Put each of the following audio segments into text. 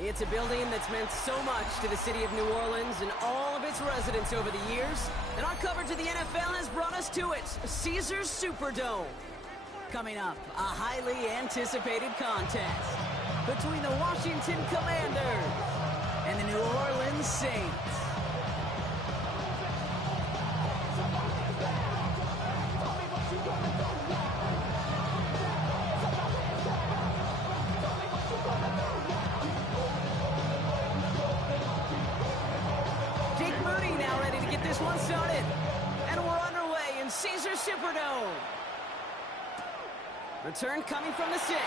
It's a building that's meant so much to the city of New Orleans and all of its residents over the years. And our coverage of the NFL has brought us to it, Caesars Superdome. Coming up, a highly anticipated contest between the Washington Commanders and the New Orleans Saints. This one started, and we're underway in Caesars Superdome. Return coming from the 6.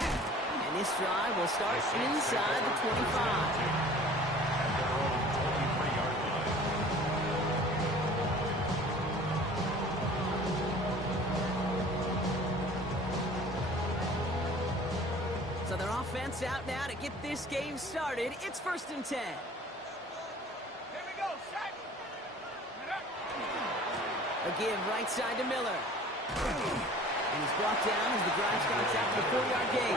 And this drive will start inside the 25. So their offense out now to get this game started. It's 1st and 10. A give right side to Miller. And he's brought down as the drive starts out the 4-yard gain.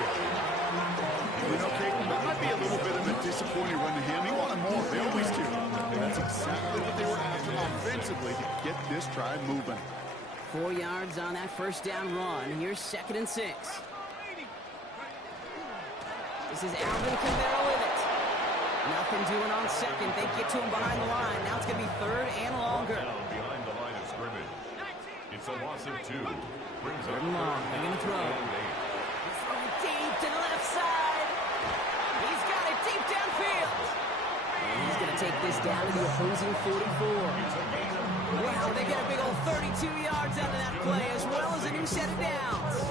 You know, Kate, that might be a little bit of a disappointing run to him. He wanted more. They always do. And that's exactly what they were after offensively to get this drive moving. 4 yards on that first down run. Here's 2nd and 6. This is Alvin Kamara with it. Nothing doing on 2nd. They get to him behind the line. Now it's going to be 3rd and longer. It's a loss of 2. Brings up long. They're going to throw. He's throwing deep to the left side. He's got it deep downfield. And he's going to take this down to the opposing 44. Wow, they get a big old 32 yards out of that play, as well as a new set of downs.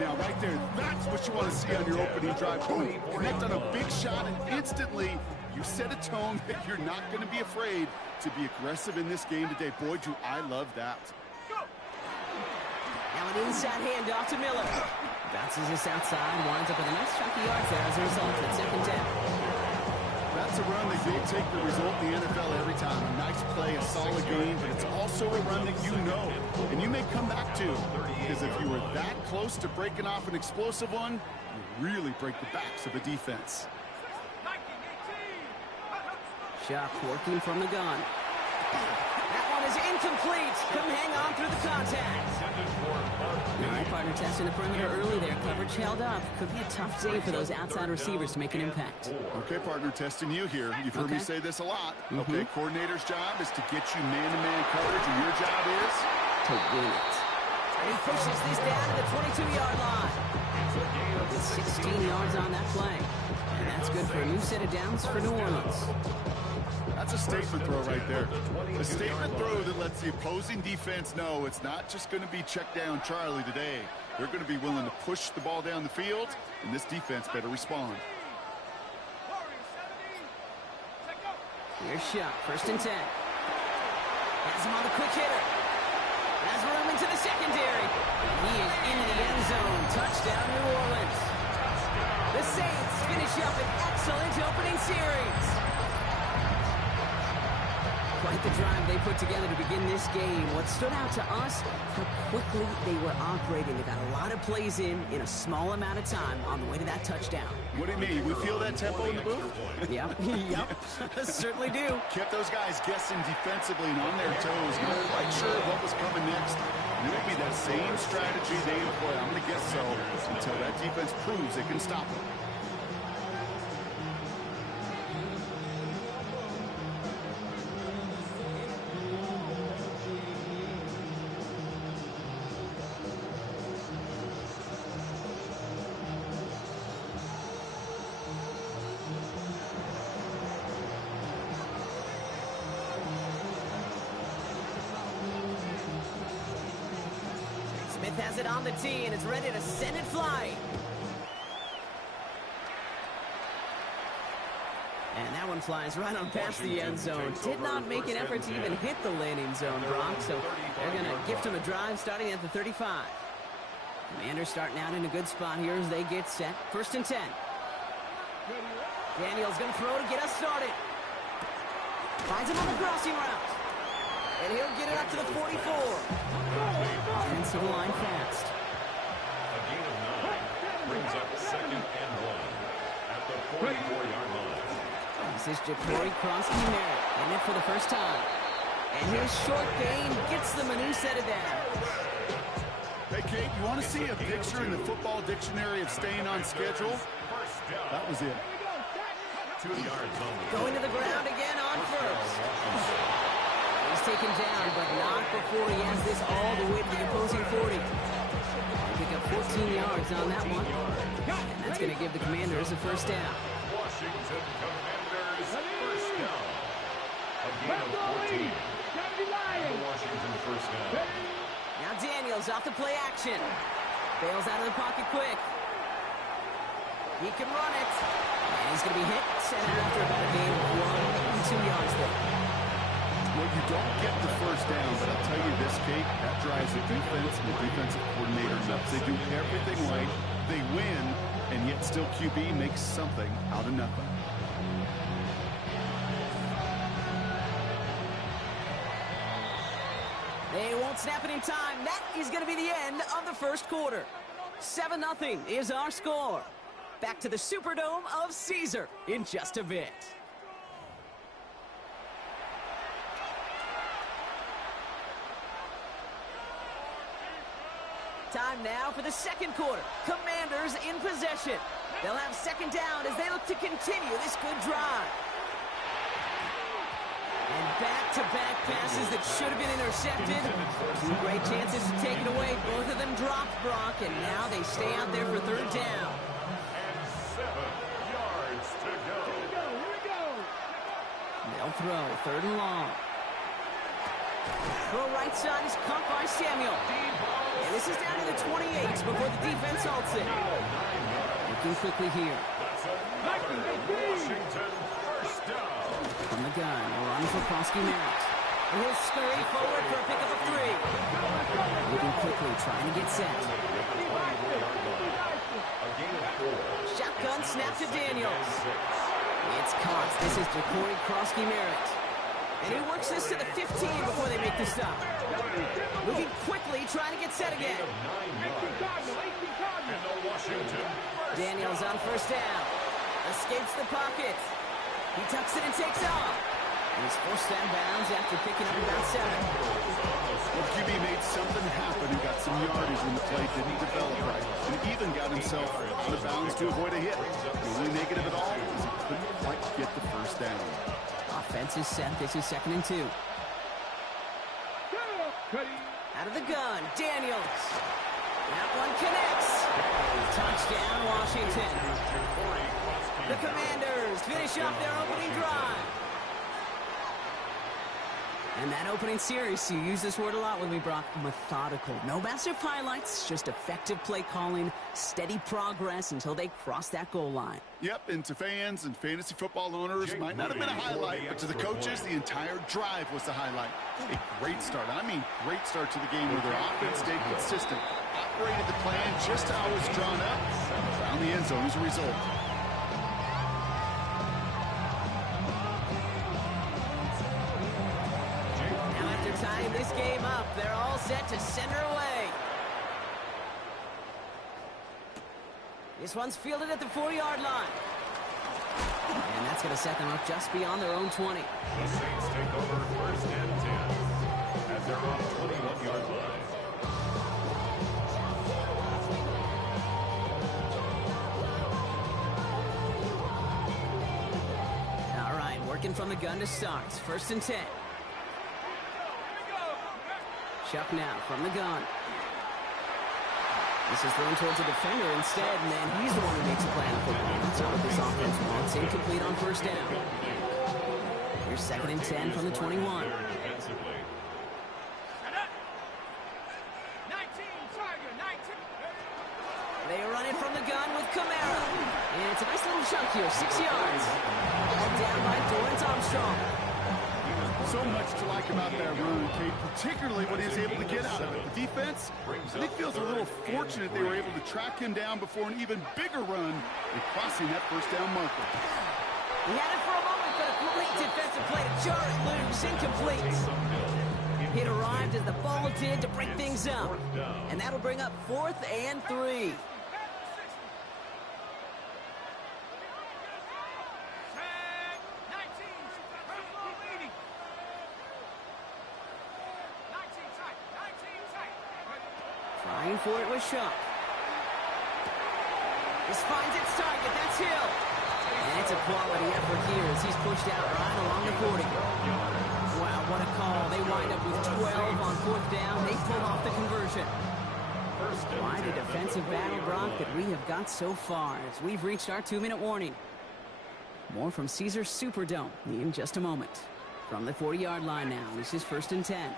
Now, right there, that's what you want to see on your opening drive. Boom, connect on a big shot, and instantly you set a tone that you're not going to be afraid to be aggressive in this game today. Boy, do I love that. Now an inside handoff to Miller. Bounces this outside, winds up with a nice chunk of yards there as a result. It's 2nd down. That's a run that you'll take the result in the NFL every time. A nice play, a solid game, but it's also a run that you know, and you may come back to. Because if you were that close to breaking off an explosive one, you really break the backs of a defense. Shock working from the gun. That one is incomplete. Couldn't hang on through the contact. All right, partner testing the perimeter early there. Coverage held up. Could be a tough day for those outside receivers to make an impact. Okay, partner, testing you here. You've heard me say this a lot. Okay, coordinator's job is to get you man-to-man coverage, and your job is to win it. And he pushes this down to the 22-yard line. With 16 yards on that play. And that's good for a new set of downs for New Orleans. That's a statement throw right there. A statement throw that lets the opposing defense know it's not just going to be check down Charlie today. They're going to be willing to push the ball down the field, and this defense better respond. Here's Shot, 1st and 10. Has him on the quick hitter. Has room into the secondary. And he is into the end zone. Touchdown, New Orleans. The Saints finish up an excellent opening series. Quite the drive they put together to begin this game. What stood out to us, how quickly they were operating. They got a lot of plays in a small amount of time on the way to that touchdown. What do you mean? We feel that tempo in the booth? Yep, certainly do. Kept those guys guessing defensively and on their toes. Not quite sure what was coming next. And it'll be that same strategy they employ. I'm going to guess so until that defense proves it can stop them. Smith has it on the tee, and it's ready to send it flying. And that one flies right on past the end zone. Did not make an effort to even hit the landing zone, Brock, so they're going to gift him a drive starting at the 35. Commanders starting out in a good spot here as they get set. 1st and 10. Daniel's going to throw to get us started. Finds him on the crossing route. And he'll get it up to the 44. Offensive line fast. A gain of 9 brings up second and 1 at the 44-yard line. This is Jacory Kronsky-Merritt heading it for the first time. And his short gain gets them a new set of downs. Hey, Kate, you want to see a picture in the football dictionary of staying on schedule? That was it. 2 yards on the Going to the ground again on first. He's taken down, but not before he has this all the way to the opposing 40. Pick up 14 yards on that one. And that's going to give the Commanders a first down. Washington Commanders first down. A gain of 14. And the Washington first down. Now Daniels off the play action. Bails out of the pocket quick. He can run it. And he's going to be hit. Sent out after about a gain of 1 2 yards there. Well, you don't get the first down, but I'll tell you this, Kate, that drives the defense and the defensive coordinator nuts. They do everything right. They win, and yet still QB makes something out of nothing. They won't snap it in time. That is going to be the end of the first quarter. 7-0 is our score. Back to the Superdome of Caesar in just a bit. Time now for the second quarter. Commanders in possession. They'll have second down as they look to continue this good drive. And back-to-back passes that should have been intercepted. 2 great chances to take it away. Both of them dropped, Brock, and now they stay out there for third down. And 7 yards to go. They'll throw third and long. Throw right side is caught by Samuel. And this is down to the 28 before the defense halts it. Looking quickly here. Washington first down. From the gun, run for Kronsky-Merritt. And he'll scurry forward for a pickup of 3. Moving quickly, trying to get set. A gain of 4. Shotgun snap to Daniels. It's caught. This is Jacory Kronsky-Merritt. And he works this to the 15 before they make the stop. Moving quickly, trying to get set again. Daniels on first down. Escapes the pocket. He tucks it and takes off. And he's forced out of bounds after picking up about 7. Well, QB made something happen and got some yardage when the play didn't develop right. And even got himself out of bounds to avoid a hit. The only negative at all is he couldn't quite get the first down. Offense is set. This is 2nd and 2. Out of the gun, Daniels. That one connects. Touchdown, Washington. The Commanders finish off their opening drive. And that opening series, you use this word a lot when we brought methodical. No massive highlights, just effective play calling, steady progress until they cross that goal line. Yep, and to fans and fantasy football owners, might not have been a highlight, but to the coaches, the entire drive was the highlight. A great start. I mean, great start to the game where their offense stayed consistent, operated the plan just how it was drawn up, and found the end zone as a result. Tying this game up, they're all set to center away. This one's fielded at the 4-yard line. And that's going to set them up just beyond their own 20. The Saints take over first and 10 at their own 21-yard line. All right, working from the gun to start. 1st and 10. Chuck now from the gun. This is thrown towards a defender instead, and then he's the one who makes a play on the football. That's what this offense wants. Incomplete on first down. Here's 2nd and 10 from the 21. They run it from the gun with Kamara. And it's a nice little chunk here, 6 yards. All down by Dorrance Armstrong. So much to like about that run, Kate, particularly what he was able to get out of it. The defense, I think, feels a little fortunate they were able to track him down before an even bigger run and crossing that first down marker. He had it for a moment, but a great defensive play to jar it loose, incomplete. It arrived as the ball did to break things up. And that'll bring up 4th and 3. Going for it with Shuck. This finds its target. That's Hill. And it's a quality effort here as he's pushed out right along the 40. Wow, what a call. They wind up with 12 on 4th down. They pull off the conversion. Quite a defensive battle, Brock, that we have got so far as we've reached our 2-minute warning. More from Caesars Superdome in just a moment. From the 40-yard line now, this is 1st and 10.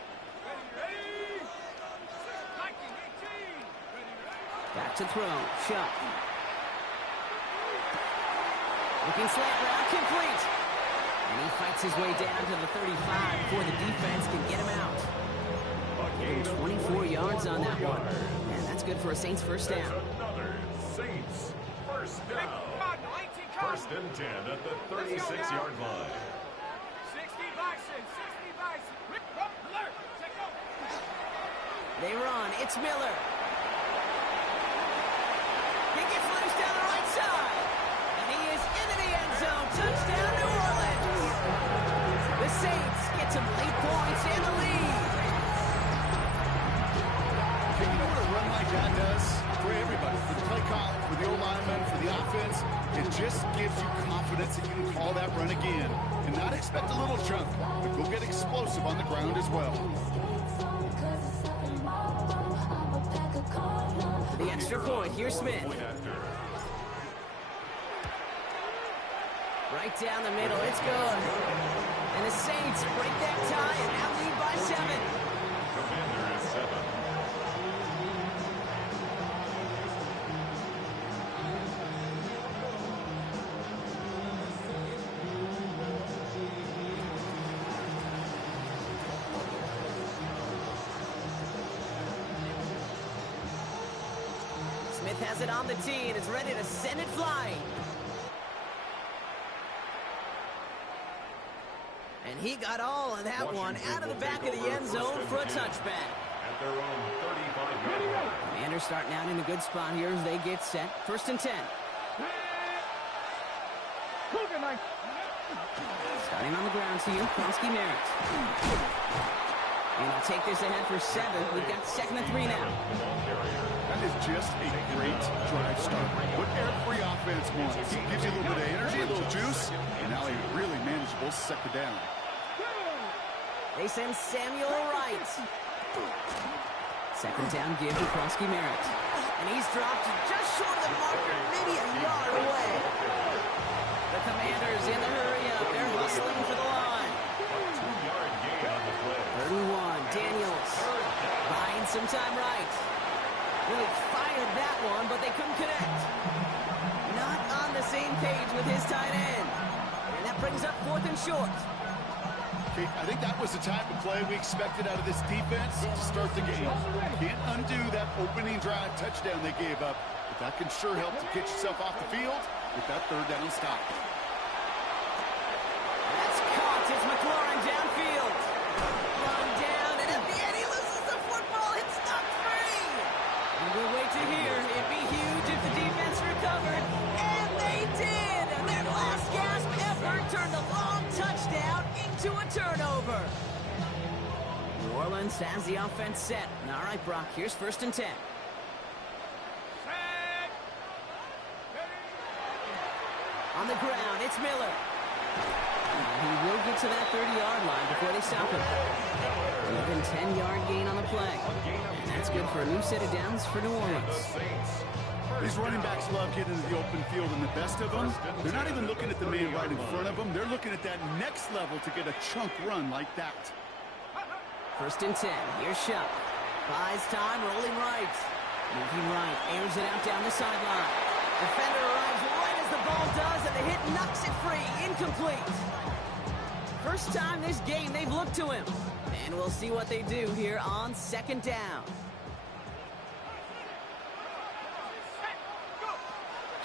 Back to throw. Shuck. Looking slant route, complete. And he fights his way down to the 35 before the defense can get him out. Getting 24 yards on that one. And that's good for a Saints first down. Another Saints first down. 1st and 10 at the 36-yard line. 60 Bison, 60 Bison. Alert, check out. They run. It's Miller. He gets loose down the right side. And he is into the end zone. Touchdown, New Orleans. The Saints get some late points and the lead. Okay, you know what a run like that does for everybody, for the play call, for the O-lineman, for the offense? It just gives you confidence that you can call that run again and not expect a little chunk, but go get explosive on the ground as well. For the extra point, here's Smith. Right down the middle, it's good. And the Saints break that tie and now lead by 7. Commander is 7. Smith has it on the tee and is ready to send it flying. And he got all of that one out of the back of the end zone for a touchback. At their own 35-yard line. Commanders starting out in a good spot here as they get set. 1st and 10. Starting on the ground to you, Kronsky Merritt. And he'll take this ahead for 7. We've got 2nd and 3 now. That is just a great drive start. What every offense wants. Gives you a little bit of energy, a little juice, and now a really manageable 2nd down. They send Samuel right. 2nd down give to Kronsky Merritt. And he's dropped just short of the marker, maybe a yard away. The Commanders in the hurry-up. They're hustling for the line. 2-yard gain on the play. 31, Daniels. Buying some time right. Really fired that one, but they couldn't connect. Not on the same page with his tight end. And that brings up 4th and short. Okay, I think that was the type of play we expected out of this defense to start the game. Can't undo that opening drive touchdown they gave up, but that can sure help to get yourself off the field with that 3rd down stop. That's caught as McLaurin downfield. Run down, and at the end he loses the football. It's knocked free. And we'll wait to hear. It'd be huge if the defense recovered. And they did. And their last gasp effort turned a long touchdown into a turnover. New Orleans has the offense set. All right, Brock, here's 1st and 10. On the ground, it's Miller. He will get to that 30-yard line before they stop him. Even 10-yard gain on the play. And that's good for a new set of downs for New Orleans. These running backs love getting into the open field, and the best of them, they're not even looking at the man right in front of them. They're looking at that next level to get a chunk run like that. 1st and 10. Here's Shuck. Buys time, rolling right. Moving right, airs it out down the sideline. Defender arrives right as the ball does, and the hit knocks it free. Incomplete. First time this game they've looked to him. And we'll see what they do here on 2nd down.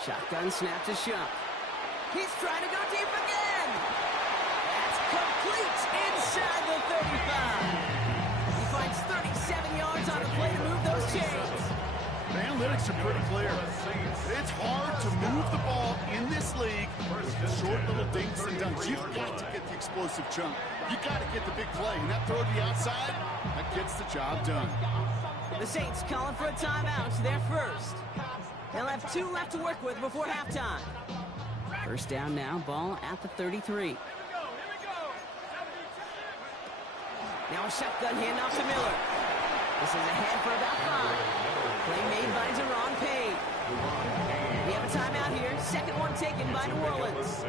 Shotgun snap to Shuck. He's trying to go deep again. That's complete inside the 35. He finds 37 yards on the play to move those chains. The analytics are pretty clear. It's hard to move the ball in this league with short little dinks and dunks. You've got to get the explosive chunk. You've got to get the big play. And that throw to the outside, that gets the job done. The Saints calling for a timeout. They're first. They'll have 2 left to work with before halftime. First down now, ball at the 33. Now a shotgun handoff to Miller. This is ahead for about 5. Play made by Deron Payne. We have a timeout here. Second one taken by New Orleans.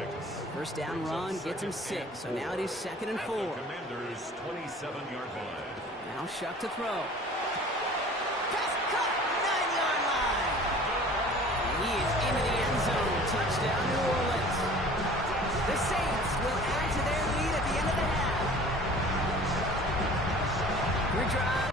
First down run gets him 6. So now it is 2nd and 4. Commanders' 27-yard line. Now Shuck to throw. Pass cut, 9-yard line. And he is into the end zone. Touchdown, New Orleans. The Saints will add to their lead at the end of the half. Drive.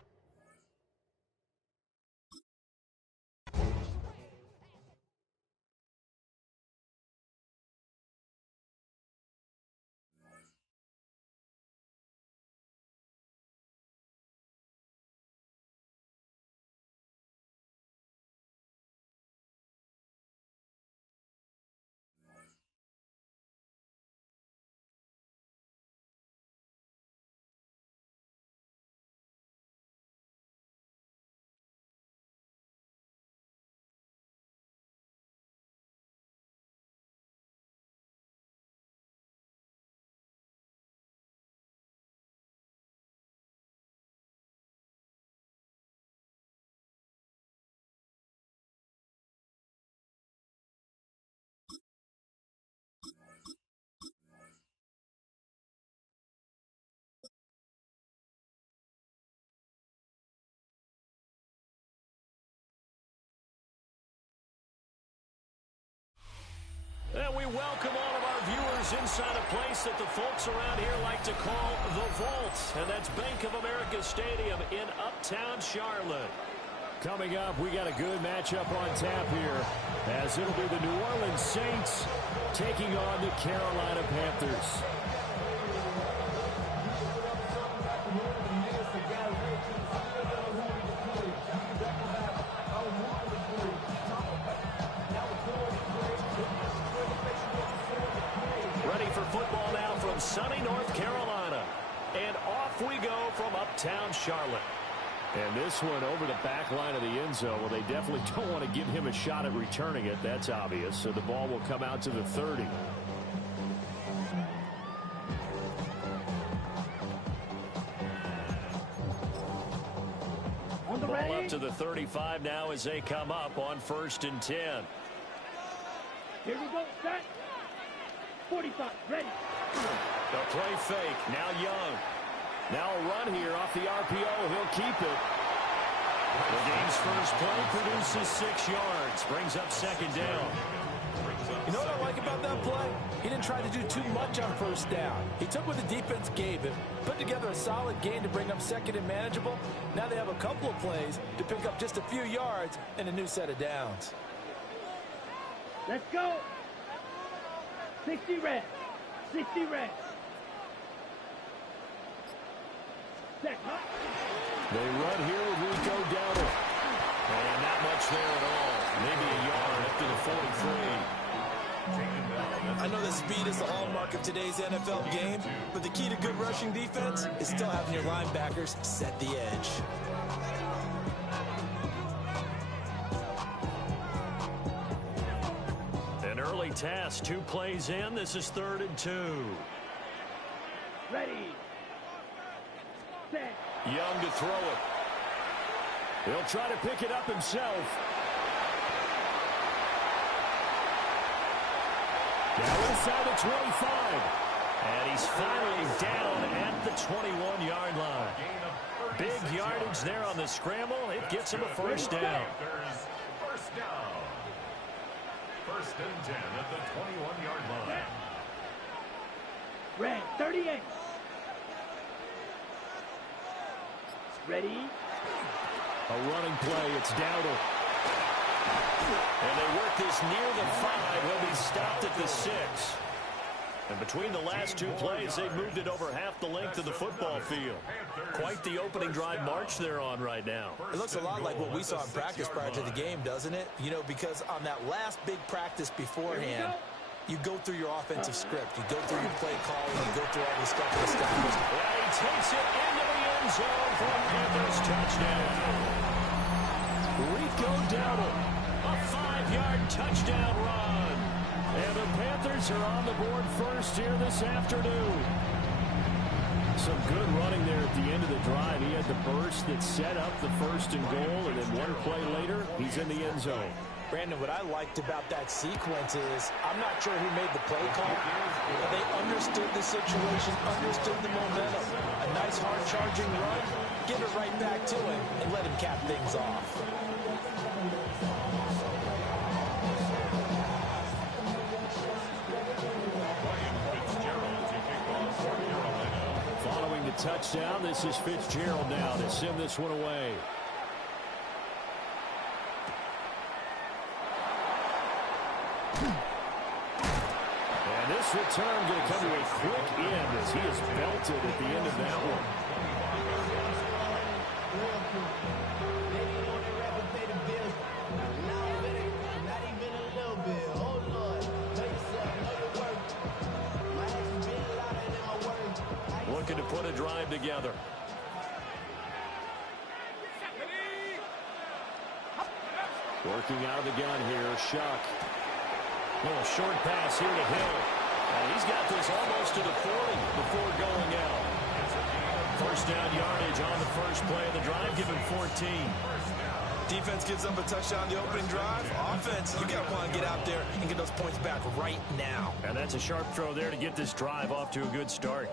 And we welcome all of our viewers inside a place that the folks around here like to call the Vault. And that's Bank of America Stadium in Uptown Charlotte. Coming up, we got a good matchup on tap here, as it'll be the New Orleans Saints taking on the Carolina Panthers. Football now from sunny North Carolina. And off we go from Uptown Charlotte. And this one over the back line of the end zone. Well, they definitely don't want to give him a shot at returning it. That's obvious. So the ball will come out to the 30. Ball up to the 35 now as they come up on 1st and 10. Here we go, set. 45, ready. The play fake, now Young. Now a run here off the RPO, he'll keep it. The game's first play produces 6 yards, brings up 2nd down. You know what I like about that play? He didn't try to do too much on 1st down. He took what the defense gave him, put together a solid game to bring up 2nd and manageable. Now they have a couple of plays to pick up just a few yards and a new set of downs. Let's go. 60 red. 60 red. Set. They run here with Rico Dowdle. And not much there at all. Maybe a yard up to the 43. I know that speed is the hallmark of today's NFL game, but the key to good rushing defense is still having your linebackers set the edge. An early task, 2 plays in. This is 3rd and 2. Ready. Set. Young to throw it. He'll try to pick it up himself. Now inside the 25. And he's finally down at the 21-yard line. Big yardage there on the scramble. It gets him a 1st down. First down. 1st and 10 at the 21-yard line. Red, 38. Ready. A running play. It's Dowdle. And they work this near the 5. He'll be stopped at the 6. And between the last 2 plays, they've moved it over half the length of the football field. Quite the opening drive march they're on right now. It looks a lot like what we saw in practice prior to the game, doesn't it? You know, because on that last big practice beforehand, you go through your offensive script. You go through your play calling. You go through all the stuff established. Yeah, he takes it into the end zone for a Panthers touchdown. go Dowdle. A 5-yard touchdown run. And the Panthers are on the board first here this afternoon. Some good running there at the end of the drive. He had the burst that set up the first and goal, and then one play later, he's in the end zone. Brandon, what I liked about that sequence is I'm not sure who made the play call, but they understood the situation, understood the momentum. A nice hard-charging run, give it right back to him, and let him cap things off. Following the touchdown, this is Fitzgerald now to send this one away. And this return going to come to a quick end as he is belted at the end of that one. Looking to put a drive together. Working out of the gun here, Shuck. Little short pass here to Hill. And he's got this almost to the 40 before going out. First down yardage on the first play of the drive, given 14. Defense gives up a touchdown the opening drive. Offense, you got to want to get out there and get those points back right now. And that's a sharp throw there to get this drive off to a good start.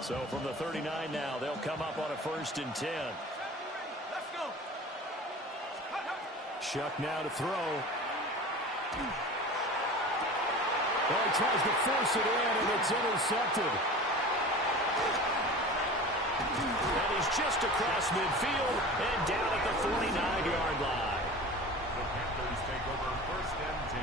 So from the 39 now, they'll come up on a 1st and 10. Let's go. Shuck now to throw. Well, he tries to force it in, and it's intercepted. And he's just across midfield and down at the 49-yard line. The Panthers take over 1st and 10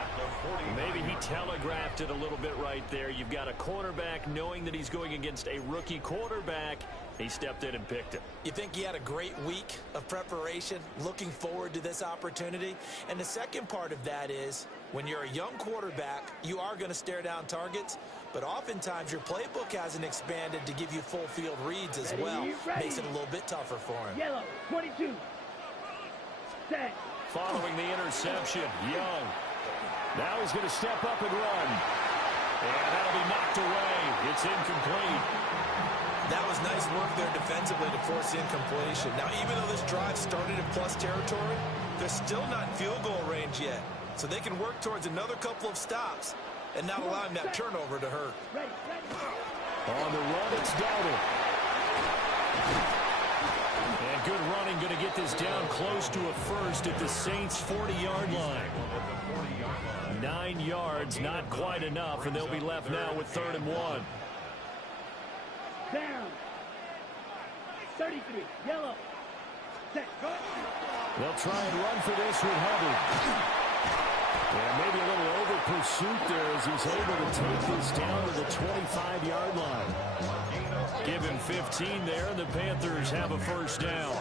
at the 49. Maybe he telegraphed it a little bit right there. You've got a cornerback knowing that he's going against a rookie quarterback. He stepped in and picked it. You think he had a great week of preparation, looking forward to this opportunity? And the second part of that is, when you're a young quarterback, you are going to stare down targets, but oftentimes your playbook hasn't expanded to give you full field reads as well. Makes it a little bit tougher for him. Yellow, 22. Set. Following the interception, Young. Now he's going to step up and run. And that'll be knocked away. It's incomplete. That was nice work there defensively to force the incompletion. Now, even though this drive started in plus territory, they're still not in field goal range yet. So they can work towards another couple of stops and not allowing that turnover to hurt. On the run, it's Dowdle. And good running, going to get this down close to a first at the Saints' 40-yard line. 9 yards, not quite enough, and they'll be left now with 3rd and 1. Down. 33. Yellow. Set. Go. They'll try and run for this with Hubbard. And maybe a little over pursuit there as he's able to take this down to the 25-yard line. Give him 15 there, and the Panthers have a 1st down.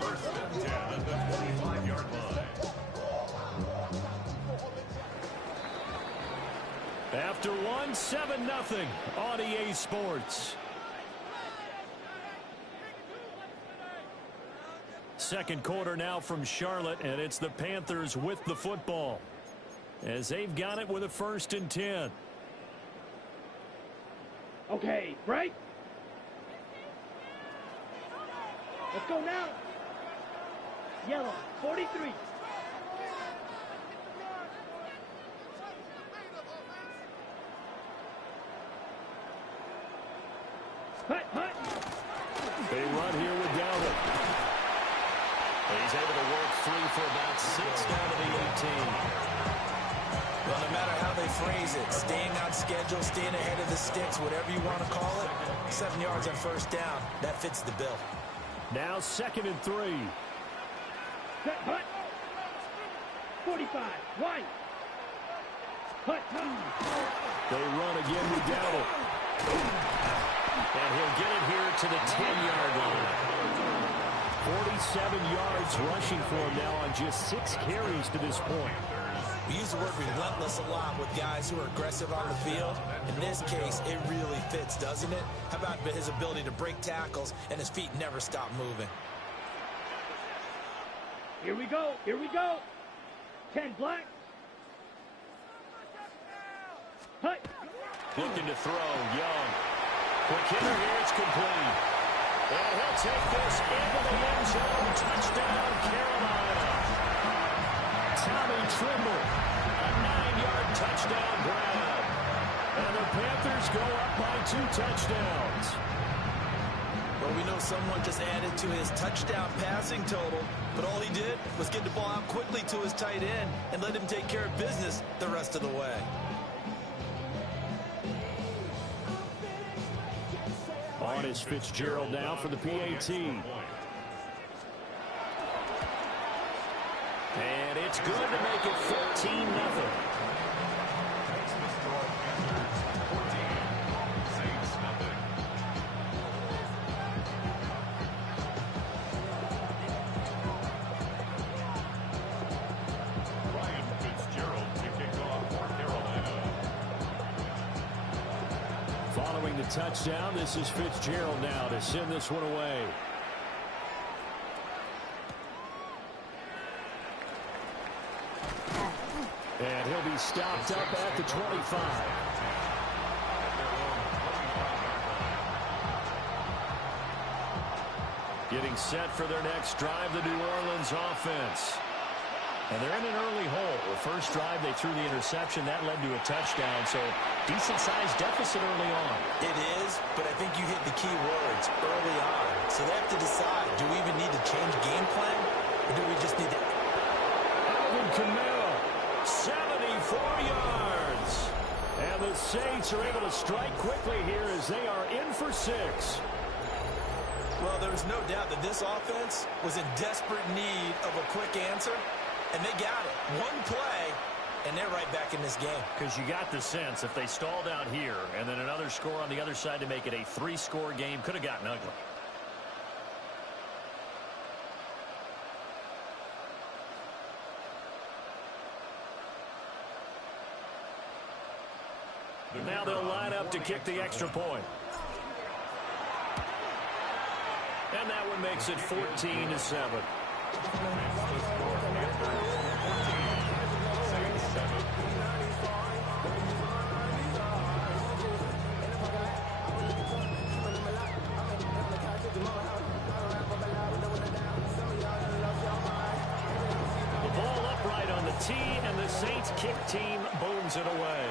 1st and 10 at the 25-yard line. After 7-0 on EA Sports. Second quarter now from Charlotte, and it's the Panthers with the football as they've got it with a 1st and 10. Okay, break. Let's go now. Yellow, 43. Hut, hut. They run here with Dowdle. He's able to work free for about 6 down to the 18. Well, no matter how they phrase it, staying on schedule, staying ahead of the sticks, whatever you want to call it, 7 yards on 1st down, that fits the bill. Now 2nd and 3. Set, hut. 45. White. Hut, hut. They run again with Dowdle. And he'll get it here to the 10-yard line. 47 yards rushing for him now on just 6 carries to this point. We use the word relentless a lot with guys who are aggressive on the field. In this case, it really fits, doesn't it? How about his ability to break tackles and his feet never stop moving? Here we go. Here we go. 10 black. Hut. Looking to throw, Young. Quick hitter here, it's complete. And he'll take this into the end zone. Touchdown, Carolina. Tommy Trimble, a 9-yard touchdown grab. And the Panthers go up by 2 touchdowns. Well, we know someone just added to his touchdown passing total, but all he did was get the ball out quickly to his tight end and let him take care of business the rest of the way. On is Fitzgerald now for the PAT. And it's good to make it 14-0. Following the touchdown, this is Fitzgerald now to send this one away. And he'll be stopped up at the 25. Getting set for their next drive, the New Orleans offense. And they're in an early hole. The first drive, they threw the interception. That led to a touchdown, so decent-sized deficit early on. It is, but I think you hit the key words early on. So they have to decide, do we even need to change game plan, or do we just need to... Alvin Kamara, 74 yards. And the Saints are able to strike quickly here as they are in for 6. Well, there's no doubt that this offense was in desperate need of a quick answer. And they got it. One play, and they're right back in this game. Because you got the sense if they stalled out here and then another score on the other side to make it a 3-score game, could have gotten ugly. Now they'll line up to kick the extra point. And that one makes it 14-7. The ball upright on the tee, and the Saints kick team booms it away.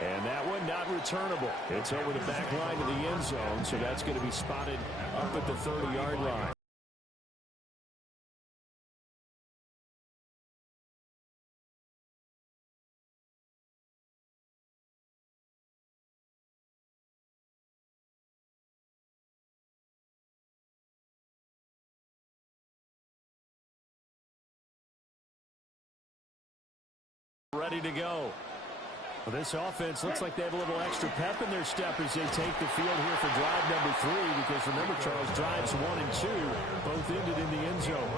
And that one not returnable. It's over the back line of the end zone, so that's going to be spotted up at the 30-yard line. Ready to go. Well, this offense looks like they have a little extra pep in their step as they take the field here for drive number 3, because remember, Charles, drives 1 and 2 both ended in the end zone.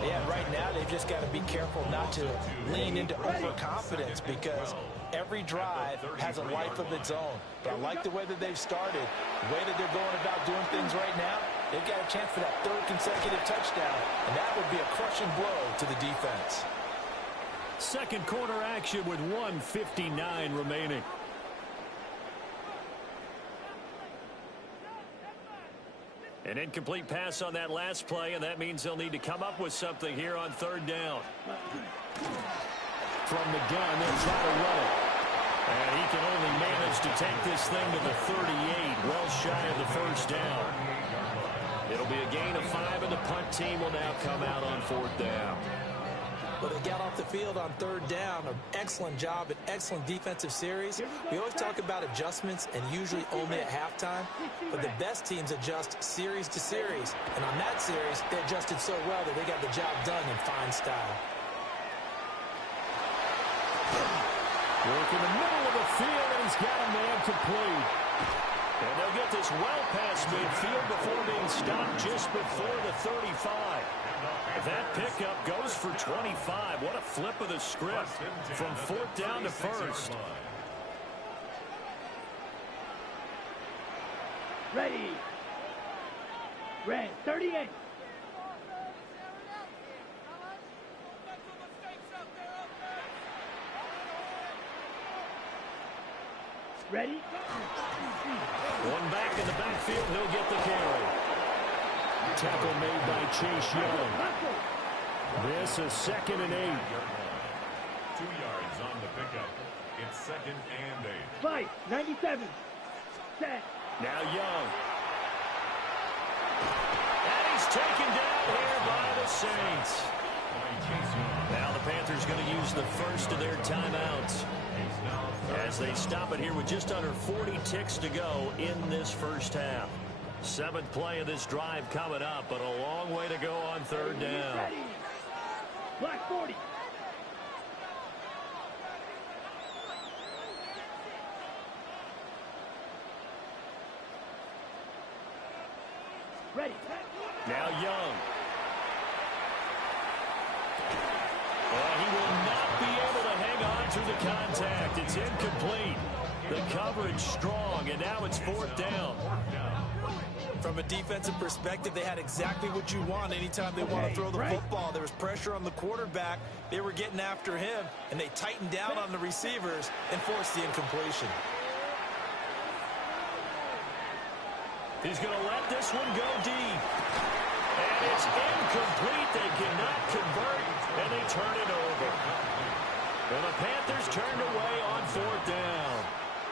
Yeah, right now they've just got to be careful not to lean into overconfidence, because every drive has a life of its own. But I like the way that they've started, the way that they're going about doing things right now. They've got a chance for that 3rd consecutive touchdown, and that would be a crushing blow to the defense. Second quarter action with 1:59 remaining. An incomplete pass on that last play, and that means they'll need to come up with something here on 3rd down. From the gun, they'll try to run it. And he can only manage to take this thing to the 38, well shy of the first down. It'll be a gain of 5, and the punt team will now come out on 4th down. Well, they got off the field on 3rd down. An excellent job, an excellent defensive series. We always talk about adjustments, and usually only at halftime. But the best teams adjust series to series. And on that series, they adjusted so well that they got the job done in fine style. Work in the middle of the field, and he's got a man complete. And they'll get this well past midfield before being stopped just before the 35. That pickup goes for 25. What a flip of the script from 4th down to 1st. Ready. Red, 38. Ready? One back in the backfield. He'll get the carry. Tackle made by Chase Young. This is 2nd and 8. 2 yards on the pickup. It's 2nd and 8. Fight, 97. Set. Now Young. And he's taken down here by the Saints. Now the Panthers going to use the first of their timeouts as they stop it here with just under 40 ticks to go in this first half. 7th play of this drive coming up, but a long way to go on 3rd down. Ready. Black 40. Ready. Now Young. And he will not be able to hang on through the contact. It's incomplete. The coverage strong, and now it's 4th down. From a defensive perspective, they had exactly what you want anytime they want to throw the football. There was pressure on the quarterback. They were getting after him, and they tightened down on the receivers and forced the incompletion. He's going to let this one go deep. And it's incomplete. They cannot convert, and they turn it over. And the Panthers turned away on 4th down.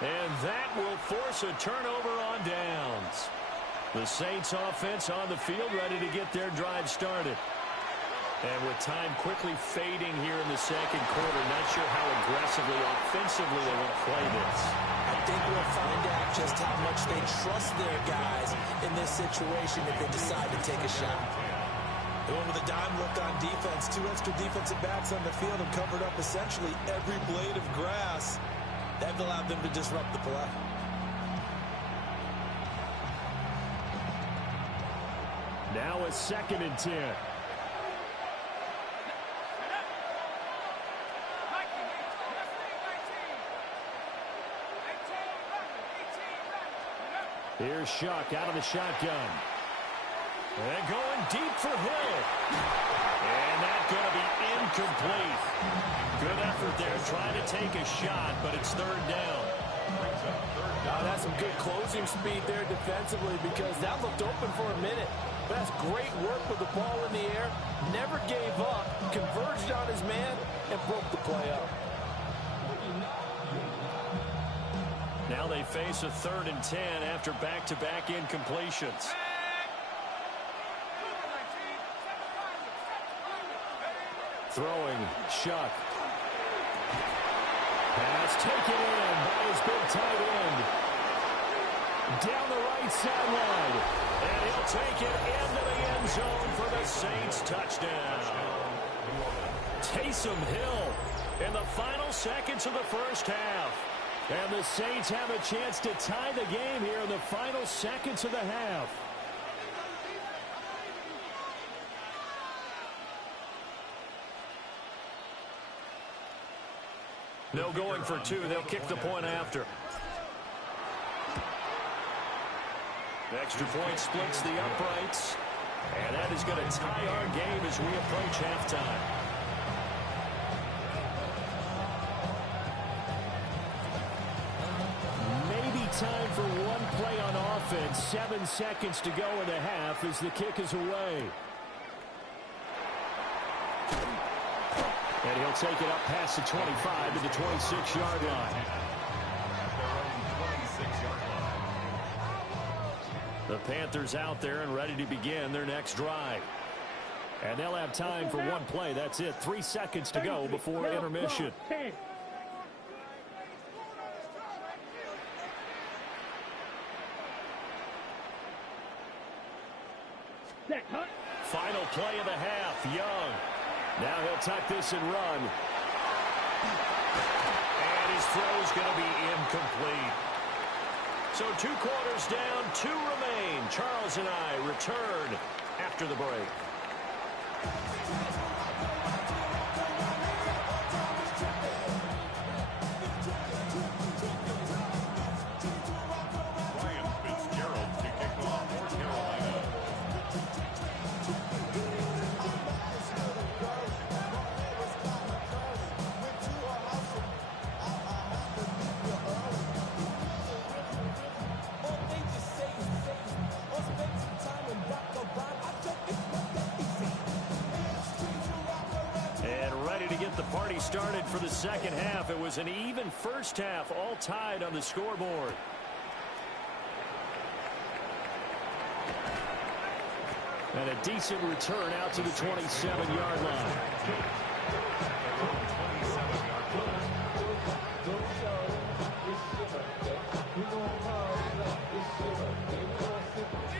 And that will force a turnover on downs. The Saints offense on the field ready to get their drive started. And with time quickly fading here in the 2nd quarter, not sure how aggressively, offensively they want to play this. I think we'll find out just how much they trust their guys in this situation if they decide to take a shot. They went with a dime look on defense. 2 extra defensive backs on the field and covered up essentially every blade of grass. That allowed them to disrupt the play. Now a 2nd and 10. Here's Shuck out of the shotgun. And going deep for Hill. And that's going to be incomplete. Good effort there trying to take a shot, but it's 3rd down. That's some good closing speed there defensively because that looked open for a minute. But that's great work with the ball in the air. Never gave up, converged on his man, and broke the play up. Now they face a 3rd and 10 after back-to-back incompletions. Throwing, Shuck. Pass taken in by his big tight end. Down the right sideline. And he'll take it into the end zone for the Saints touchdown. Taysom Hill in the final seconds of the first half. And the Saints have a chance to tie the game here in the final seconds of the half. No going for 2. They'll kick the point after. The extra point splits the uprights. And that is going to tie our game as we approach halftime. Maybe time for one play on offense. 7 seconds to go in the half as the kick is away. And he'll take it up past the 25 to the 26-yard line. The Panthers out there and ready to begin their next drive. And they'll have time for one play. That's it. 3 seconds to go before intermission. Final play of the half. Young. Now he'll tuck this and run. And his throw is going to be incomplete. So 2 quarters down, 2 remain. Charles and I return after the break. Started for the second half. It was an even first half, all tied on the scoreboard. And a decent return out to the 27-yard line.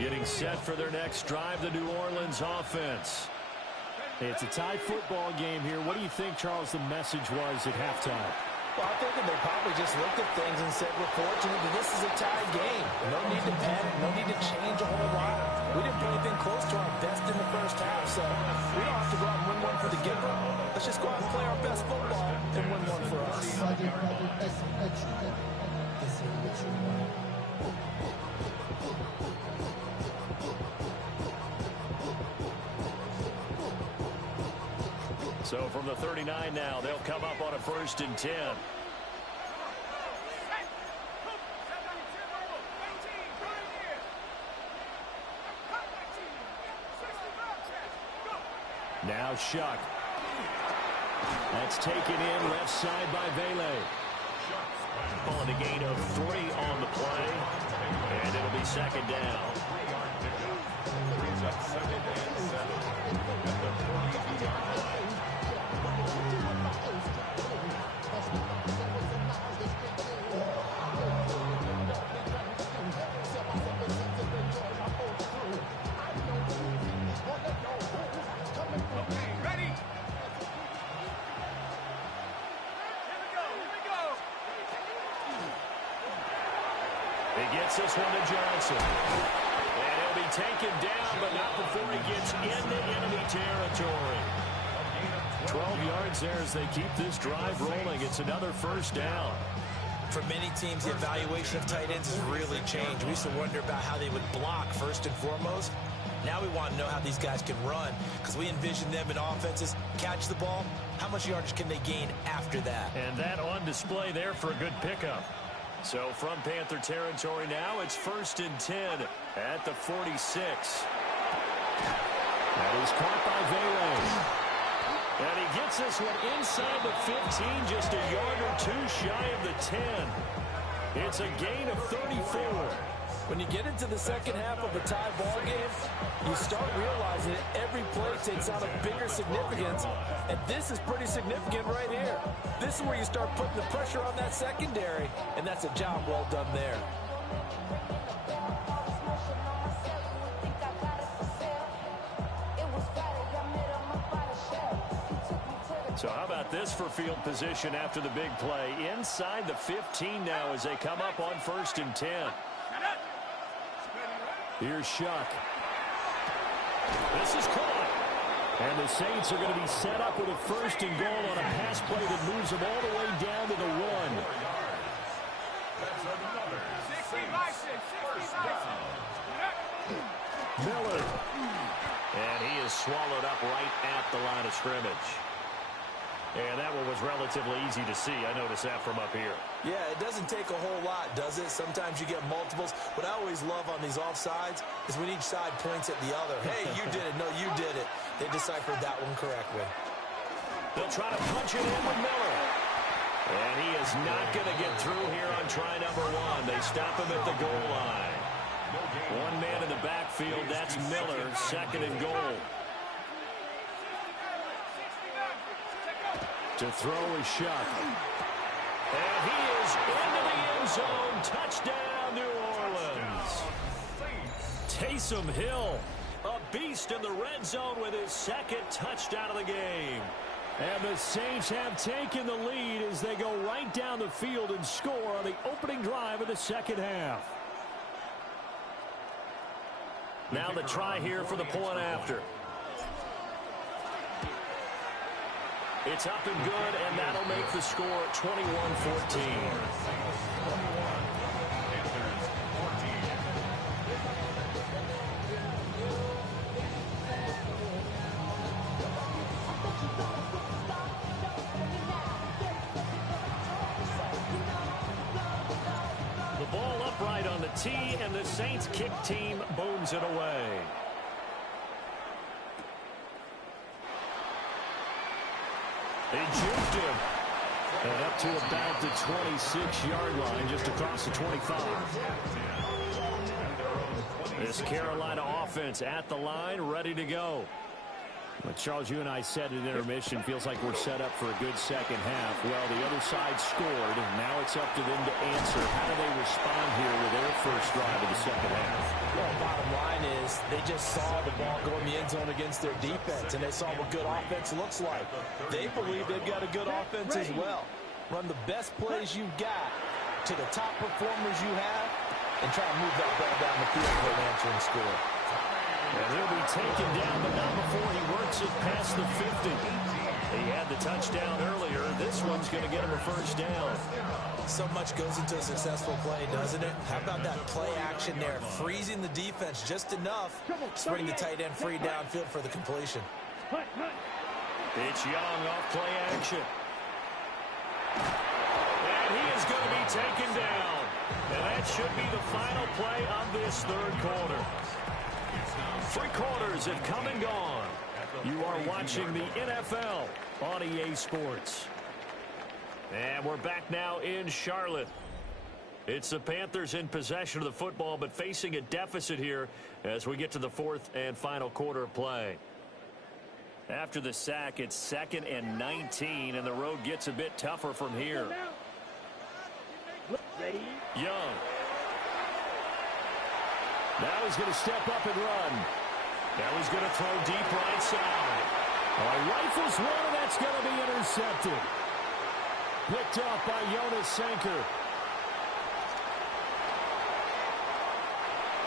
Getting set for their next drive, the New Orleans offense. It's a tie football game here. What do you think, Charles, the message was at halftime? Well, I think that they probably just looked at things and said, we're fortunate that this is a tie game. No need to panic. No need to change a whole lot. We didn't put anything close to our best in the first half, so we don't have to go out and win one for the giver. Let's just go out and play our best football and win one for us. So from the 39 now, they'll come up on a 1st and 10. Now Shuck. That's taken in left side by Vele. Calling a gain of 3 on the play. And it'll be 2nd down. He gets this one to Johnson. And he'll be taken down, but not before he gets into enemy territory. 12 yards there as they keep this drive rolling. It's another 1st down. For many teams, the evaluation of tight ends has really changed. We used to wonder about how they would block first and foremost. Now we want to know how these guys can run, because we envision them in offenses catch the ball. How much yardage can they gain after that? And that on display there for a good pickup. So from Panther territory now, it's 1st and 10 at the 46. That is caught by Vele. And he gets this one inside the 15, just a yard or 2 shy of the 10. It's a gain of 34. When you get into the second half of a tie ball game, you start realizing that every play takes on a bigger significance, and this is pretty significant right here. This is where you start putting the pressure on that secondary, and that's a job well done there. So how about this for field position after the big play? Inside the 15 now as they come up on 1st and 10. Here's Shuck. This is caught. And the Saints are going to be set up with a 1st and goal on a pass play that moves them all the way down to the 1. Miller. And he is swallowed up right at the line of scrimmage. And that one was relatively easy to see. I noticed that from up here. Yeah, it doesn't take a whole lot, does it? Sometimes you get multiples. What I always love on these offsides is when each side points at the other. Hey, you did it. No, you did it. They deciphered that one correctly. They'll try to punch it in with Miller. And he is not going to get through here on try number 1. They stop him at the goal line. One man in the backfield. That's Miller. 2nd and goal. To throw is Shuck. And he is into the end zone. Touchdown, New Orleans. Taysom Hill, a beast in the red zone with his 2nd touchdown of the game. And the Saints have taken the lead as they go right down the field and score on the opening drive of the second half. Now the try here for the point after. It's up and good, and that'll make the score 21-14. The ball upright on the tee, and the Saints kick team booms it away. They juked him. And up to about the 26-yard line, just across the 25. This Carolina offense at the line, ready to go. Well, Charles, you and I said at intermission, feels like we're set up for a good second half. Well, the other side scored, and now it's up to them to answer. How do they respond here with their first drive of the second half? Well, bottom line is they just saw the ball go in the end zone against their defense, and they saw what good offense looks like. They believe they've got a good offense as well. Run the best plays you've got to the top performers you have, and try to move that ball down the field for an answering score. And he'll be taken down, but not before he works it past the 50. He had the touchdown earlier. This one's going to get him a first down. So much goes into a successful play, doesn't it? How about that play action there? Freezing the defense just enough to bring the tight end free downfield for the completion. It's Young off play action. And he is going to be taken down. And that should be the final play of this third quarter. 3 quarters have come and gone. You are watching the NFL on EA Sports. And we're back now in Charlotte. It's the Panthers in possession of the football, but facing a deficit here as we get to the fourth and final quarter of play. After the sack, it's 2nd and 19, and the road gets a bit tougher from here. Young. Now he's going to step up and run. Now he's going to throw deep right side. Rifles one, and that's going to be intercepted. Picked up by Jonas Sanker.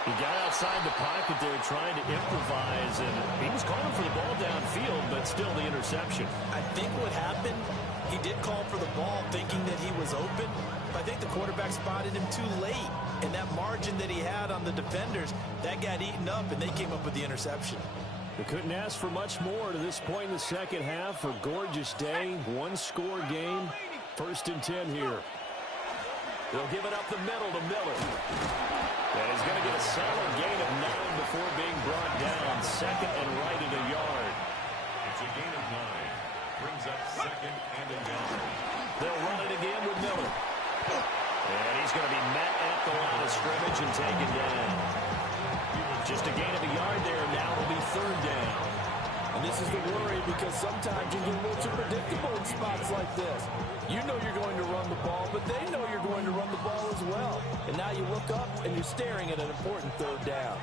He got outside the pocket there trying to improvise, and he was calling for the ball downfield, but still the interception. I think what happened, he did call for the ball thinking that he was open, but I think the quarterback spotted him too late. And that margin that he had on the defenders, that got eaten up, and they came up with the interception. They couldn't ask for much more to this point in the second half. A gorgeous day, one-score game. 1st and 10 here. They'll give it up the middle to Miller. And he's going to get a solid gain of 9 before being brought down. 2nd and right at a yard. It's a gain of 9. Brings up 2nd and a yard. They'll run it again with Miller. And he's going to be met at the line of scrimmage and taken down. Just a gain of a yard there. Now it'll be 3rd down. And this is the worry, because sometimes you get a little too predictable in spots like this. You know you're going to run the ball, but they know you're going to run the ball as well. And now you look up and you're staring at an important 3rd down.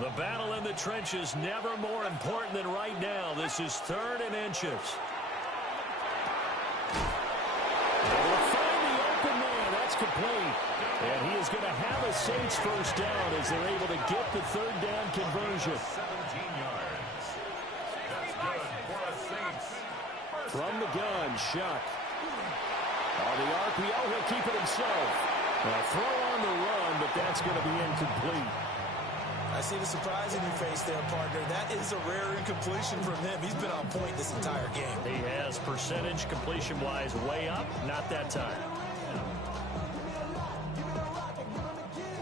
The battle in the trenches never more important than right now. This is 3rd and inches. Complete. And he is going to have a Saints first down as they're able to get the 3rd down conversion. 17 yards. That's good for the Saints. From the gun, Shuck. On the RPO, he'll keep it himself. A throw on the run, but that's going to be incomplete. I see the surprise in your face there, partner. That is a rare incompletion from him. He's been on point this entire game. He has percentage completion-wise way up. Not that time.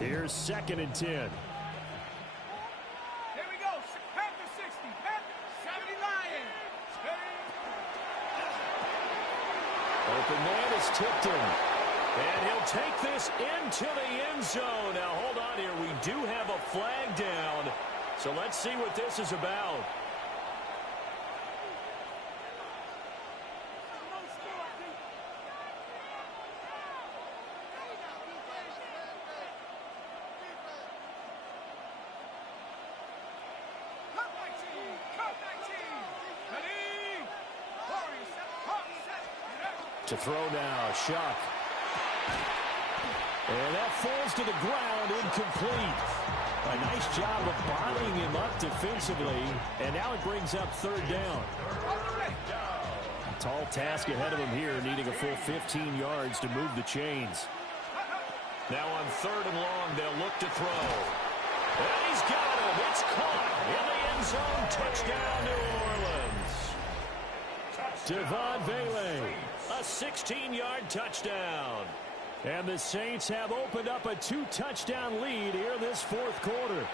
Here's 2nd and 10. Here we go. Panther 60. Panther 70 Lions. Open man is tipped him. And he'll take this into the end zone. Now, hold on here. We do have a flag down. So let's see what this is about. To throw now, Shuck. And that falls to the ground, incomplete. A nice job of bodying him up defensively, and now it brings up third down. A tall task ahead of him here, needing a full 15 yards to move the chains. Now on third and long, they'll look to throw. And he's got him. It's caught in the end zone. Touchdown, New Orleans. Devon Vele, a 16-yard touchdown. And the Saints have opened up a 2-touchdown lead here this fourth quarter.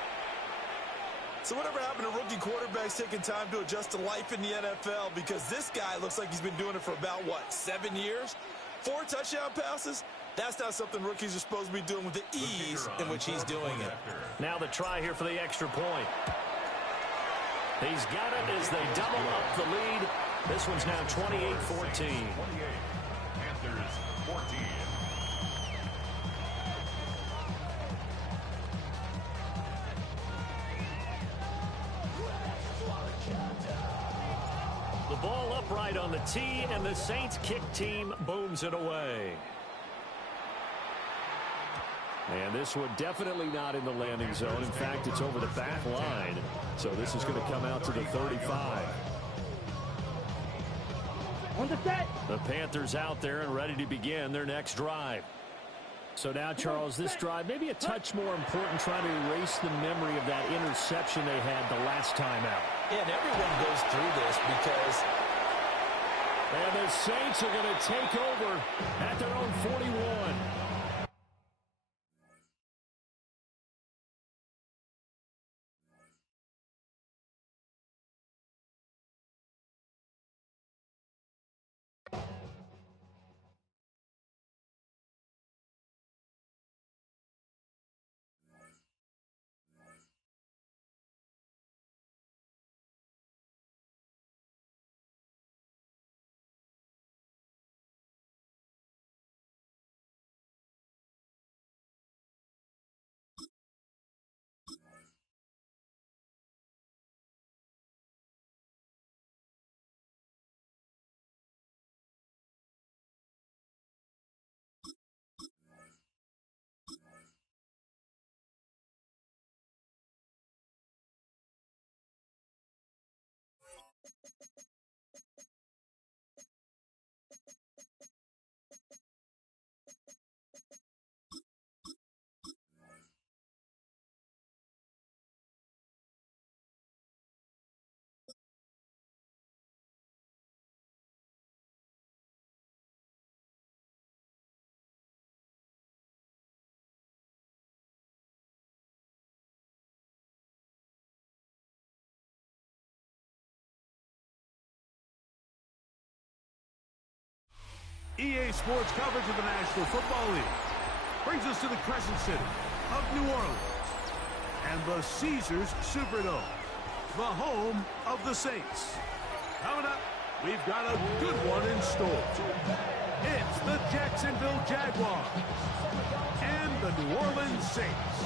So whatever happened to rookie quarterbacks taking time to adjust to life in the NFL? Because this guy looks like he's been doing it for about, 7 years? 4 touchdown passes? That's not something rookies are supposed to be doing with the ease in which he's doing it. Now the try here for the extra point. He's got it as they double up the lead. This one's now 28-14. Panthers 14. The ball upright on the tee, and the Saints kick team booms it away. And this one definitely not in the landing zone. In fact, it's over the back line. So this is going to come out to the 35. On the set. The Panthers out there and ready to begin their next drive. So now, Charles, this drive may be a touch more important, trying to erase the memory of that interception they had the last time out. Yeah, and everyone goes through this because... And the Saints are going to take over at their own 41. EA Sports coverage of the National Football League brings us to the Crescent City of New Orleans and the Caesars Superdome, the home of the Saints. Coming up, we've got a good one in store. It's the Jacksonville Jaguars and the New Orleans Saints.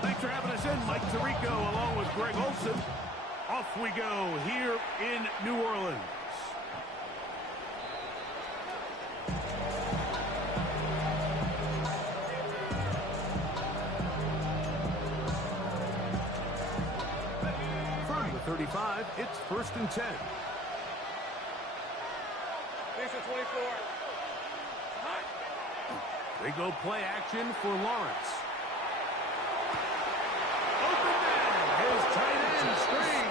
Thanks for having us in. Mike Tirico along with Greg Olson. Off we go here in New Orleans. From the 35, it's 1st and 10. Here's the 24. They go play action for Lawrence. Open man, his tight end screen.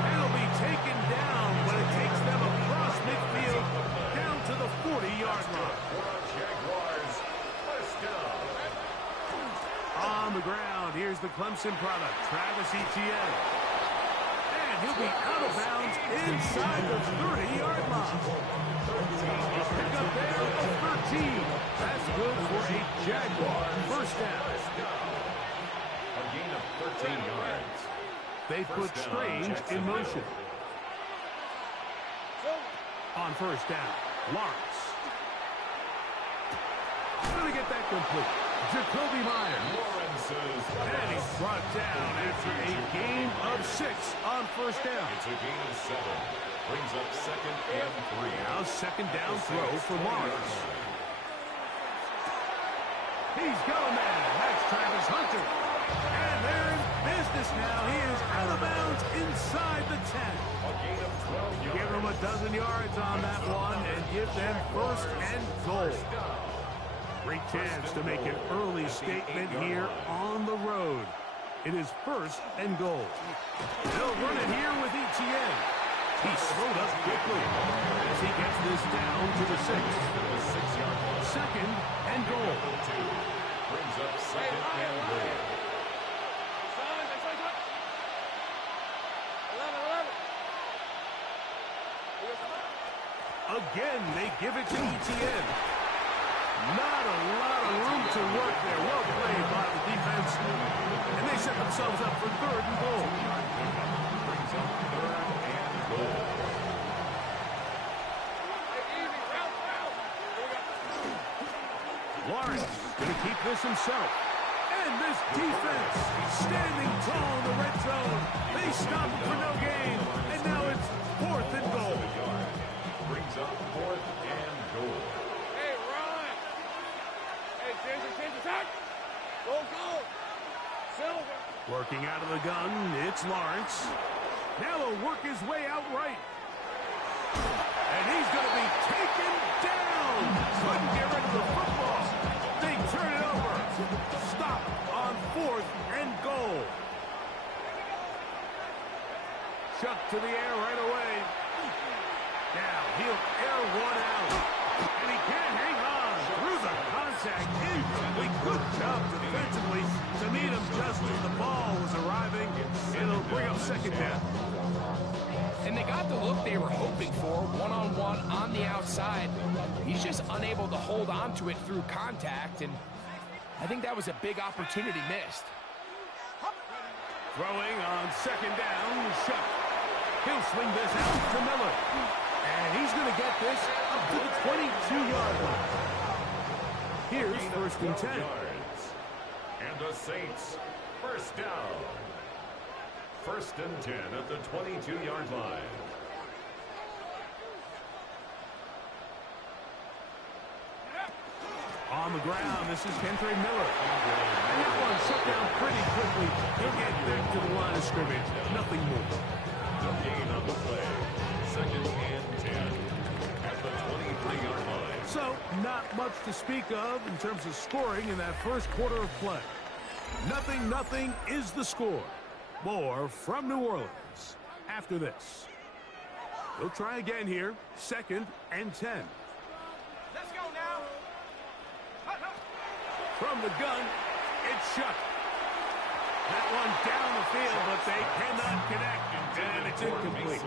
It'll be taken down when it takes them across midfield down to the 40-yard line. Jaguars, first down. On the ground, here's the Clemson product, Travis Etienne. And he'll be out of bounds inside the 30-yard line. A pickup there of 13. That's good for a Jaguar first down. A gain of 13 yards. They put Strange in motion. On first down, Lawrence. Going to get that complete. Jacoby Myers. And he's brought down after a gain of 6 on first down. It's a gain of 7. Brings up 2nd and 3. Now second down throw for Lawrence. He's going there. That's Travis Hunter. And they're in business now. He is out of bounds inside the 10. A gain of 12 yards. Give them a dozen yards on that one and give them first and goal. Great chance to make an early statement here on the road. It is first and goal. They'll run it here with Etienne. He slowed up quickly as he gets this down to the 6. 6-yard line. Second and goal. Brings up 2nd and goal. Again, they give it to Etienne. Not a lot of room to work there. Well played by the defense. And they set themselves up for third and goal. Brings up 3rd and goal. Lawrence going to keep this himself. And this defense standing tall in the red zone. They stop it for no gain. And now it's 4th and goal. Brings up 4th and goal. Hey, run! Hey, change attack! Go! Silver! Working out of the gun, it's Lawrence. Now he'll work his way out right. And he's going to be taken down. Couldn't get rid of the football. They turn it over. Stop on 4th and goal. Chuck to the air right away. Now he'll air one out. And he can't hang on through the contact. Incomplete. Good job defensively to meet him just as the ball was arriving. It'll bring up second down. And they got the look they were hoping for, one-on-one on the outside. He's just unable to hold on to it through contact, and I think that was a big opportunity missed. Throwing on second down, Shuck. He'll swing this out to Miller. And he's going to get this up to the 22-yard line. Here's first and 10. And the Saints, first down. First and 10 at the 22-yard line. On the ground, this is Kentre Miller. And that one shut down pretty quickly. He'll get back to the line of scrimmage. Nothing more. No gain on the play. Second and 10 at the 23-yard line. So, not much to speak of in terms of scoring in that first quarter of play. Nothing is the score. More from New Orleans after this. They'll try again here. Second and 10. Let's go now! From the gun, it's Shuck. That one down the field, but they cannot connect, and it's incomplete.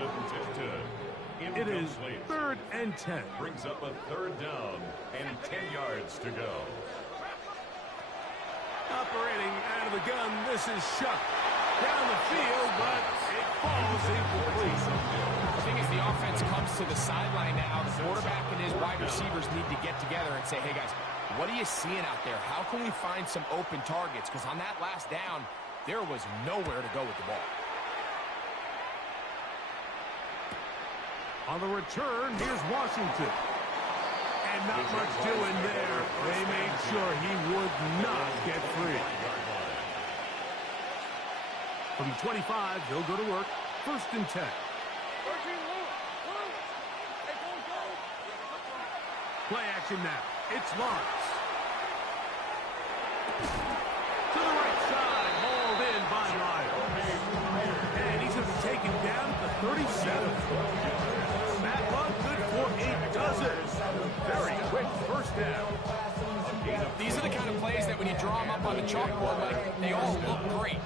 It is third and 10. Brings up a third down and 10 yards to go. Operating out of the gun, this is Shuck. Down the field, but it falls incomplete. The thing is, the offense comes to the sideline now. The quarterback and his wide receivers need to get together and say, hey, guys, what are you seeing out there? How can we find some open targets? Because on that last down, there was nowhere to go with the ball. On the return, here's Washington. And not much doing there. They made sure he would not get free. From 25, they'll go to work. First and 10. Play action now. It's Lawrence. To the right side, hauled in by Meyer. And he's going to be taken down to 37. That one good for 8 dozen. Very quick first down. These are the kind of plays that when you draw them up on the chalkboard, like, they all look great.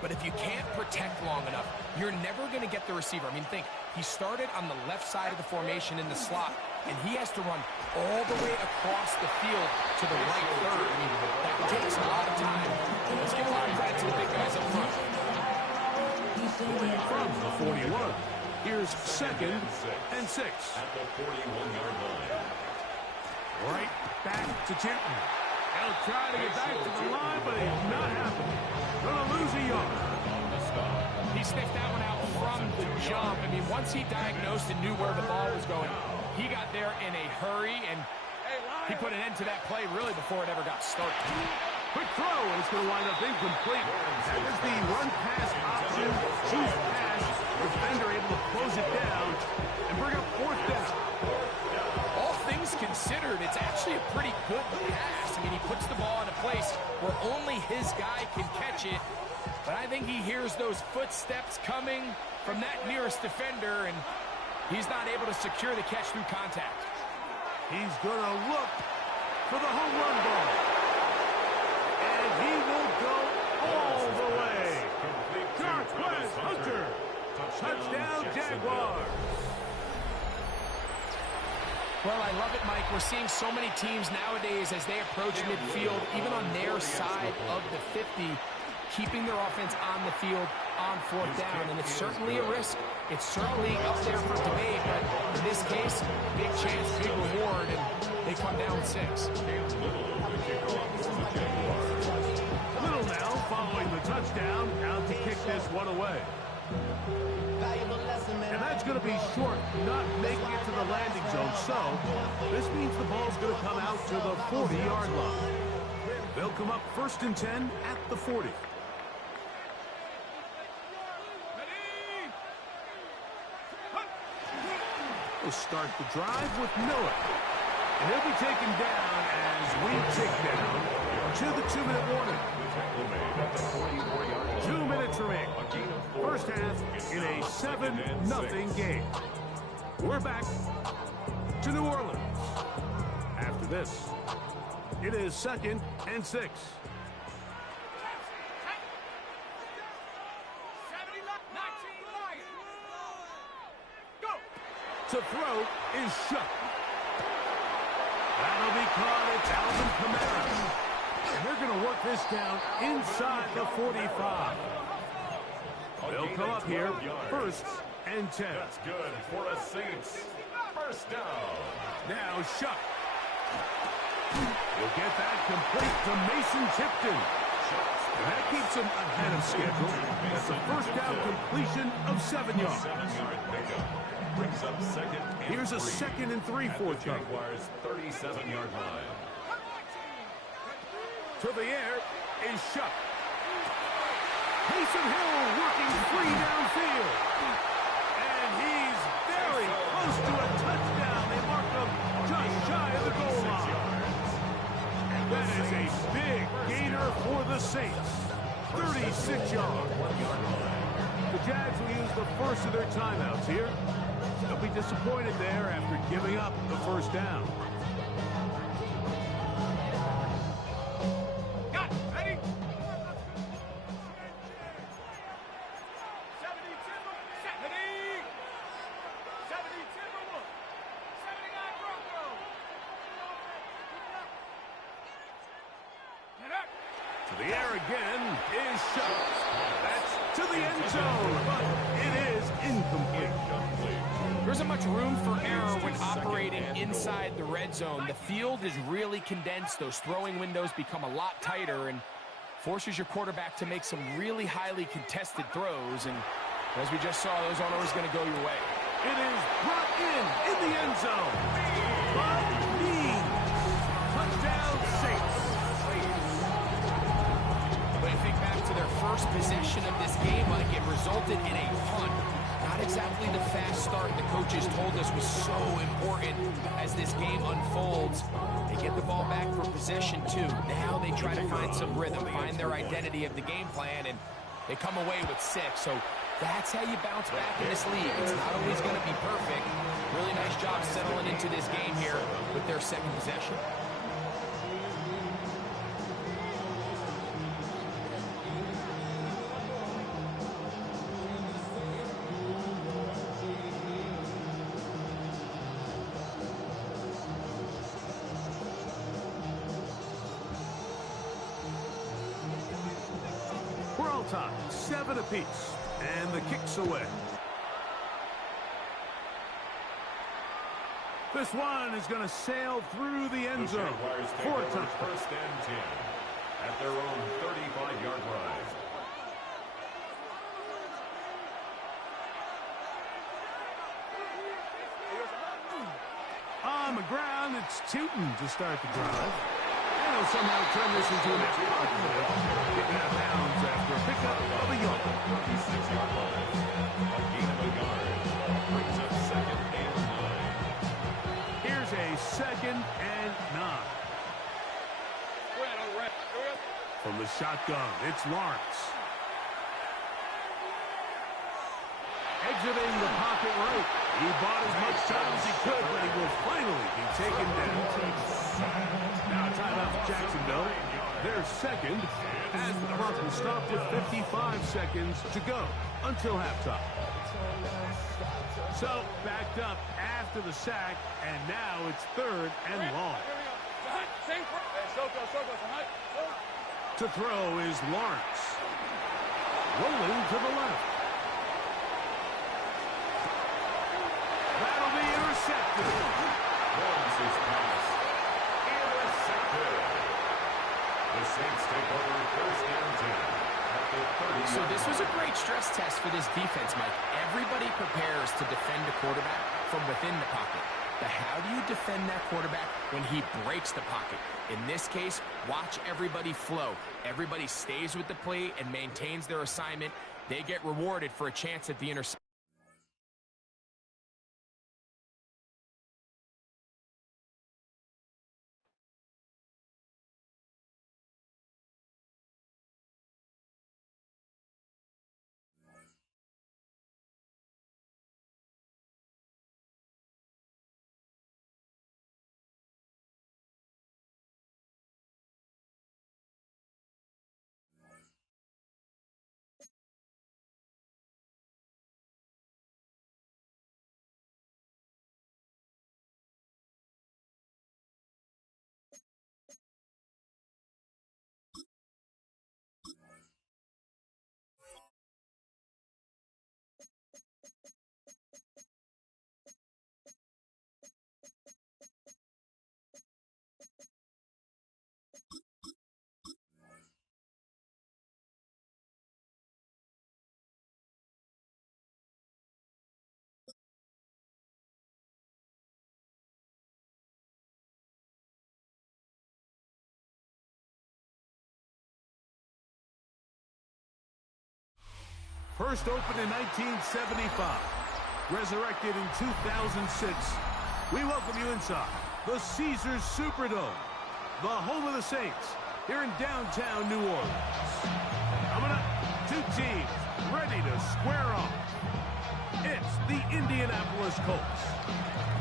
But if you can't protect long enough, you're never going to get the receiver. I mean, think, he started on the left side of the formation in the slot, and he has to run all the way across the field to the right third. I mean, that takes a lot of time. Let's give a lot of credit to the big guys up front. From the 41, here's second and 6. At the 41-yard line. Right back to Chipman. He'll try to get back to the line, but he's not happening. Gonna lose a yard. He sniffed that one out from the jump. I mean, once he diagnosed and knew where the ball was going, he got there in a hurry, and he put an end to that play really before it ever got started. Quick throw, and it's going to wind up incomplete. That is the run-pass option. Choose pass. Defender able to close it down and bring up fourth down. All things considered, it's actually a pretty good pass. I mean, he puts the ball in a place where only his guy can catch it. But I think he hears those footsteps coming from that nearest defender, and he's not able to secure the catch through contact. He's going to look for the home run ball. And he will go all the way. Jarquez Hunter. Touchdown, Jaguars. Well, I love it, Mike. We're seeing so many teams nowadays as they approach midfield, even on their side of the 50, keeping their offense on the field on fourth down. And it's certainly a risk. It's certainly up there for debate, but in this case, big chance, big reward, and they come down with 6. Little now following the touchdown, out to kick this one away. And that's going to be short, not making it to the landing zone. So this means the ball's going to come out to the 40-yard line. They'll come up 1st and 10 at the 40. We'll start the drive with Miller. And he'll be taken down as we tick down to the 2-minute warning. 2 minutes remaining. First half in a 7-0 game. We're back to New Orleans. After this, it is 2nd and 6. To throw is shut. That'll be caught. It's Alvin Kamara. And they're going to work this down inside the 45. They'll come up here 1st and 10. That's good for the Saints. First down. Now Shuck. He'll get that complete to Mason Tipton. And that keeps him ahead of schedule. That's a first down completion of 7 yards. 7-yard pickup. Brings up 2nd and 3. Here's a 2nd and 3 for Chuck. Jaguars 37-yard line. To the air is Shuck. Mason Hill working free downfield. And he's very close to a touchdown. They mark him just shy of the goal line. That is a big gainer for the Saints. 36 yards. The Jags will use the first of their timeouts here. They'll be disappointed there after giving up the first down. Got it. Ready? 72. 70. 70 Timberwolves. 79 Broncos. Get up. To the air again is Shuck. That's to the end zone, but it is incomplete. There isn't much room for error when operating inside the red zone. The field is really condensed. Those throwing windows become a lot tighter and forces your quarterback to make some really highly contested throws. And as we just saw, those aren't always going to go your way. It is brought in the end zone. But touchdown Saints. But I think back to their first possession of this game, like it resulted in a punt. Not exactly the fast start the coaches told us was so important as this game unfolds. They get the ball back for possession 2. Now they try to find some rhythm, find their identity of the game plan, and they come away with 6. So that's how you bounce back in this league. It's not always going to be perfect. Really nice job settling into this game here with their second possession. We're all tied, 7 apiece, and the kick's away. This one is going to sail through the end zone for a touchdown. First and 10 at their own 35-yard line. It's Tootin to start the drive. And he'll somehow turn this into an positive. Getting out of bounds after a pickup of a yard. 36-yard line. A gain of a yard. Brings up 2nd and 9. Here's a 2nd and 9. From the shotgun, it's Lawrence. Exiting the pocket right. He bought as much time as he could, but he will finally be taken down. Now a timeout for Jacksonville. Their second, as the clock will stop with 55 seconds to go until halftime. So, backed up after the sack, and now it's 3rd and long. To throw is Lawrence. Rolling to the left. That'll be intercepted. Lawrence's pass. Intercepted. The Saints take over 1st and 10 at the 30. So this was a great stress test for this defense, Mike. Everybody prepares to defend a quarterback from within the pocket. But how do you defend that quarterback when he breaks the pocket? In this case, watch everybody flow. Everybody stays with the play and maintains their assignment. They get rewarded for a chance at the interception. First opened in 1975. Resurrected in 2006. We welcome you inside the Caesars Superdome, the home of the Saints, here in downtown New Orleans. Coming up, 2 teams ready to square off. It's the Indianapolis Colts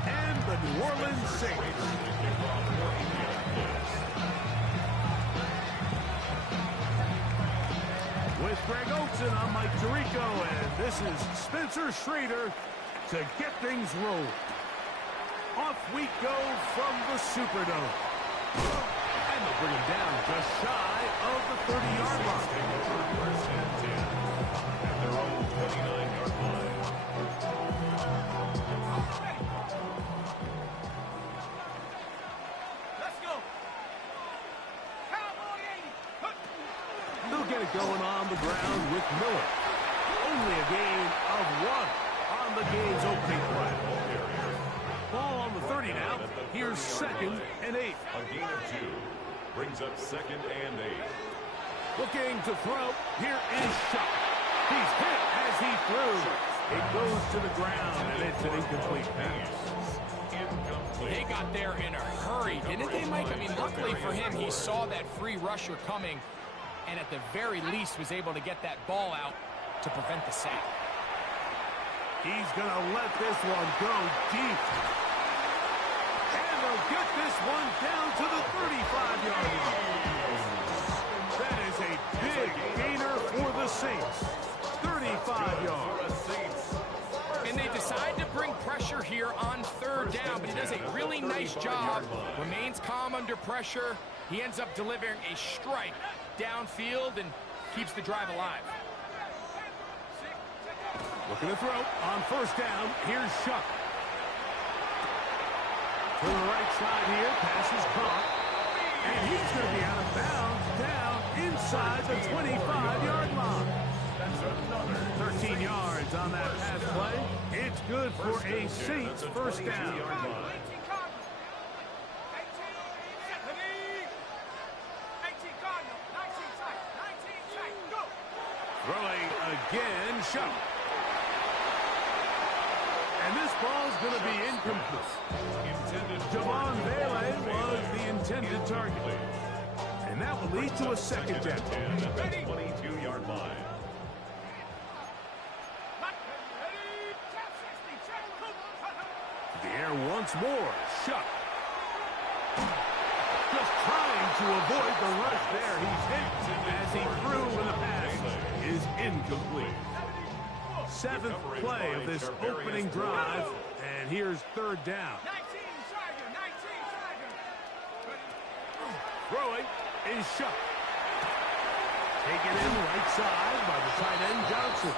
and the New Orleans Saints. With Greg Olsen, I'm Mike Tirico, and this is Spencer Schrader to get things rolling. Off we go from the Superdome. And they'll bring him down just shy of the 30-yard line. 1st and 10 at their own 29-yard line. Let's go. Cowboy 80. They'll get it going on the ground with Miller. Only a gain of 1 on the game's opening play. Ball on the 30 now. Here's 2nd and 8. A gain of 2 brings up 2nd and 8. Looking to throw. Here is Shuck. He's hit as he threw. It goes to the ground, and it's an incomplete pass. They got there in a hurry, didn't they, Mike? I mean, luckily for him, he saw that free rusher coming, and at the very least was able to get that ball out to prevent the sack. He's going to let this one go deep. And they'll get this one down to the 35-yard line. That is a big gainer for the Saints. 35 yards. And they decide to bring pressure here on 3rd down, but he does a really nice job. Remains calm under pressure. He ends up delivering a strike downfield and keeps the drive alive. Looking to throw on 1st down. Here's Shuck. To the right side here. Pass is caught. And he's going to be out of bounds down inside the 25-yard line. 13 yards on that pass play. It's good for a Saints 1st down. Throwing again, shot. And this ball's going to be incomplete. Javon Bailey was the intended target. And that will lead to a second down. 22-yard line. The air once more. Shot. Just trying to avoid the rush there. He's hit as he threw when the pass is incomplete. Seventh play of this opening drive, and here's third down. Throwing is shot. Taken in right side by the tight end Johnson.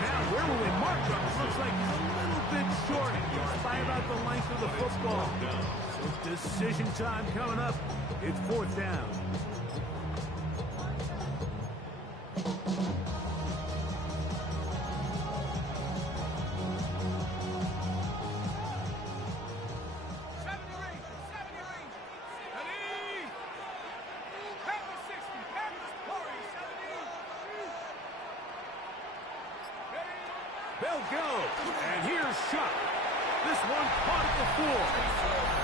Now, where will they mark him? It looks like he's a little bit short by about the length of the football. So decision time coming up. It's fourth down. They'll go. And here's shot. This one caught at the 4.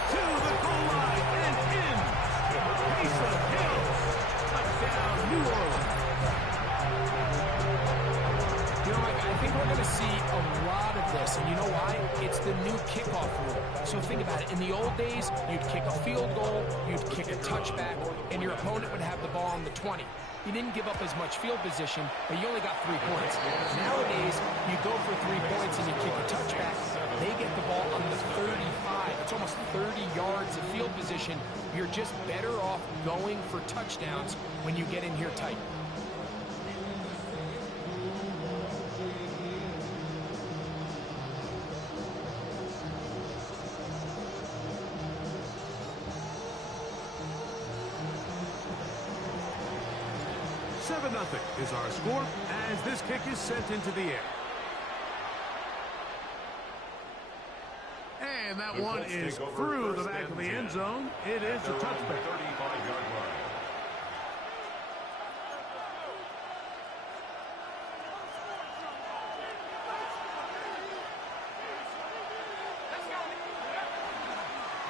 To the goal line and in. Taysom Hill. Touchdown, New Orleans. You know, Mike, I think we're going to see a lot of this. And you know why? It's the new kickoff rule. So think about it. In the old days, you'd kick a field goal, you'd kick a touchback, and your opponent would have the ball on the 20. You didn't give up as much field position, but you only got 3 points. Nowadays, you go for 3 points and you kick a touchback. They get the ball on the 35. It's almost 30 yards of field position. You're just better off going for touchdowns when you get in here tight. Nothing is our score as this kick is sent into the air. And that one is through the back of the end zone. It is a touchback. 35-yard line.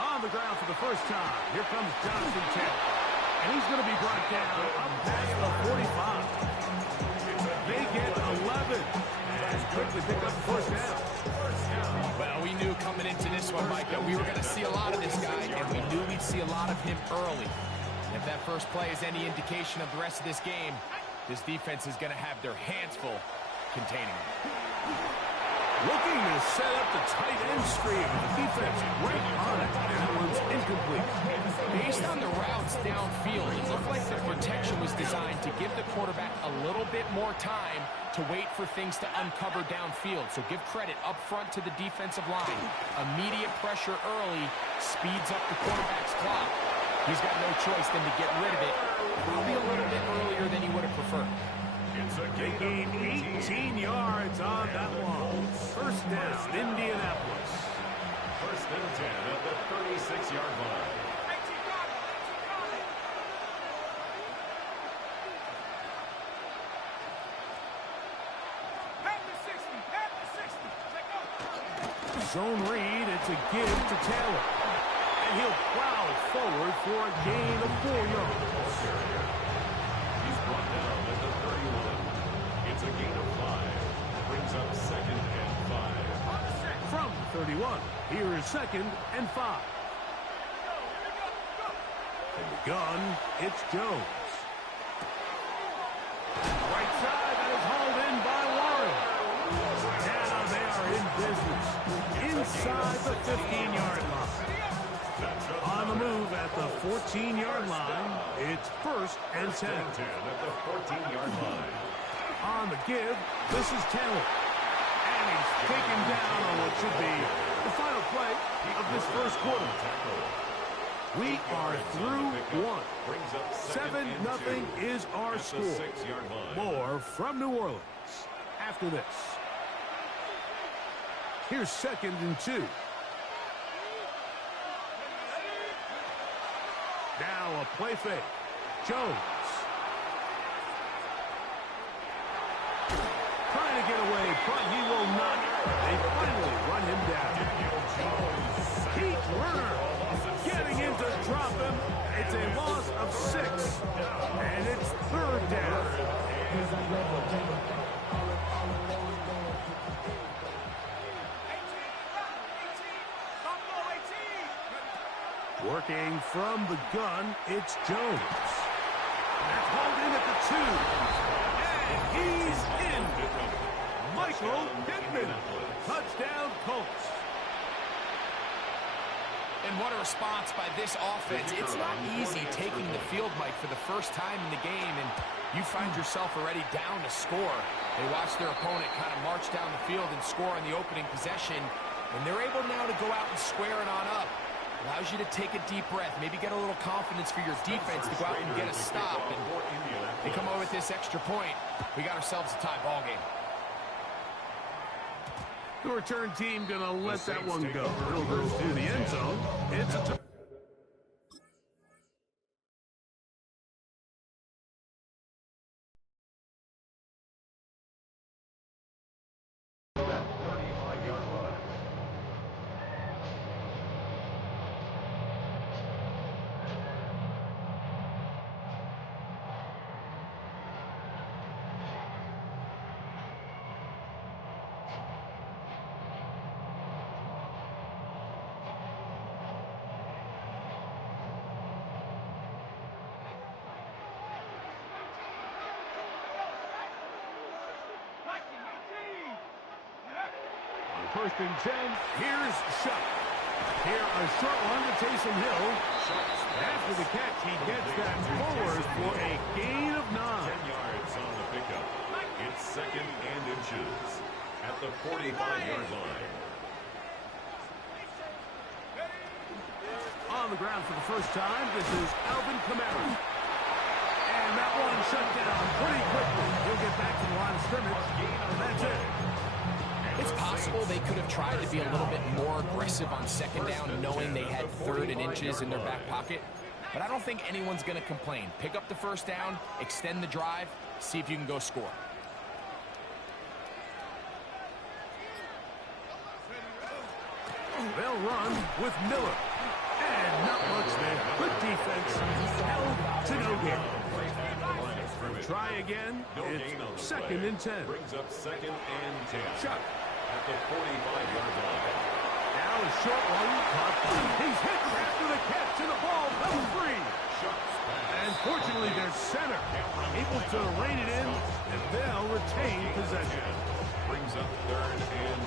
On the ground for the first time. Here comes Jonathan Taylor. And he's going to be brought down up past the 45. They get 11 and quickly pick up the first down. Well, we knew coming into this one, Mike, that we were going to see a lot of this guy, and we knew we'd see a lot of him early. If that first play is any indication of the rest of this game, this defense is going to have their hands full containing him. Looking to set up the tight end stream. The defense right on it. And that one's incomplete. Based on the routes downfield, it looked like the protection was designed to give the quarterback a little bit more time to wait for things to uncover downfield. So give credit up front to the defensive line. Immediate pressure early speeds up the quarterback's clock. He's got no choice than to get rid of it, probably a little bit earlier than he would have preferred. They gain 18 yards on that one. First down, Indianapolis. First and 10 at the 36-yard line. Zone read, it's a give to Taylor. And he'll plow forward for a gain of 4 yards. He's brought down at the 31. It's a gain of 5. Brings up second and 5. From 31, here is second and 5. In the gun, it's Jones. Right side, that is hauled in by Warren. Now they are in business. Inside the 15-yard line. On the move at the 14-yard line, it's first and 10. At the 14-yard line. On the give, this is Taylor. And he's taken down on what should be the final play of this first quarter. We are through one. 7-0 is our score. More from New Orleans after this. Here's second and 2. Now a play fake. Jones. but he will not. They finally run him down. Keith Turner getting in to drop him. It's a loss of 6, and it's 3rd down. Working from the gun, it's Jones. That's hauled in at the 2. And he's in. Michael Pittman. Touchdown, Colts. And what a response by this offense. It's not easy taking the field, Mike, for the first time in the game, and you find yourself already down to score. They watch their opponent kind of march down the field and score on the opening possession, and they're able now to go out and square it on up. Allows you to take a deep breath, maybe get a little confidence for your defense to go out and get a stop. And they come over with this extra point. We got ourselves a tie ball game. The return team going to let that one go. It'll go through the end zone. It's a First and 10, here's Shuck. Here, a short one to Taysom Hill. After the catch, he gets that forward for a gain of 9. 10 yards on the pickup. It's 2nd and inches at the 45-yard line. On the ground for the first time, this is Alvin Kamara. And that one shut down pretty quickly. He'll get back to the line of scrimmage, and that's it. It's possible they could have tried to be a little bit more aggressive on 2nd down, knowing they had 3rd and inches in their back pocket. But I don't think anyone's going to complain. Pick up the 1st down, extend the drive, see if you can go score. They'll run with Miller. And not much there. Good defense. Held to no gain. Try again. It's 2nd and 10. Brings up 2nd and 10. Chuck. At the 45-yard line. Now a short one. He's hit after the catch, and the ball comes free. And fortunately, their center able to rein it in, and they'll retain possession. Brings up 3rd and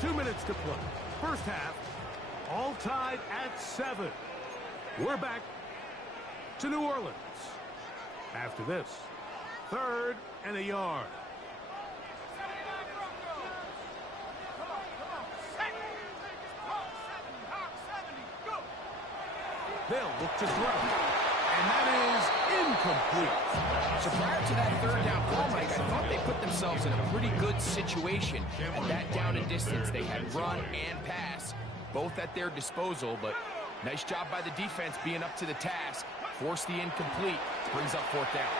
1. 2 minutes to play. First half, all tied at 7. We're back to New Orleans. After this, 3rd and a yard. They'll look to throw. And that is incomplete. So prior to that 3rd down call, Mike, I thought they put themselves in a pretty good situation. At that down and distance, they had run and pass, both at their disposal, but nice job by the defense being up to the task. Force the incomplete. Brings up 4th down.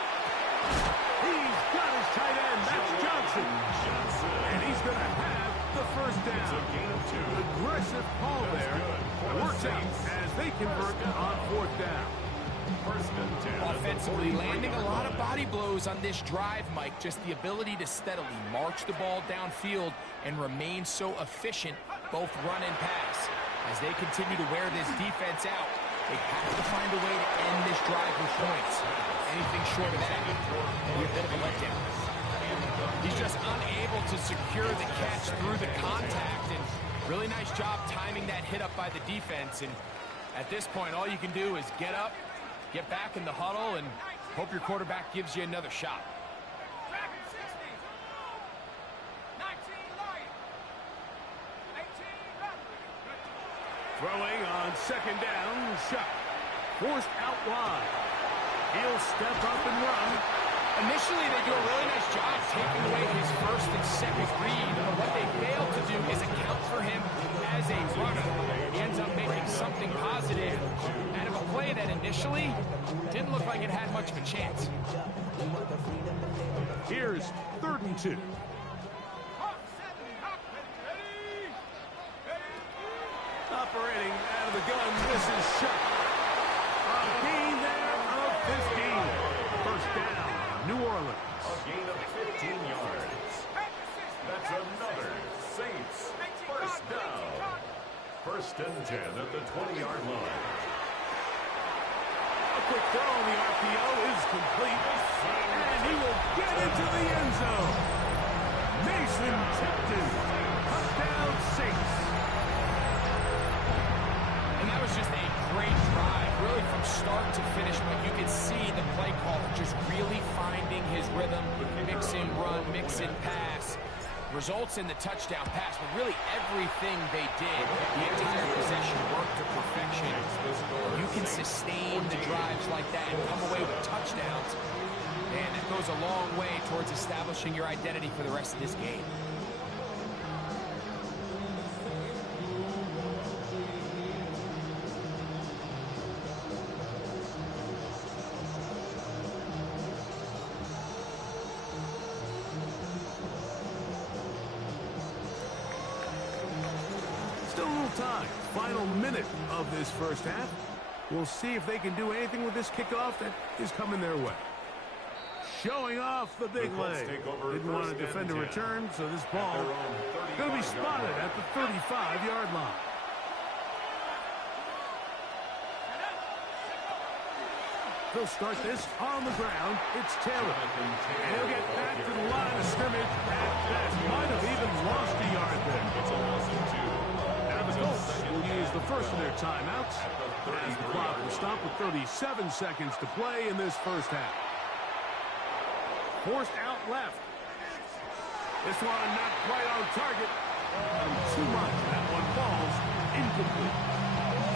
He's got his tight end. That's Johnson. And he's going to have the 1st down. Aggressive call there. Works out as they convert on 4th down. Offensively, landing a lot of body blows on this drive, Mike. Just the ability to steadily march the ball downfield and remain so efficient, both run and pass. As they continue to wear this defense out, they have to find a way to end this drive with points. Anything short of that will be a bit of a letdown. He's just unable to secure the catch through the contact, and really nice job timing that hit up by the defense. And at this point, all you can do is get up, get back in the huddle, and hope your quarterback gives you another shot. Throwing on 2nd down, Shuck. Forced out wide. He'll step up and run. Initially, they do a really nice job taking away his 1st and 2nd read, but what they fail to do is account for him as a runner. He ends up making something positive out of a play that initially didn't look like it had much of a chance. Here's 3rd and 2. shut. A gain there of 15. First down, New Orleans. A gain of 15 yards. That's another Saints first down. First and 10 at the 20-yard line. A quick throw on the RPO is complete. And he will get into the end zone. Mason Tipton. Touchdown Saints. And that was just a great drive, really from start to finish, but you could see the play caller just really finding his rhythm, mix in run, mix in pass. Results in the touchdown pass, but really everything they did, the entire possession worked to perfection. You can sustain the drives like that and come away with touchdowns, and it goes a long way towards establishing your identity for the rest of this game. Still a little time. Final minute of this first half. We'll see if they can do anything with this kickoff that is coming their way. Showing off the big leg. Didn't want to defend a return, so this ball going to be spotted at the 35-yard line. They'll start this on the ground. It's Taylor. And he'll get back to the line of scrimmage. At best, might have even lost a yard there. And the Colts will use the first of their timeouts as the clock will stop with 37 seconds to play in this first half. Forced out left. This one not quite on target. And too much. That one falls incomplete.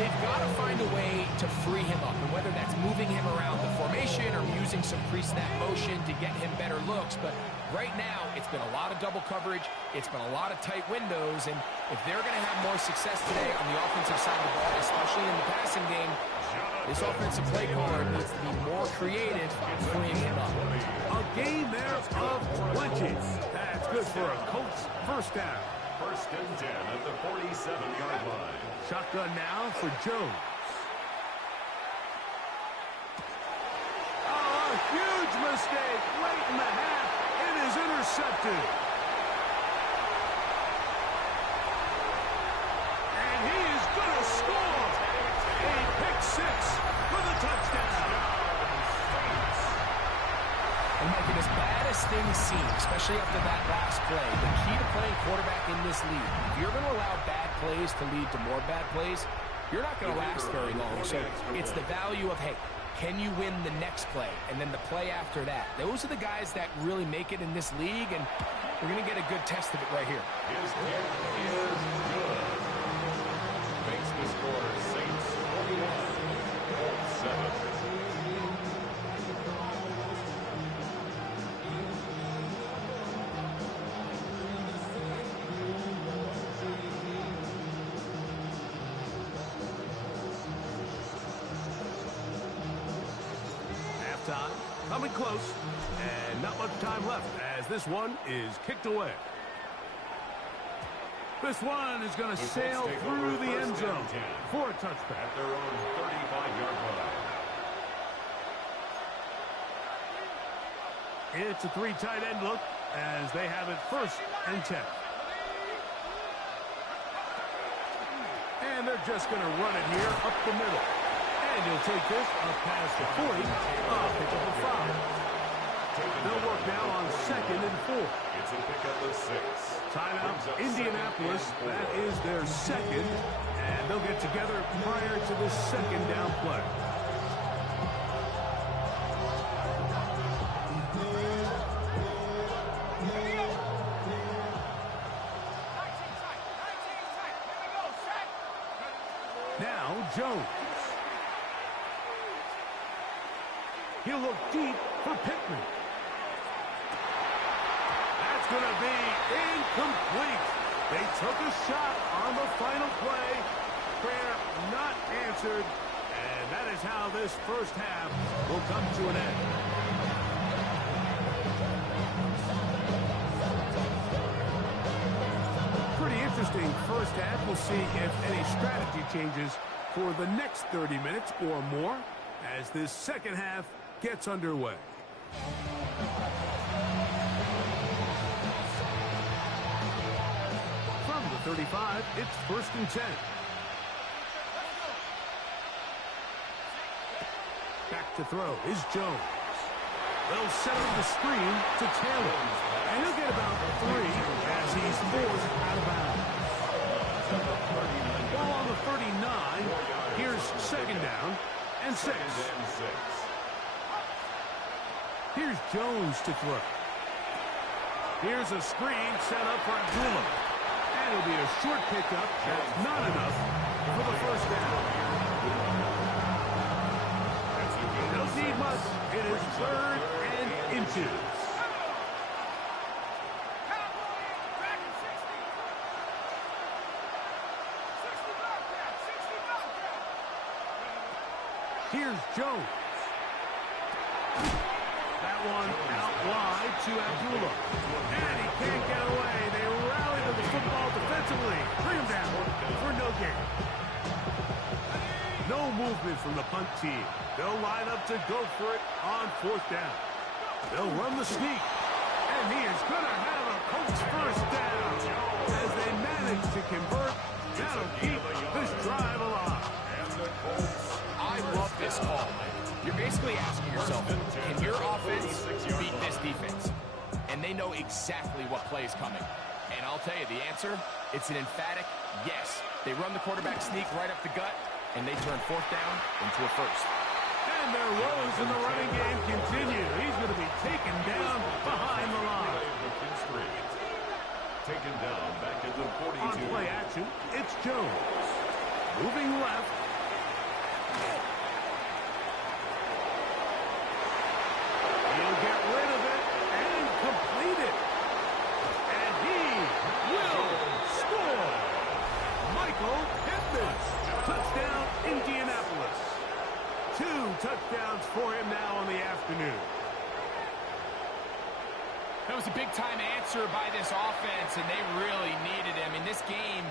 They've got to find a way to free him up, and whether that's moving him around the formation or using some pre-snap motion to get him better looks. But right now, it's been a lot of double coverage. It's been a lot of tight windows, and if they're going to have more success today on the offensive side of the ball, especially in the passing game, this offensive play caller needs to be more creative in freeing him up. A gain there of 20. That's good for a Colts first down. First and 10 at the 47-yard line. Shotgun now for Jones. Oh, a huge mistake late in the half. It is intercepted. And he is going to score. A pick six for the touchdown. And Mike, as bad as things seem, especially after that last play, the key to playing quarterback in this league, if you're going to allow bad plays to lead to more bad plays, you're not going to last very long. So it's the value of, hey, can you win the next play? And then the play after that. Those are the guys that really make it in this league, and we're going to get a good test of it right here. His kick is good. Makes the score Saints 41-7. Time coming close, and not much time left as this one is kicked away. This one is going to sail through the end zone for a touchback. At their own 35-yard line. It's a three tight end look as they have it first and 10. And they're just going to run it here up the middle. And he'll take this up past the 40. Pick up a foul. They'll work now on 2nd and 4. It's a pick up of 6. Timeout, Indianapolis. That is their second. And they'll get together prior to this second down play. Now Jones. He'll look deep for Pittman. That's going to be incomplete. They took a shot on the final play. Prayer not answered. And that is how this first half will come to an end. Pretty interesting first half. We'll see if any strategy changes for the next 30 minutes or more as this second half gets underway. From the 35, it's 1st and 10. Back to throw is Jones. They'll set up the screen to Taylor. And he'll get about 3 as he's forced out of bounds. Ball on the 39. Here's 2nd down and 6. Here's Jones to throw. Here's a screen set up for Abdullah. And it'll be a short pickup. That's not enough for the 1st down. Don't need much. It is 3rd and inches. Here's Jones. That one out wide to Abdullah. And he can't get away. They rally to the football defensively. Bring him down for no gain. No movement from the punt team. They'll line up to go for it on 4th down. They'll run the sneak. And he is going to have a Colts 1st down. As they manage to convert, that'll keep this drive alive. I love this call. You're basically asking yourself, can your offense beat this defense? And they know exactly what play is coming. And I'll tell you the answer, it's an emphatic yes. They run the quarterback sneak right up the gut, and they turn 4th down into a 1st. And their woes in the running game continue. He's going to be taken down behind the line. Taken down back at the 42. On play action, it's Jones. Moving left. He'll get rid of it and complete it. And he will score. Michael Pittman. Touchdown, Indianapolis. 2 touchdowns for him now on the afternoon. That was a big-time answer by this offense, and they really needed him. In this game,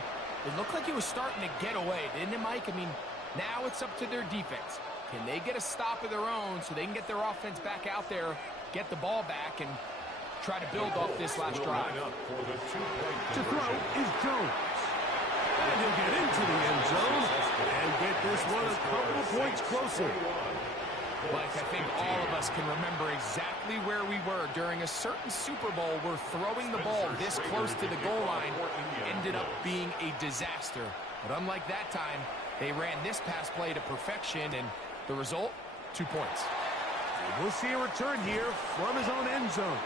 it looked like it was starting to get away, didn't it, Mike? I mean, now it's up to their defense. Can they get a stop of their own so they can get their offense back out there, get the ball back, and try to build off this last drive? To throw is Jones. And he'll get into the end zone and get this one a couple of points closer. Mike, I think all of us can remember exactly where we were during a certain Super Bowl where throwing the ball this close to the goal line ended up being a disaster. But unlike that time, they ran this pass play to perfection, and the result, 2 points. And we'll see a return here from his own end zone.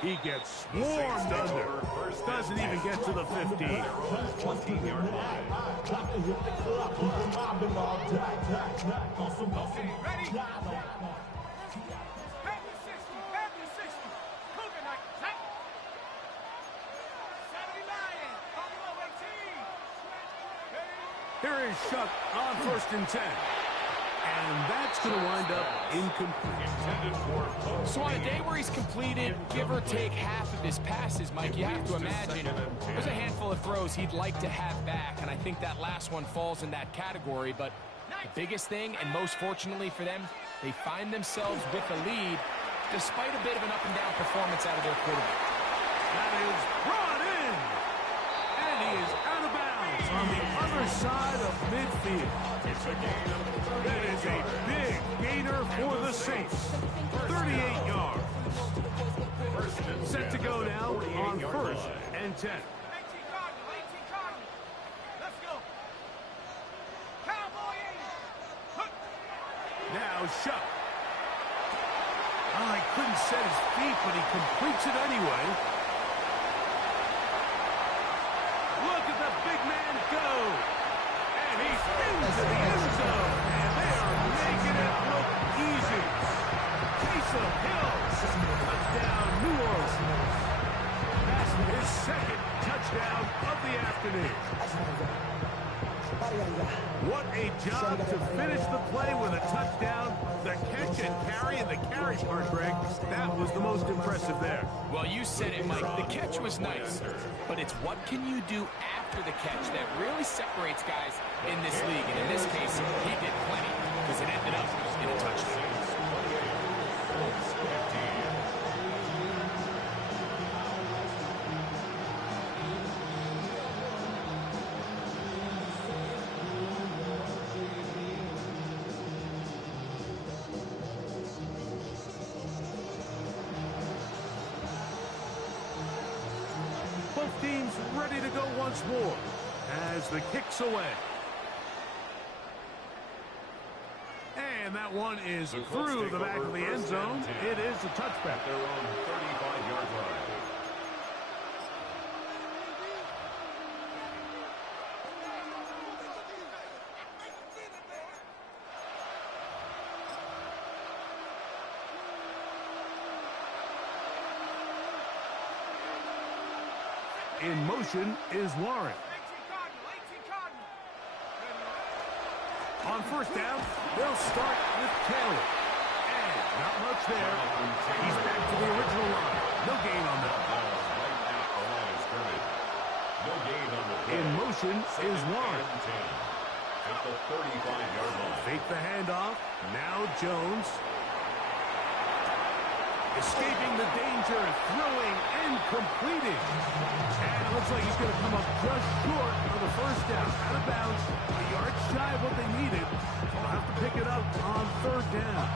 He gets swarmed under. Doesn't even get to the 15. Ready? Here is Shuck on 1st and 10. And that's going to wind up incomplete. So on a day where he's completed, give or take half of his passes, Mike, you have to imagine there's a handful of throws he'd like to have back, and I think that last one falls in that category. But the biggest thing, and most fortunately for them, they find themselves with a lead despite a bit of an up-and-down performance out of their quarterback. That is brought in. And he is out of bounds on the other side of midfield. That is a big gainer for the Saints. 38 yards. Set to go now on 1st and 10. Now Shuck. Oh, he couldn't set his feet, but he completes it anyway. Look at the big man go. And he's into the end zone. And they are making it look easy. Taysom Hill. Touchdown, New Orleans. That's his 2nd touchdown of the afternoon. What a job to finish the play with a touchdown. The catch and carry, and the carry part, Greg, that was the most impressive there. Well, you said it, Mike. The catch was nice, but it's what can you do after the catch that really separates guys in this league. And in this case, he did plenty because it ended up in a touchdown. Both teams ready to go once more as the kick's away. And that one is through the back of the end zone. It is a touchback. Their own 35-yard line. In motion is Warren. On first down, they'll start with Taylor. And not much there. He's back to the original line. No gain on that. In motion is Warren. At the 35-yard line. Fake the handoff. Now Jones. Escaping the danger, throwing and completing. And it looks like he's going to come up just short of the first down. Out of bounds, a yard shy of what they needed. They'll have to pick it up on third down.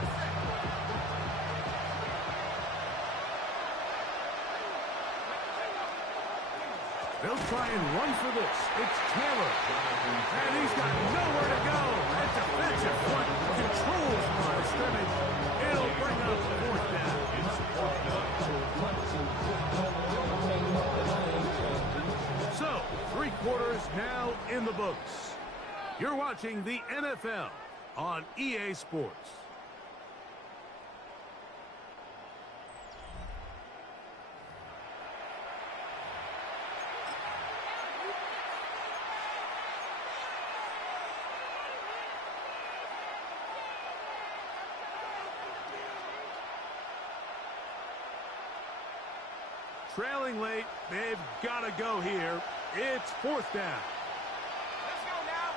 They'll try and run for this. It's Taylor. And he's got nowhere to go. That defensive front controls the line of scrimmage. It'll bring up fourth down. So, 3 quarters now in the books. You're watching the NFL on EA Sports. Trailing late, they've got to go here. It's fourth down. Let's go now.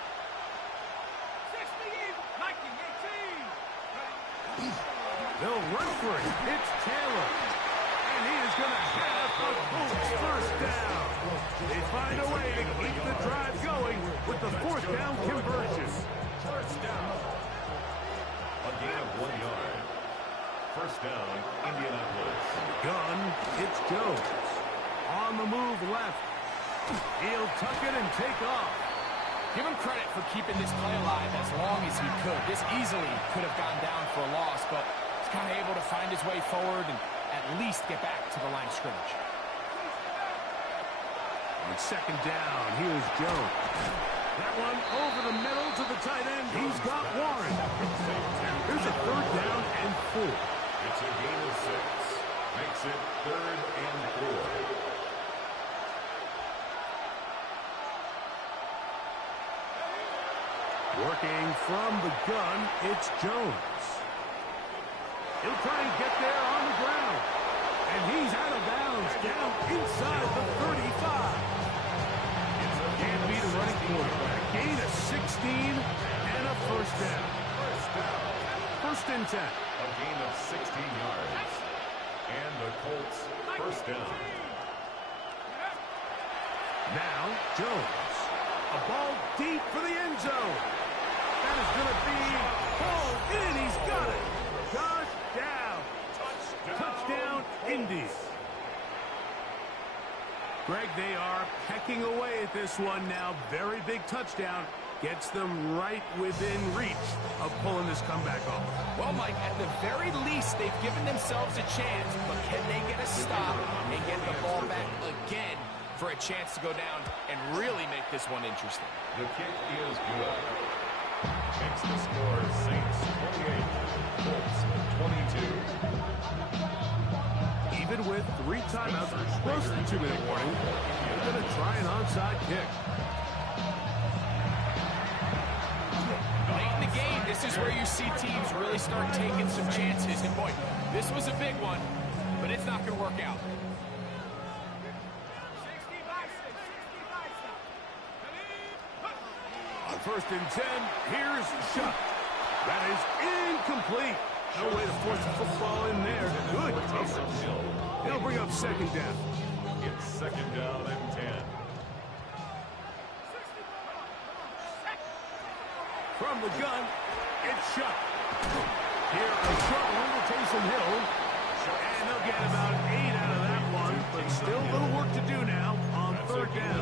60, 19, 18. They'll run for it. It's Taylor. And he is going to have a Colts first down. They find a way to keep the drive going with the fourth down conversion. First down. A gain of 1 yard. First down, Indianapolis. Gun, it's Jones. On the move left. He'll tuck it and take off. Give him credit for keeping this play alive as long as he could. This easily could have gone down for a loss, but he's kind of able to find his way forward and at least get back to the line of scrimmage. On second down, here's Jones. That one over the middle to the tight end. He's got Warren. Here's a third down and 4. It's a gain of 6. Makes it 3rd and 4. Working from the gun, it's Jones. He'll try and get there on the ground. And he's out of bounds, down inside the 35. Can't beat a running quarterback. Gain of 16 and a first down. First and 10. A gain of 16 yards. And the Colts first down. Now, Jones. A ball deep for the end zone. That is going to be pulled in. He's got it. Touchdown. Touchdown, Indy. Greg, they are pecking away at this one now. Very big touchdown. Gets them right within reach of pulling this comeback off. Well, Mike, at the very least, they've given themselves a chance, but can they get a stop and get the ball back again for a chance to go down and really make this one interesting? The kick is good. Makes the score Saints 28, Colts 22. Even with 3 timeouts, close to the 2-minute warning, they're going to try an onside kick. is where you see teams really start taking some chances. And boy, this was a big one, but it's not going to work out. 60 bison, 60 bison. On 1st and 10, here's Shuck. That is incomplete. No way to force the football in there. Good. He'll bring up 2nd down. It's 2nd down and 10. From the gun, it's Shuck. Here a struggle to Taysom Hill. And they'll get about 8 out of that one, but still a little work to do now on 3rd down.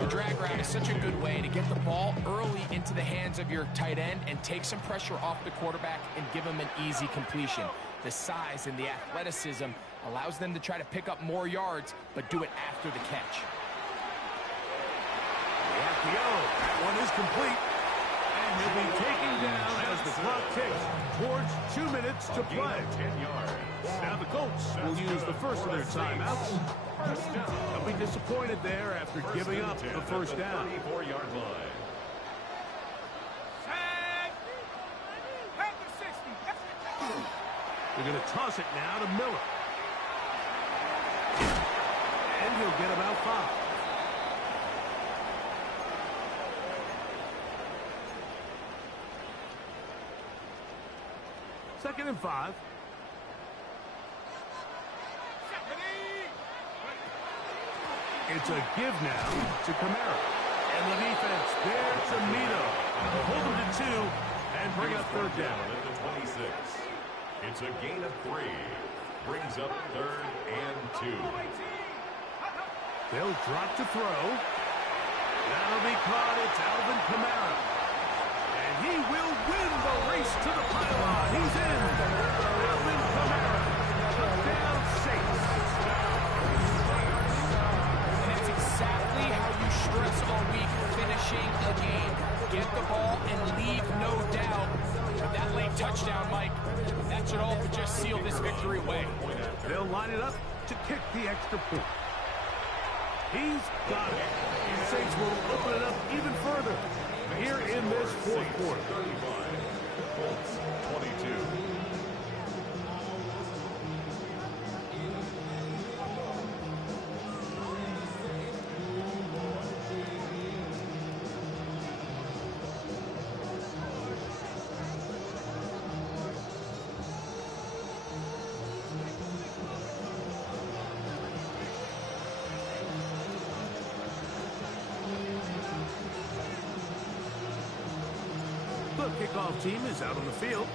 The drag route is such a good way to get the ball early into the hands of your tight end and take some pressure off the quarterback and give him an easy completion. The size and the athleticism allows them to try to pick up more yards, but do it after the catch. The RPO, that one is complete. And he'll be taken down as the clock ticks towards 2 minutes to play. 10 yards. Now the Colts will use the first of their timeouts. They'll be disappointed there after giving up the 1st down. 34-yard line. Head to 60. They're going to toss it now to Miller. And he'll get about 5. Second and 5. It's a give now to Kamara. And the defense there to Mito. Hold him to 2 and bring up 3rd down. At the 26. It's a gain of 3. Brings up 3rd and 2. They'll drop to throw. That'll be caught. It's Alvin Kamara. And he will win the race to the pylon. He's in. Alvin Kamara. Touchdown Saints. And that's exactly how you stress all week finishing a game. Get the ball and leave no doubt. But that late touchdown, Mike, that should all but just seal this victory away. They'll line it up to kick the extra point. He's got it. The Saints will open it up even further here in this 4th quarter. 22. The kickoff team is out on the field,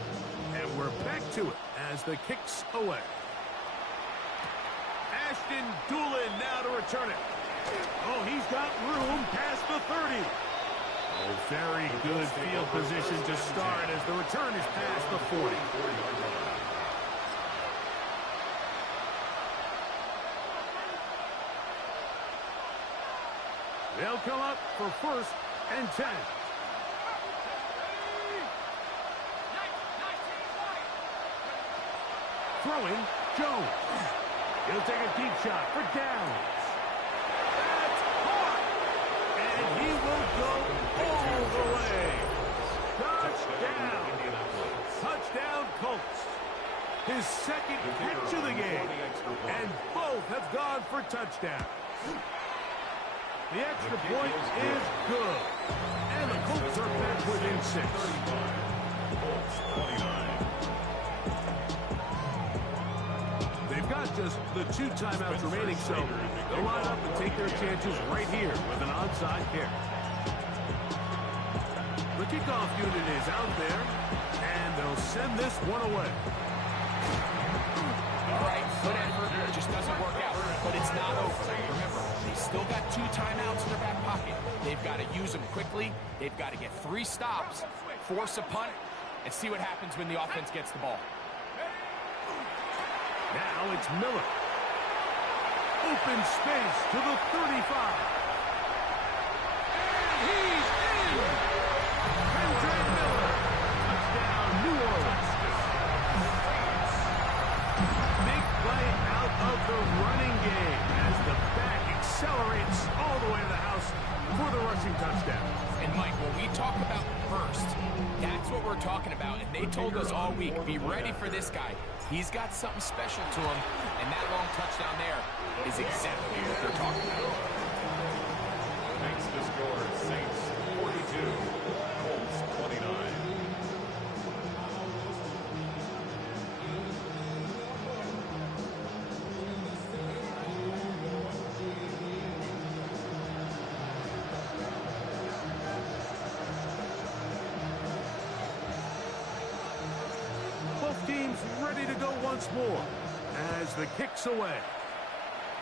and we're back to it as the kick's away. Ashton Doolin now to return it. Oh, he's got room past the 30. Oh, very good field position to start as the return is past the 40. They'll come up for 1st and 10. Throwing, Jones. He'll take a deep shot for downs. That's caught. And he will go all the way. Touchdown. Touchdown, Colts. His 2nd catch of the game. And both have gone for touchdown. The extra point is good. And the Colts are back within 6. Colts 29. They've got just the 2 timeouts remaining, so they'll line up and take their chances right here with an onside kick. The kickoff unit is out there, and they'll send this one away. All right, good effort. It just doesn't work out, but it's not over. Remember, they still got 2 timeouts in their back pocket. They've got to use them quickly. They've got to get 3 stops, force a punt, and see what happens when the offense gets the ball. Now it's Miller. Open space to the 35. And he's in! Andre Miller. Touchdown, New Orleans. Big play out of the running game as the back, accelerates all the way to the house for the rushing touchdown. And Mike, when we talk about burst, that's what we're talking about. And they told us all week, be ready for this guy. He's got something special to him, and that long touchdown there is exactly what they're talking about. Makes the score Saints 42, Colts 29. Both teams ready to go once more as the kick's away.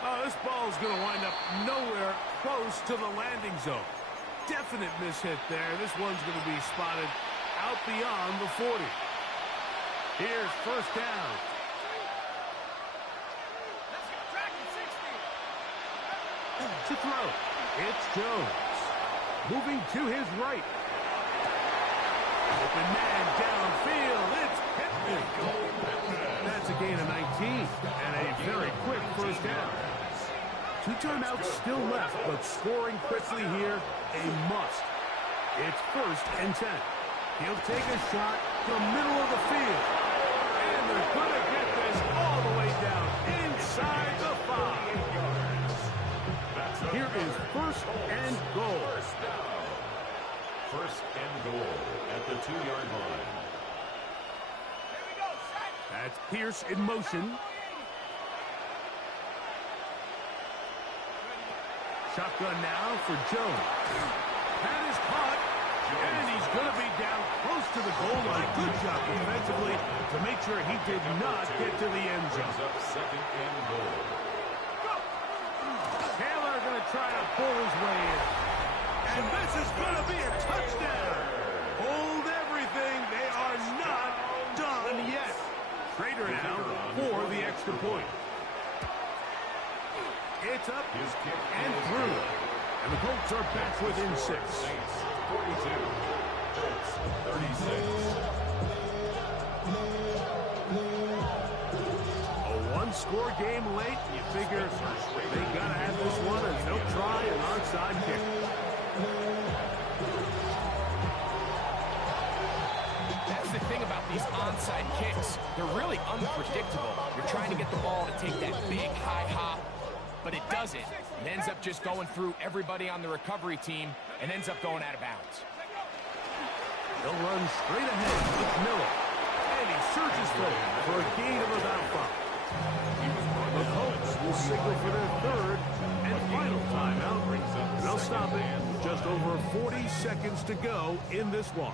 Oh, this ball is going to wind up nowhere close to the landing zone. Definite mishit there. This one's going to be spotted out beyond the 40. Here's first down. To throw, it's Jones. Moving to his right. Open man downfield. It's Pittman. That's a gain of 19 and a very quick first down. 2 timeouts still left, but scoring quickly here, a must. It's 1st and 10. He'll take a shot to the middle of the field. And they're going to get this all the way down inside the 5. Here is 1st and goal. First and goal at the 2-yard line. That's Pierce in motion. Shotgun now for Jones. That is caught, and he's going to be down close to the goal line. Good job defensively to make sure he did not get to the end zone. Brings up 2nd and goal. Taylor going to try to pull his way in. And this is going to be a touchdown. Hold everything. They are not done yet. Trader now for the extra point. It's up and through. And the Colts are back within 6. Saints 42, Colts 36. A one-score game late. You figure they got to have this one, and they'll try an onside kick. That's the thing about these onside kicks. They're really unpredictable. You're trying to get the ball to take that big high hop, but it doesn't. It ends up just going through everybody on the recovery team and ends up going out of bounds. He'll run straight ahead with Miller. And he surges forward for a gain of about 5. The Colts will signal for their 3rd and final timeout. They'll stop it with just over 40 seconds to go in this one.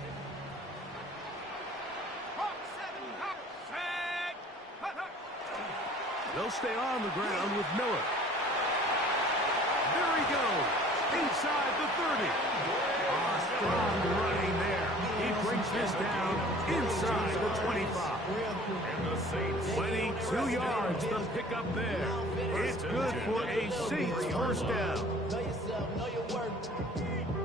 They'll stay on the ground with Miller. There he goes, inside the 30. Strong running there. He brings this down inside the 25. 22 yards to pick up there. It's good for a Saints first down. Know yourself, know your worth.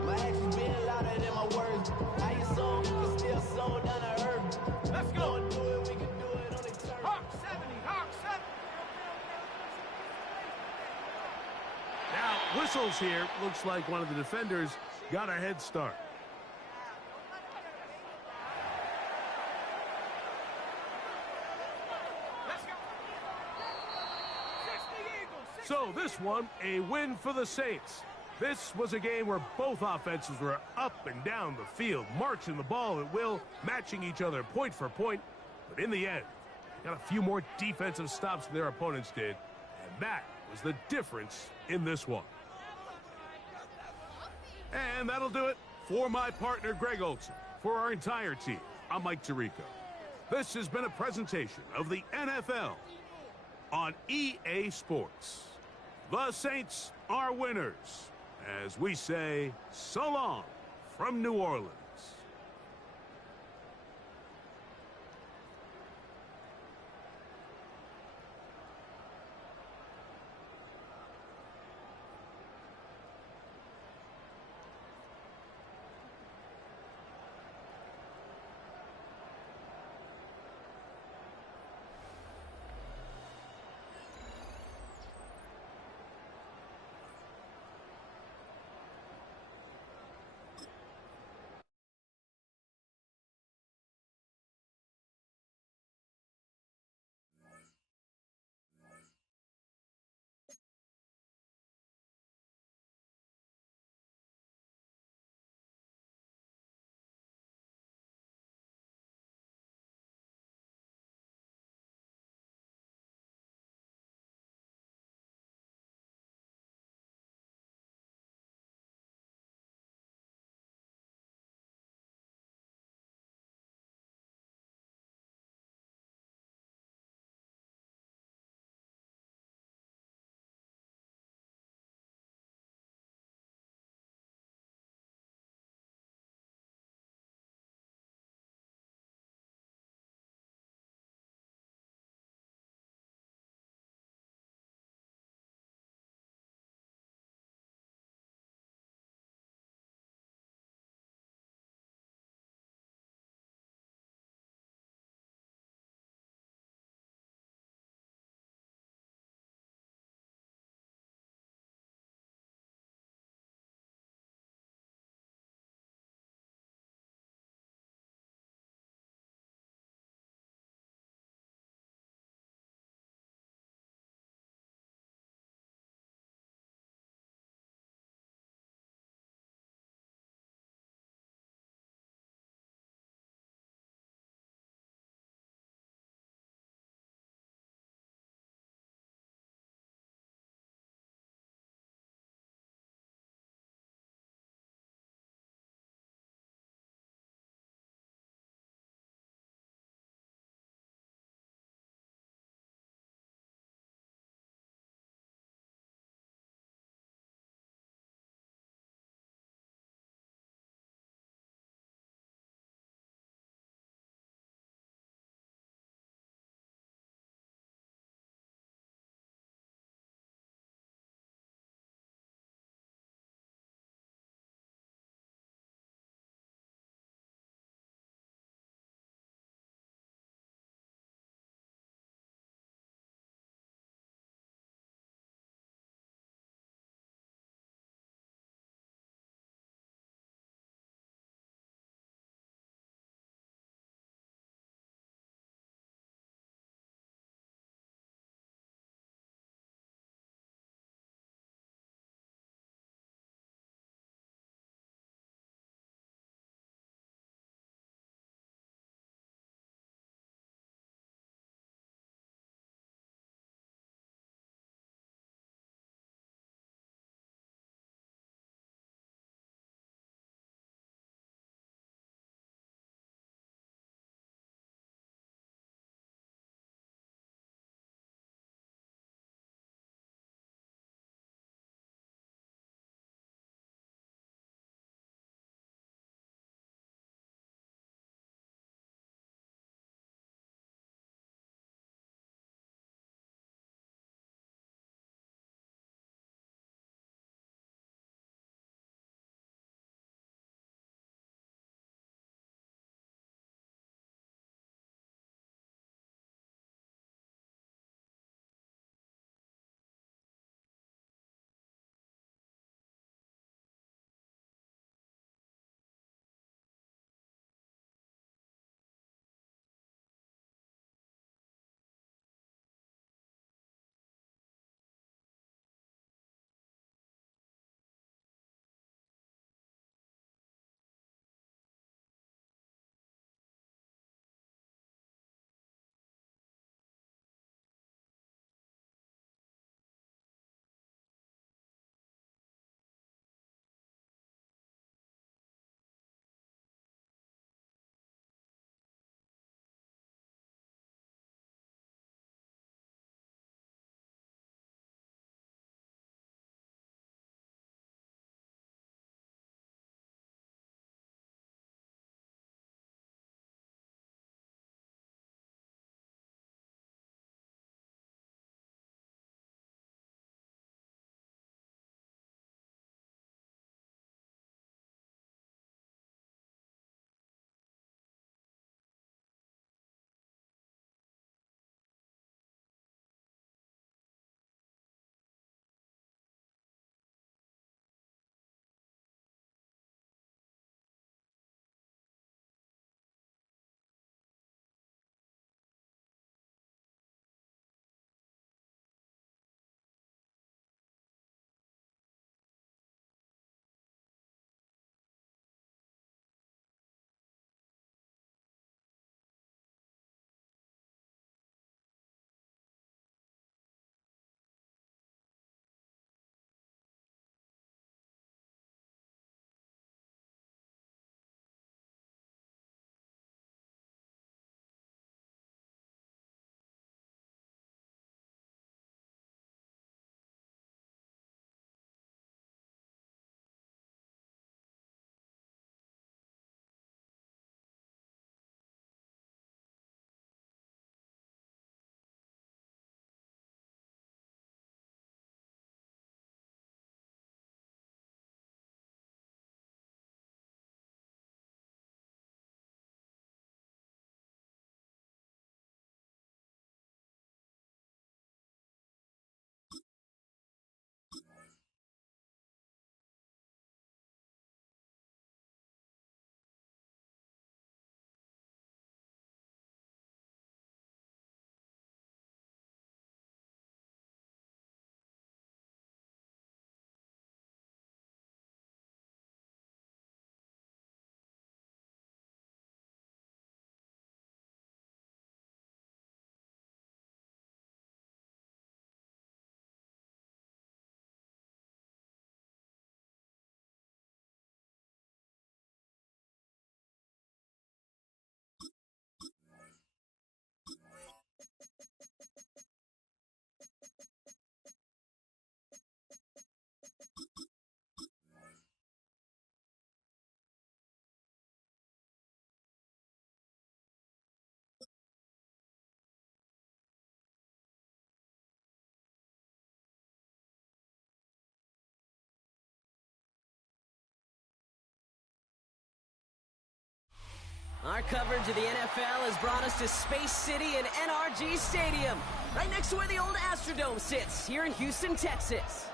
My actions being louder than my words. How you sold, you can still sold down to earth. Let's go. Do it, we can do it on the turn. Hawk 70, Hawk 70. Now, whistles here. Looks like one of the defenders got a head start. So this one, a win for the Saints. This was a game where both offenses were up and down the field, marching the ball at will, matching each other point for point. But in the end, got a few more defensive stops than their opponents did. And that was the difference in this one. And that'll do it for my partner, Greg Olson. For our entire team, I'm Mike Tirico. This has been a presentation of the NFL on EA Sports. The Saints are winners, as we say so long from New Orleans. Our coverage of the NFL has brought us to Space City and NRG Stadium, right next to where the old Astrodome sits, here in Houston, Texas.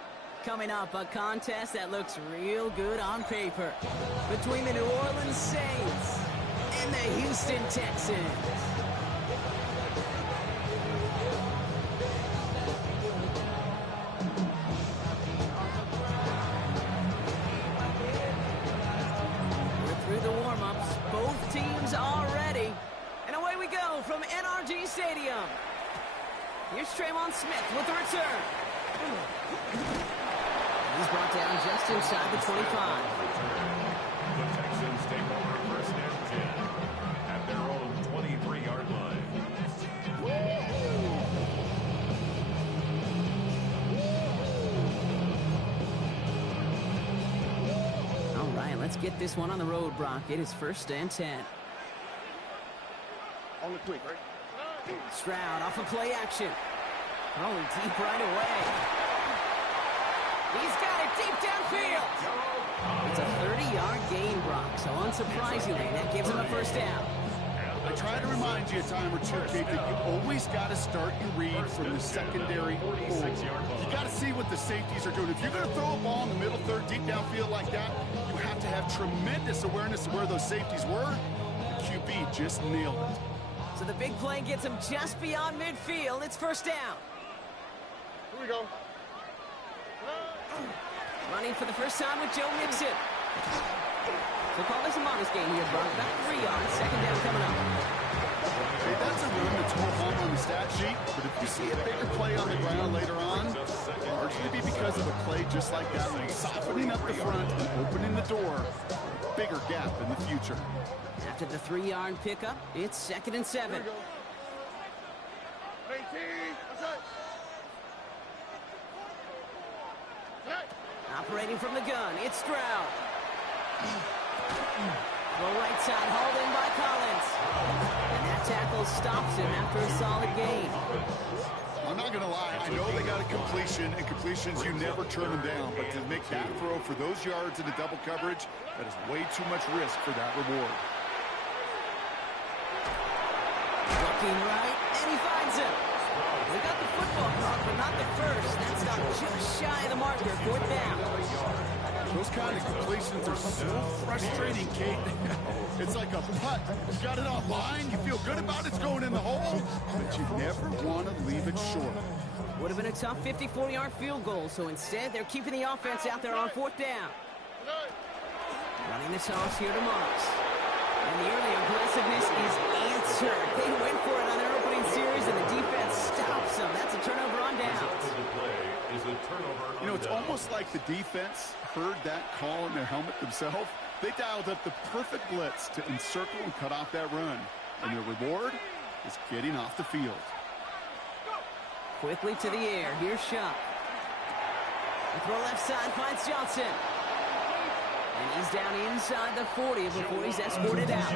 Coming up, a contest that looks real good on paper between the New Orleans Saints and the Houston Texans. Through the warm-ups, both teams are ready. And away we go from NRG Stadium. Here's Tremont Smith with the return. He's brought down just inside the 25. The Texans take over first and 10 at their own 23-yard line. All right, let's get this one on the road, Brock. It is first and 10. On the quick, right? Stroud off of play action. Throwing deep right away. He's got it deep downfield. It's a 30-yard gain, Brock. So unsurprisingly, that gives him a first down. I try to remind you a time or two, Kate, that you always got to start your read from the secondary forward. You got to see what the safeties are doing. If you're going to throw a ball in the middle third, deep downfield like that, you have to have tremendous awareness of where those safeties were. The QB just nailed it. So the big play gets him just beyond midfield. It's first down. Here we go. Running for the first time with Joe Mixon. So call this a modest game here, Brock. About 3 yards. Second down coming up. Hey, that's a run that's all bump on the stat sheet, but if you see a bigger play on the ground later on, largely be because of a play just like that, like softening up the front and opening the door. Bigger gap in the future. After the 3-yard pickup, it's second and 7. Operating from the gun, it's Stroud. The right side hauled in by Collins. And that tackle stops him after a solid gain. I'm not going to lie, I know they got a completion, and completions, you never turn them down. But to make that throw for those yards in the double coverage, that is way too much risk for that reward. Looking right, and he finds him. They got the football clock, but not the first. That stopped just shy of the marker, fourth down. Those kind of completions are so frustrating, Kate. It's like a putt. You got it online, you feel good about it's going in the hole, but you never want to leave it short. Would have been a tough 54-yard field goal, so instead they're keeping the offense out there on fourth down. Running the toss here to Moss. And the early aggressiveness is answered. They went for it on their opening series, and the defense stops them. That's a turnover on downs. You know, it's almost like the defense heard that call in their helmet themselves. They dialed up the perfect blitz to encircle and cut off that run. And their reward is getting off the field. Quickly to the air. Here's Shuck. The throw left side finds Johnson. And he's down inside the 40 before he's escorted out.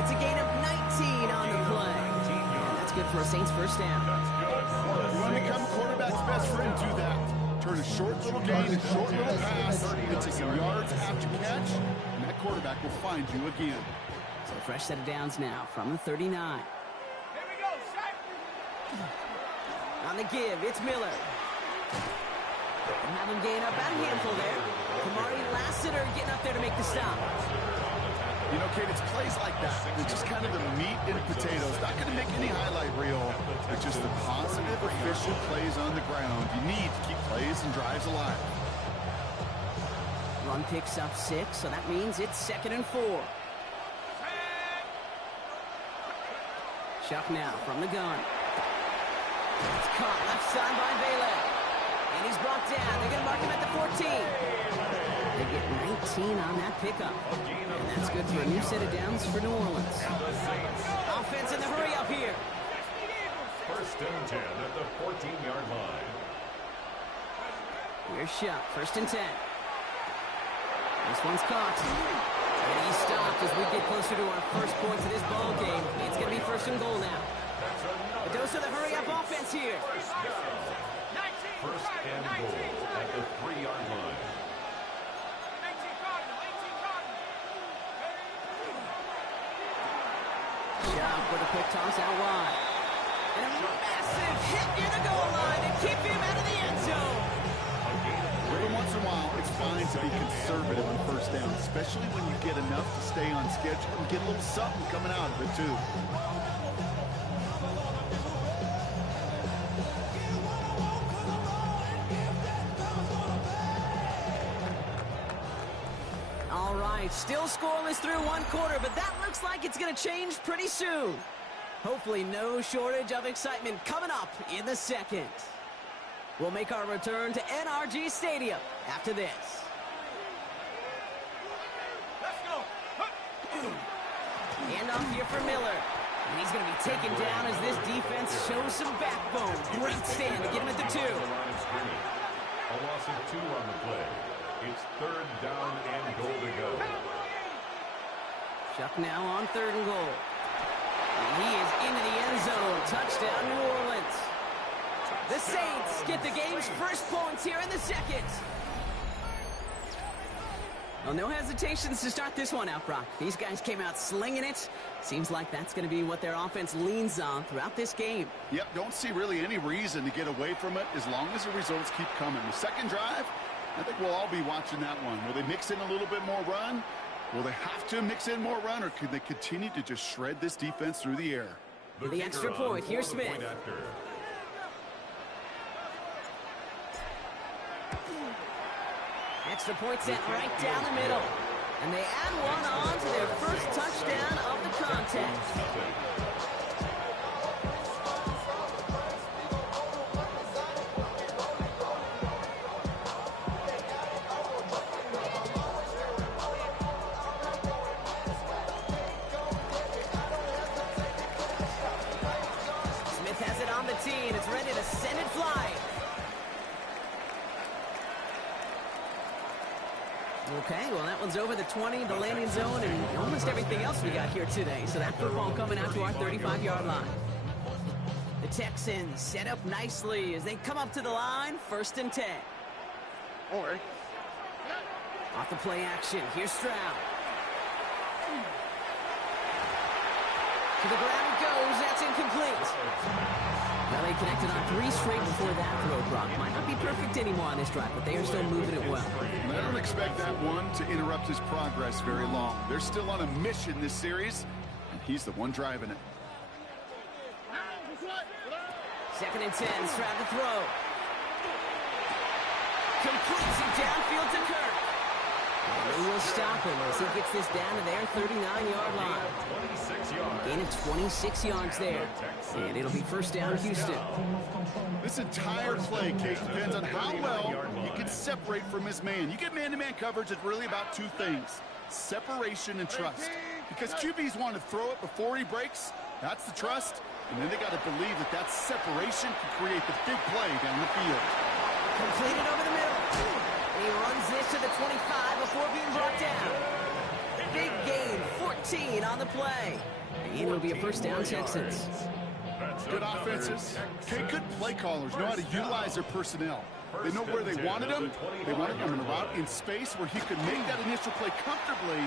It's a gain of 19 on the play. And that's good for a Saints first down. You want to become a quarterback's best friend, do that. Turn a short little gain, a short little pass into some yards after catch, and that quarterback will find you again. So a fresh set of downs now from the 39. Here we go, Shaq. On the give, it's Miller. And have him gain up about a handful there. Kamari Lassiter getting up there to make the stop. You know, Kate, it's plays like that. They're just kind of the meat and potatoes. Not going to make any highlight reel. They're just the positive, efficient plays on the ground. You need to keep plays and drives alive. Run picks up 6, so that means it's second and 4. Chuck now from the gun. It's caught left side by Bailey. And he's brought down. They're going to mark him at the 14. They get 19 on that pickup. And that's good for a new set of downs for New Orleans. Offense in the hurry up here. First and 10 at the 14-yard line. Here's Shuck, first and 10. This one's caught. And he's stopped as we get closer to our first points of this ball game. It's going to be first and goal now. A dose of the hurry up offense here. First and goal at the 3-yard line. Chubb with a quick toss out wide. And a massive hit near the goal line to keep him out of the end zone. Every once in a while, it's fine to be conservative on first down, especially when you get enough to stay on schedule and get a little something coming out of it, too. All right, still scoreless through one quarter, but that looks like it's going to change pretty soon. Hopefully no shortage of excitement coming up in the second. We'll make our return to NRG Stadium after this. Let's go. Hand off here for Miller. And he's going to be taken down as this defense shows some backbone. Great stand to get him at the 2. A loss of 2 on the play. It's 3rd down and goal to go. Chuck now on 3rd and goal. And he is into the end zone. Touchdown, New Orleans. The Saints get the game's first points here in the second. Well, no hesitations to start this one out, Brock. These guys came out slinging it. Seems like that's going to be what their offense leans on throughout this game. Yep, don't see really any reason to get away from it as long as the results keep coming. The second drive, I think we'll all be watching that one. Will they mix in a little bit more run? Will they have to mix in more run, or could they continue to just shred this defense through the air? The extra point, here's Smith. Extra point sent right down the middle. And they add one on to their first touchdown of the contest. Smith has it on the tee, and it's ready to send it flying. Okay, well, that one's over the 20, the landing zone, and almost everything else we got here today. So that football coming out to our 35-yard line. The Texans set up nicely as they come up to the line, 1st and 10. Off the play action, here's Stroud. To the ground it goes, that's incomplete. Well, they connected on 3 straight before that throw, Brock. Might not be perfect anymore on this drive, but they are still moving it well. I don't expect that one to interrupt his progress very long. They're still on a mission this series, and he's the one driving it. 2nd and 10, Stroud to throw. Completes it downfield to Kirk. And they will stop him as he gets this down to their 39-yard line. Gain of 26 yards there. And it'll be 1st down, Houston. This entire play, Kate, depends on how well you can separate from his man. You get man-to-man coverage, it's really about 2 things: separation and trust. Because QBs want to throw it before he breaks. That's the trust. And then they got to believe that that separation can create the big play down the field. Completed over the middle. And he runs this to the 25 before being brought down. Big gain, 14 on the play. And it'll be a 1st down, Texans. Good offenses. Okay, good play callers know how to utilize their personnel. They know where they wanted him. They wanted him in a route in space where he could make that initial play comfortably,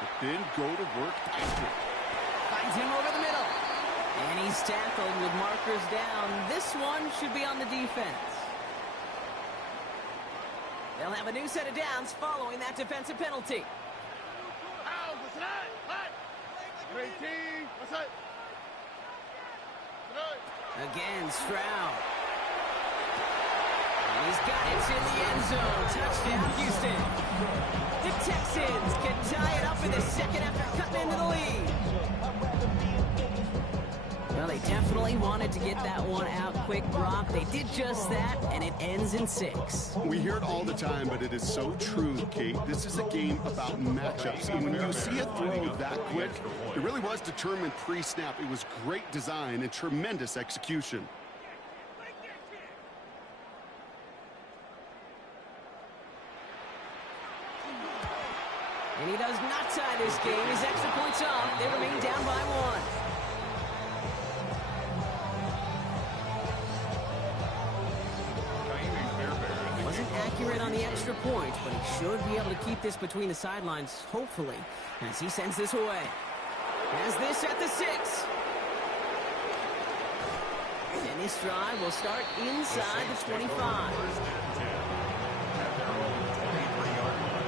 but then go to work after. Finds him over the middle. And he's tackled with markers down. This one should be on the defense. They'll have a new set of downs following that defensive penalty. Again, Stroud. And he's got it to the end zone. Touchdown, Houston. The Texans can tie it up in the second after cutting into the lead. Well, they definitely wanted to get that one out quick, Brock. They did just that, and it ends in 6. We hear it all the time, but it is so true, Kate. This is a game about matchups. And when you see a throw that quick, it really was determined pre-snap. It was great design and tremendous execution. And he does not tie this game. His extra points off. They remain down by 1. Wasn't accurate on the extra point, but he should be able to keep this between the sidelines, hopefully, as he sends this away. Has this at the 6. And this drive will start inside the 25. First and 10 at their own 23-yard line.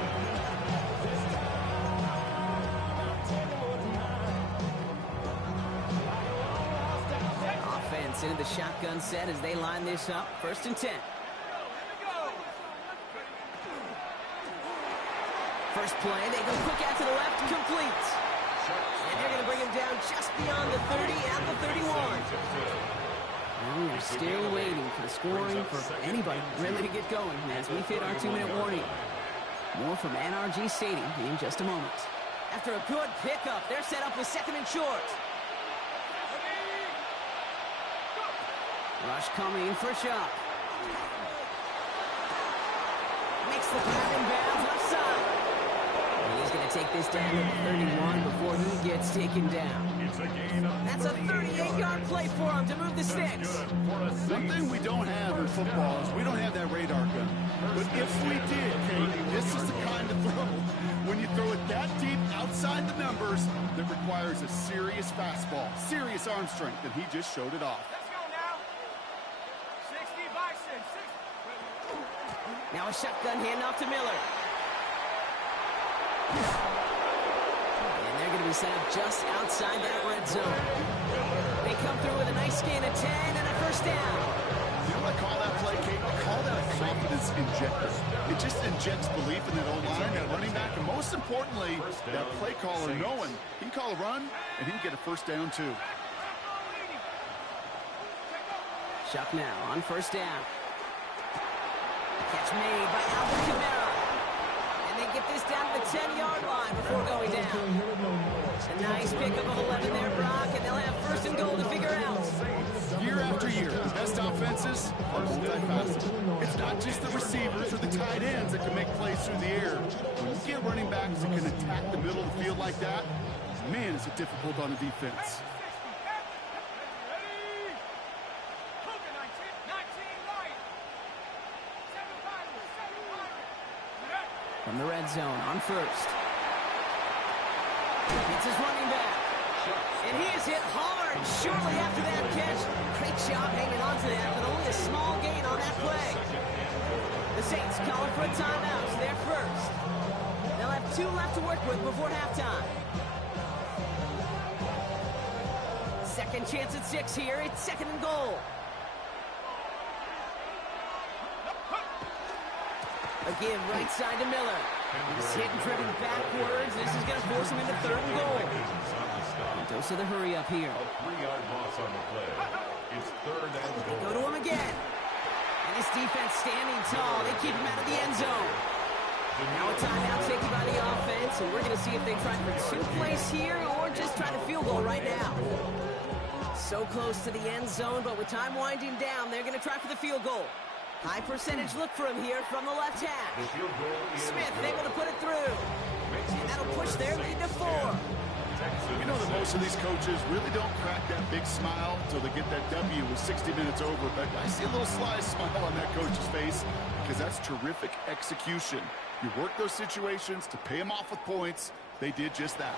Offense into the shotgun set as they line this up. First and 10. First play, they go quick out to the left, complete. And they're going to bring him down just beyond the 30 at the 31. And we're still waiting for the scoring for anybody really to get going as we hit our 2-minute warning. More from NRG Stadium in just a moment. After a good pickup, they're set up with 2nd and short. Rush coming for Shock. Makes the grab in bounds left side. And he's going to take this down to the 31 before he gets taken down. That's a 38-yard play for him to move the sticks. One thing we don't have in football is we don't have that radar gun. But if we did, Kate, this is the kind of throw when you throw it that deep outside the numbers that requires a serious fastball, serious arm strength, and he just showed it off. Let's go now. 60 Bison. 60. Now a shotgun handoff to Miller. And they're going to be set up just outside that red zone. They come through with a nice gain of 10 and a first down. You know what I call that play, Kate? I call that a confidence injector. It just injects belief in that O-line, that running back, and most importantly, that play caller knowing he can call a run and he can get a first down too. Shock now on first down. Catch made by Alvin Kamara. And they get this down to the 10-yard line before going down. A nice pickup of 11 there, Brock, and they'll have first and goal to figure out. Year after year, the best offenses are multifaceted. It's not just the receivers or the tight ends that can make plays through the air. When you get running backs that can attack the middle of the field like that, man, is it difficult on the defense. From the red zone on first. It's his running back. And he is hit hard shortly after that catch. Great job hanging on to that, but only a small gain on that play. The Saints calling for a timeout. It's their first. They'll have 2 left to work with before halftime. Second chance at 6 here. It's 2nd and goal. A give right side to Miller. He's hit and driven backwards. This is going to force him into 3rd and goal. Dose of the hurry up here. A 3-yard loss on the play. It's 3rd and goal. Go to him again. And this defense standing tall. They keep him out of the end zone. Now a timeout taken by the offense, and we're going to see if they try for 2 plays here or just try the field goal right now. So close to the end zone, but with time winding down, they're going to try for the field goal. High percentage look for him here from the left hash. Smith able to put it through. And that'll push their lead to 4. You know that most of these coaches really don't crack that big smile until they get that W with 60 minutes over, but I see a little sly smile on that coach's face because that's terrific execution. You work those situations to pay them off with points. They did just that.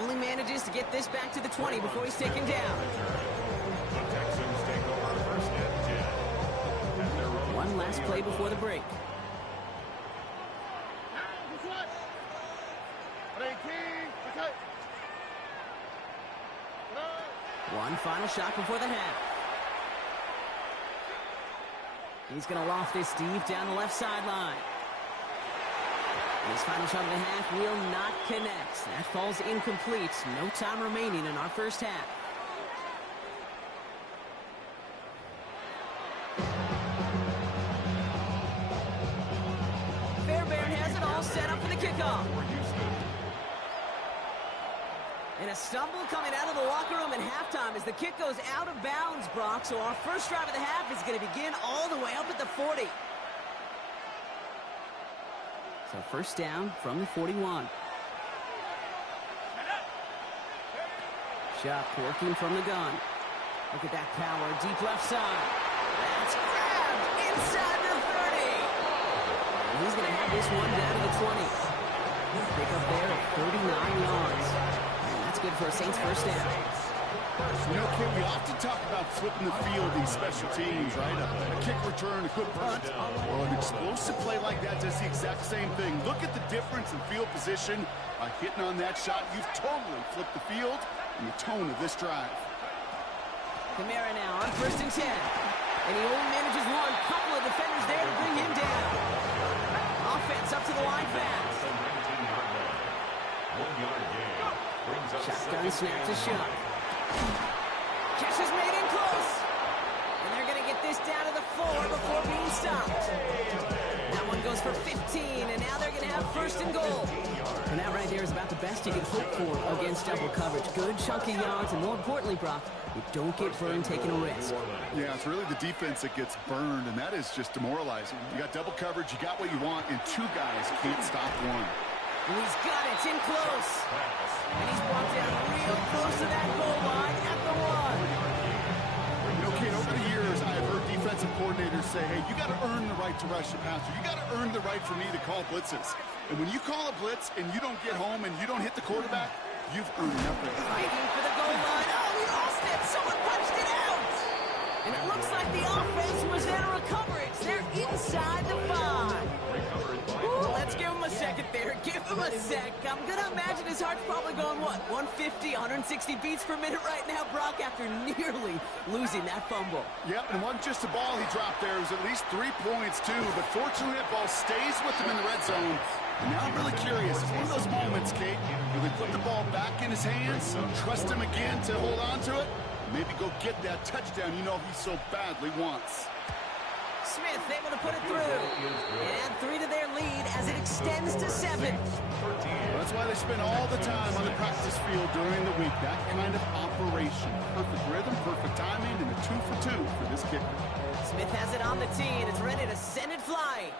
Only manages to get this back to the 20 before he's taken down. The Texans take over first and 10. At their own One last play before the break. One final shot before the half. He's going to loft this deep down the left sideline. His final shot of the half will not connect. That falls incomplete. No time remaining in our first half. Fairbairn has it all set up for the kickoff. And a stumble coming out of the locker room at halftime as the kick goes out of bounds, Brock. So our first drive of the half is going to begin all the way up at the 40. So first down from the 41. Shuck working from the gun. Look at that power, deep left side. That's grabbed inside the 30. And he's going to have this one down to the 20. Pick up there at 39 yards. And that's good for a Saints first down. You know, Kid, we often talk about flipping the field, these special teams, right? A kick return, a good punt. Well, an explosive play like that does the exact same thing. Look at the difference in field position. By hitting on that shot, you've totally flipped the field and the tone of this drive. Kamara now on 1st and 10. And he only manages one. Couple of defenders there to bring him down. Offense up to the line fast. Shotgun snap to Shook. Catch is made in close. And they're going to get this down to the 4 before being stopped. That one goes for 15, and now they're going to have 1st and goal. And that right there is about the best you can hope for against double coverage. Good chunky yards, and more importantly, Brock, you don't get burned taking a risk. Yeah, it's really the defense that gets burned, and that is just demoralizing. You got double coverage, you got what you want, and 2 guys can't stop one. And he's got it in close. And he's brought down real close to that goal line at the 1. You know, Kate, over the years, I have heard defensive coordinators say, hey, you got to earn the right to rush the passer. You got to earn the right for me to call blitzes. And when you call a blitz and you don't get home and you don't hit the quarterback, you've earned nothing. Fighting for the goal line. Oh, we lost it. Someone punched it out. And it looks like the offense was there to recover it. They're inside the 5. Ooh, let's give him a second there. Give him a sec. I'm going to imagine his heart's probably going, what, 150, 160 beats per minute right now, Brock, after nearly losing that fumble. Yep, and it wasn't just a ball he dropped there. It was at least 3 points, too. But fortunately, that ball stays with him in the red zone. And now I'm really curious. It's one of those moments, Kate, where they put the ball back in his hands, trust him again to hold on to it, maybe go get that touchdown you know he so badly wants. Smith able to put it through and add 3 to their lead as it extends to 7. That's why they spend all the time on the practice field during the week. That kind of operation. Perfect rhythm, perfect timing, and a 2 for 2 for this kicker. Smith has it on the tee, and it's ready to send it flying.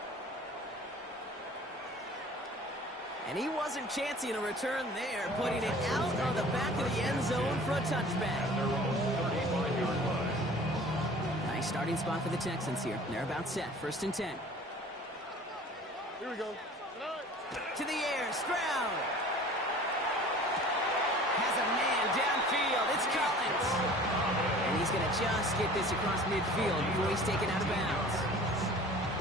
And he wasn't chancing a return there, putting it out on the back of the end zone for a touchback. Nice starting spot for the Texans here. They're about set. 1st and 10. Here we go. To the air, Stroud. Has a man downfield. It's Collins. And he's going to just get this across midfield before he's taken out of bounds.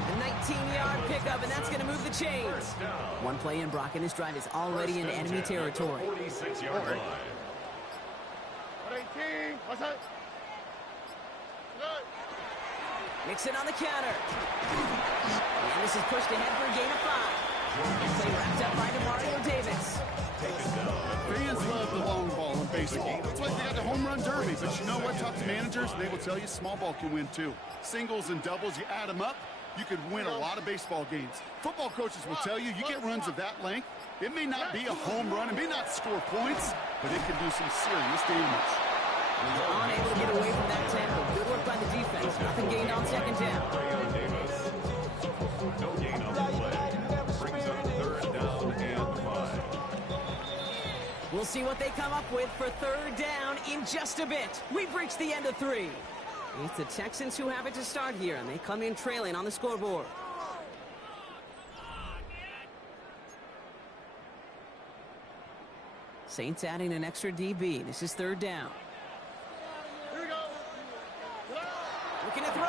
A 19-yard pickup, and that's going to move the chains. One play in, Brock, and this drive is already in enemy territory. 46-yard line. Mixon on the counter. And this is pushed ahead for a gain of 5. Play wrapped up by DeMario Davis. Fans love the long ball in baseball. That's why they got the home run derby. But you know what? Talk to managers, they will tell you small ball can win too. Singles and doubles, you add them up, you could win a lot of baseball games. Football coaches will tell you, you get runs of that length, it may not be a home run, it may not score points, but it can do some serious damage. Unable to get away from that tackle. Good work by the defense. Nothing gained on 2nd down. No gain on the play. Brings up 3rd down and 5. We'll see what they come up with for 3rd down in just a bit. We've reached the end of 3. It's the Texans who have it to start here, and they come in trailing on the scoreboard. Saints adding an extra DB. This is 3rd down. Looking to throw.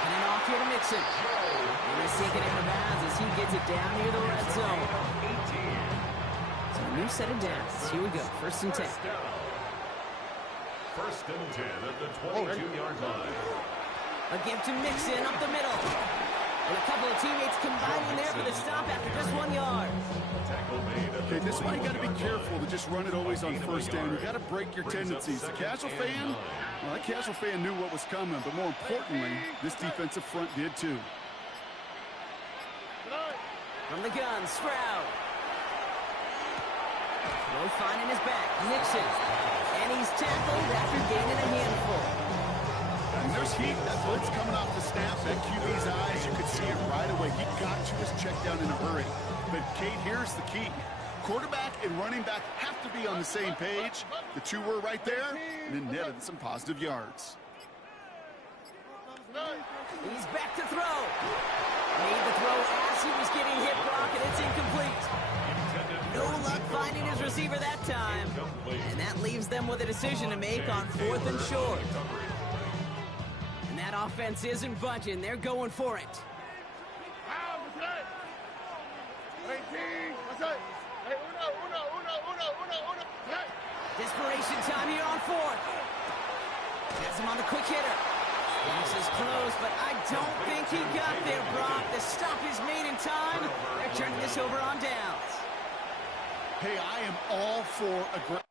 Taking it off here to Mixon. And he's taking it out of bounds as he gets it down near the red zone. So a new set of downs. Here we go. 1st and 10. 1st and 10 at the 22-yard line. A give to Mixon up the middle. And a couple of teammates combining there for the stop after just 1 yard. Okay, this is why you got to be careful to just run it always on 1st down. You got to break your tendencies. The casual fan, well, that casual fan knew what was coming, but more importantly, this defensive front did too. From the gun, Stroud. Throw finding his back, Nixon. And he's tackled after gaining a handful. And there's heat. That blitz coming off the snap. That QB's eyes, you could see it right away. He got to his check down in a hurry. But, Kate, here's the key. Quarterback and running back have to be on the same page. The 2 were right there, and it netted some positive yards. He's back to throw. Made the throw as he was getting hit, Brock, and it's incomplete. No luck finding his receiver that time. And that leaves them with a decision to make on 4th and short. And that offense isn't budging. They're going for it. Desperation time here on 4th. Gets him on the quick hitter. This is close, but I don't think he got there, Brock. The stop is made in time. They're turning this over on downs. Hey, I am all for a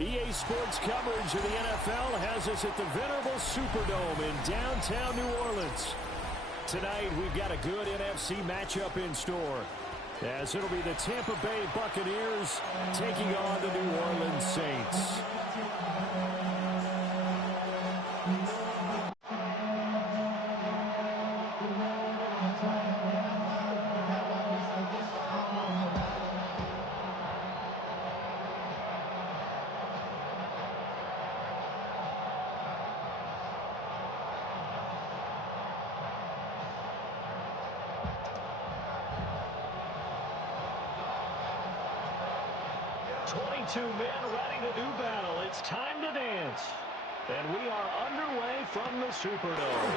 EA Sports coverage of the NFL has us at the venerable Superdome in downtown New Orleans. Tonight, we've got a good NFC matchup in store, as it'll be the Tampa Bay Buccaneers taking on the New Orleans Saints. Two men ready to do battle. It's time to dance. And we are underway from the Superdome.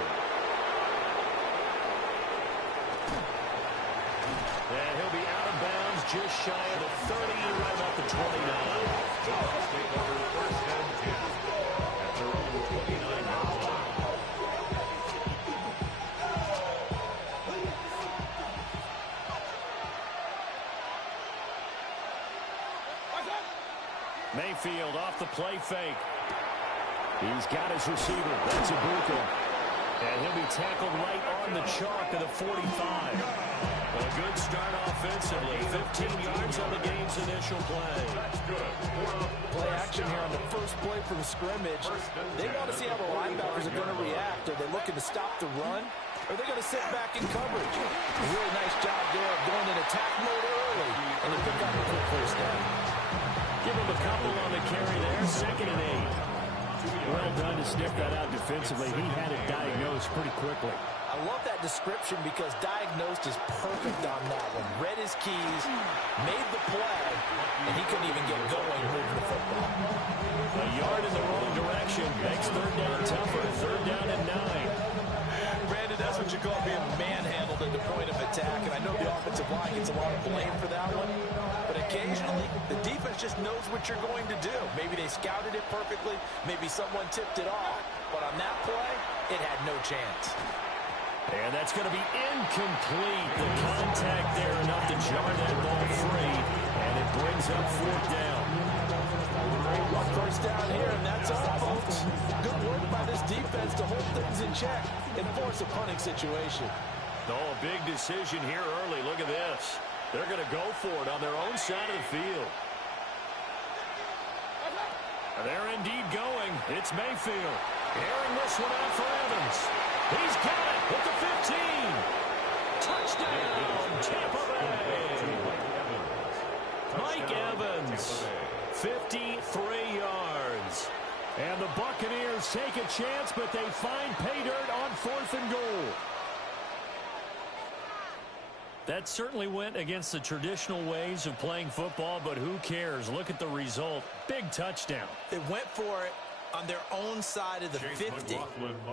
And he'll be out of bounds just shy of the 30, right about the 29. Take over first and 10 at their own 29-yard line. Mayfield off the play fake. He's got his receiver. That's Ibuka. And he'll be tackled right on the chalk of the 45. A good start offensively. 15 yards on the game's initial play. Play action here on the first play from scrimmage. They want to see how the linebackers are going to react. Are they looking to stop the run? Or are they going to sit back in coverage? A really nice job there of going in attack mode early. And they pick up a quick first down. Give him a couple on the carry there. 2nd and 8. Well done to sniff that out defensively. He had it diagnosed pretty quickly. I love that description because diagnosed is perfect on that one. Read his keys, made the play, and he couldn't even get going moving the football. A yard in the wrong direction makes 3rd down tougher. 3rd down and 9. Brandon, that's what you call being manhandled at the point of attack, and I know the offensive line gets a lot of blame for that one. But occasionally, the defense just knows what you're going to do. Maybe they scouted it perfectly. Maybe someone tipped it off. But on that play, it had no chance. And that's going to be incomplete. The contact there enough to jar that ball free. And it brings up 4th down. Well, first down here, and that's all, folks. Good work by this defense to hold things in check and force a punting situation. Oh, a big decision here early. Look at this. They're going to go for it on their own side of the field. They're indeed going. It's Mayfield. Airing this one out for Evans. He's got it at the 15. Touchdown, Tampa Bay. Mike Evans, 53 yards. And the Buccaneers take a chance, but they find pay dirt on 4th and goal. That certainly went against the traditional ways of playing football, but who cares? Look at the result. Big touchdown. They went for it on their own side of the 50.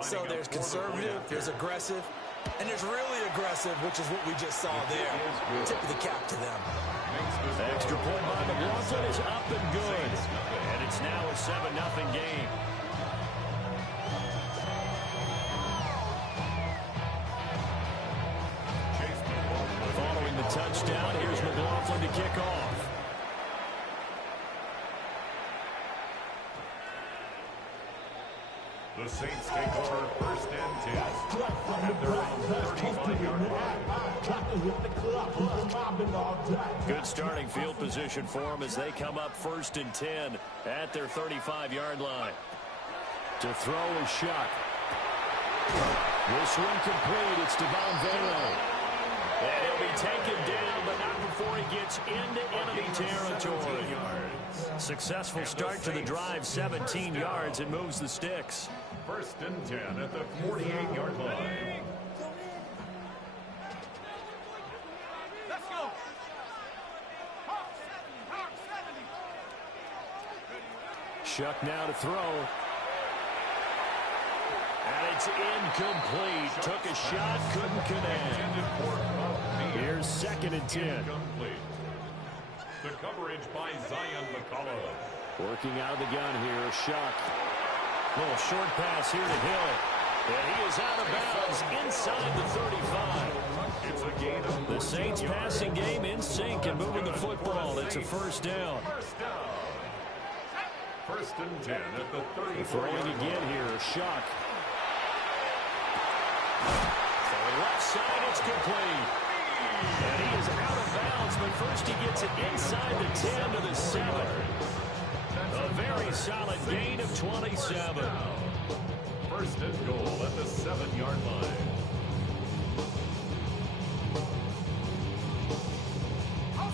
So there's conservative, there's aggressive, and there's really aggressive, which is what we just saw there. Tip of the cap to them. Extra point by McLaughlin is up and good. And it's now a 7-0 game. Following the touchdown, here's McLaughlin to kick off. The Saints take over 1st and 10 at their own 35-yard line. Good starting field position for them as they come up 1st and 10 at their 35-yard line. To throw is Shuck. This one complete. It's Devon Velo. And he'll be taken down, but not before he gets into enemy territory. Successful start to the drive, 17 yards, and moves the sticks. 1st and 10 at the 48-yard line. Let's go. Shuck now to throw. And it's incomplete. Took a shot, couldn't connect. Here's 2nd and 10. Incomplete. The coverage by Zion McCullough. Working out of the gun here, Shuck. Little short pass here to Hill. And he is out of bounds inside the 35. It's a gain of The Saints passing game in sync and moving the football. It's a 1st down. First and 10 at the 30. Throwing again here, Shock. Left side, it's complete. And he is out of bounds, but first he gets it inside the 10 to the 7. A very solid gain of 27. First and goal at the 7-yard line.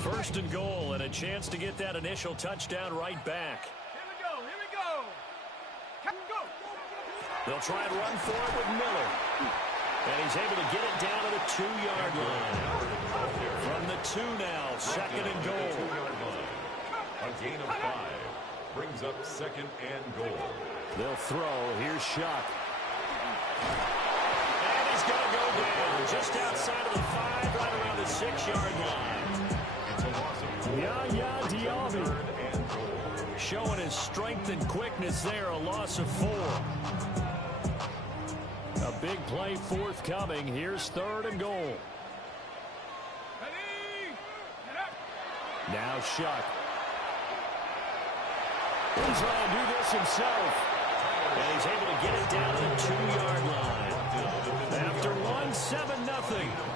First and goal, and a chance to get that initial touchdown right back. Here we go. Here we go. Go. They'll try and run for it with Miller. And he's able to get it down to the 2-yard line. From the 2 now, second and goal. A gain of 5. Brings up second and goal. They'll throw. Here's Shock. And he's going to go down just outside of the 5, right around the 6-yard line. It's a loss of 4. Yaya Diaby. Showing his strength and quickness there, a loss of 4. A big play forthcoming. Here's third and goal. Now Shock. He's trying to do this himself. And he's able to get it down to the 2-yard line. After 1-7-0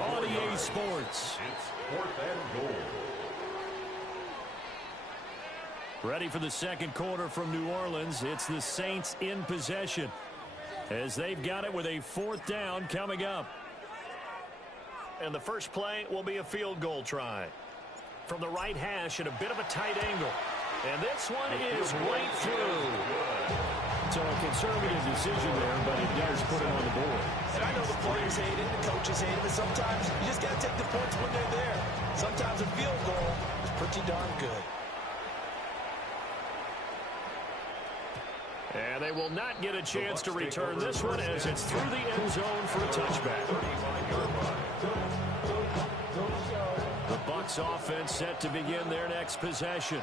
on EA Sports. It's fourth and goal. Ready for the second quarter from New Orleans. It's the Saints in possession, as they've got it with a 4th down coming up. And the first play will be a field goal try. From the right hash at a bit of a tight angle. And this one is right through. So a conservative decision there, but it does put him on the board. And I know the players hate it, the coaches hate it, but sometimes you just got to take the points when they're there. Sometimes a field goal is pretty darn good. And they will not get a chance to return this one as it's through the end zone for a touchback. The Bucs offense set to begin their next possession.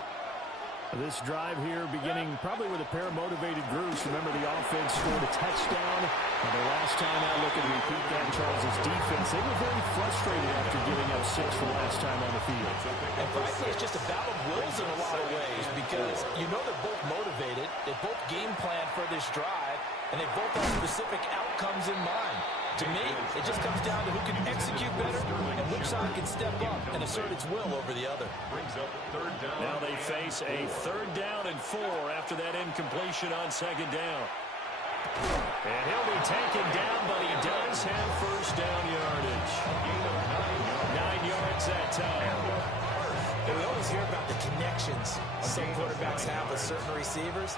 This drive here beginning probably with a pair of motivated groups. Remember, the offense scored a touchdown. And the last time out, looking to repeat that, Charles' defense, they were very frustrated after giving up 6 the last time on the field. And frankly, it's just a battle of wills in a lot of ways because you know they're both motivated. They both game plan for this drive, and they both have specific outcomes in mind. To me, it just comes down to who can execute better and which side can step up and assert its will over the other. Brings up third down. Now they face a 3rd down and 4 after that incompletion on 2nd down. And he'll be taken down, but he does have first down yardage. 9 yards that time. And we always hear about the connections some quarterbacks have with certain receivers.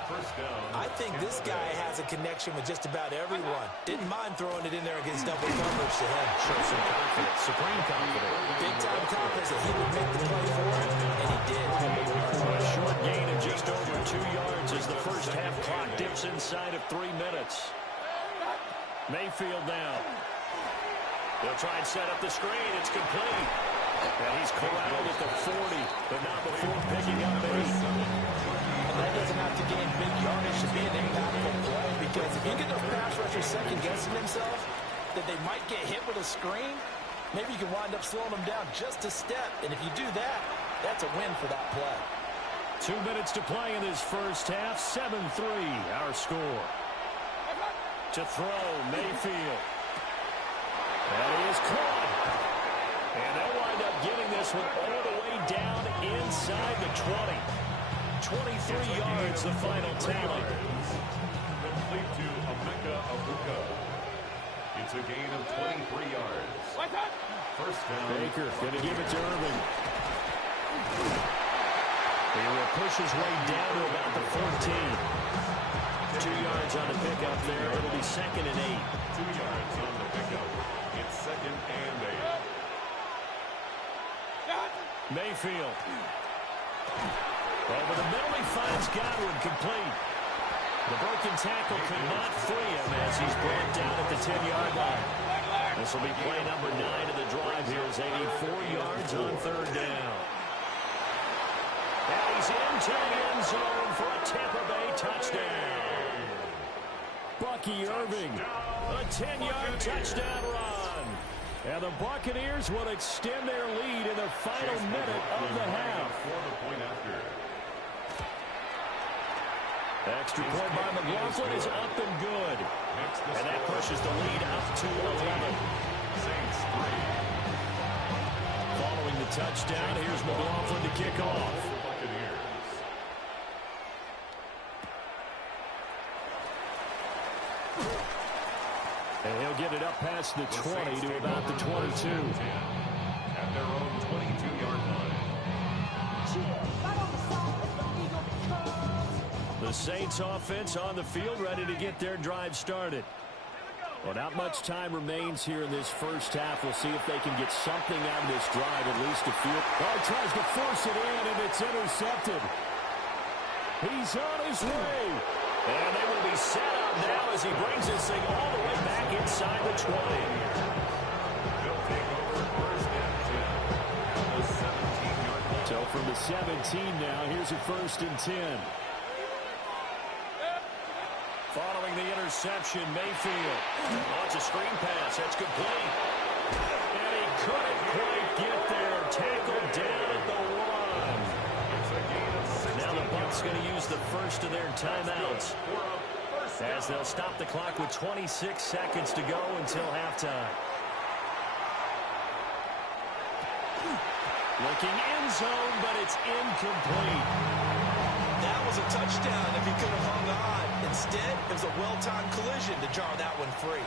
I think this guy has a connection with just about everyone. Didn't mind throwing it in there against double coverage to him. Show some confidence, supreme confidence. Big-time confidence that he would make the play for him, and he did. A short gain of just over 2 yards as the first half clock dips inside of 3 minutes. Mayfield now. They'll try and set up the screen. It's complete. And he's corralled at the 40, but not before picking up 8. And that doesn't have to gain big yardage to be an impactful play, because if you get those pass rushers second-guessing themselves that they might get hit with a screen, maybe you can wind up slowing them down just a step. And if you do that, that's a win for that play. 2 minutes to play in this first half. 7-3, our score. To throw, Mayfield. That is caught. And they'll wind up getting this one all the way down inside the 20. 23 yards, the final tally. Complete to Emeka Abuka. It's a gain of 23 yards. First down. Baker going to give it to Irving. He will push his way down to about the 14. 2 yards on the pickup there. It'll be 2nd and 8. 2 yards on the pickup. It's 2nd and 8. Mayfield. Over the middle, he finds Godwin complete. The broken tackle could not free him as he's brought down at the 10-yard line. This will be play number 9 of the drive here as they need 4 yards on 3rd down. And he's into the end zone for a Tampa Bay touchdown. Bucky Irving, a 10-yard touchdown run. And the Buccaneers will extend their lead in the final minute of the half. Extra point by McLaughlin is up and good. And that pushes the lead up to 11. Following the touchdown, here's McLaughlin to kick off. And he'll get it up past the 20 to about the 22. At their own 22-yard line. The Saints offense on the field, ready to get their drive started. Well, not much time remains here in this first half. We'll see if they can get something out of this drive, at least a few. Oh, tries to force it in, and it's intercepted. He's on his way. And they will be set up now as he brings this thing all the way back inside the 20. They'll take over first and 10 at the 17-yard line. So from the 17 now, here's a first and 10. Following the interception, Mayfield. Launch a screen pass. That's complete. And he couldn't quite get there. Tackled down at the 1. Now the Bucs going to use the first of their timeouts, as they'll stop the clock with 26 seconds to go until halftime. Looking end zone, but it's incomplete. That was a touchdown if he could have hung on. Instead, it was a well-timed collision to jar that one free.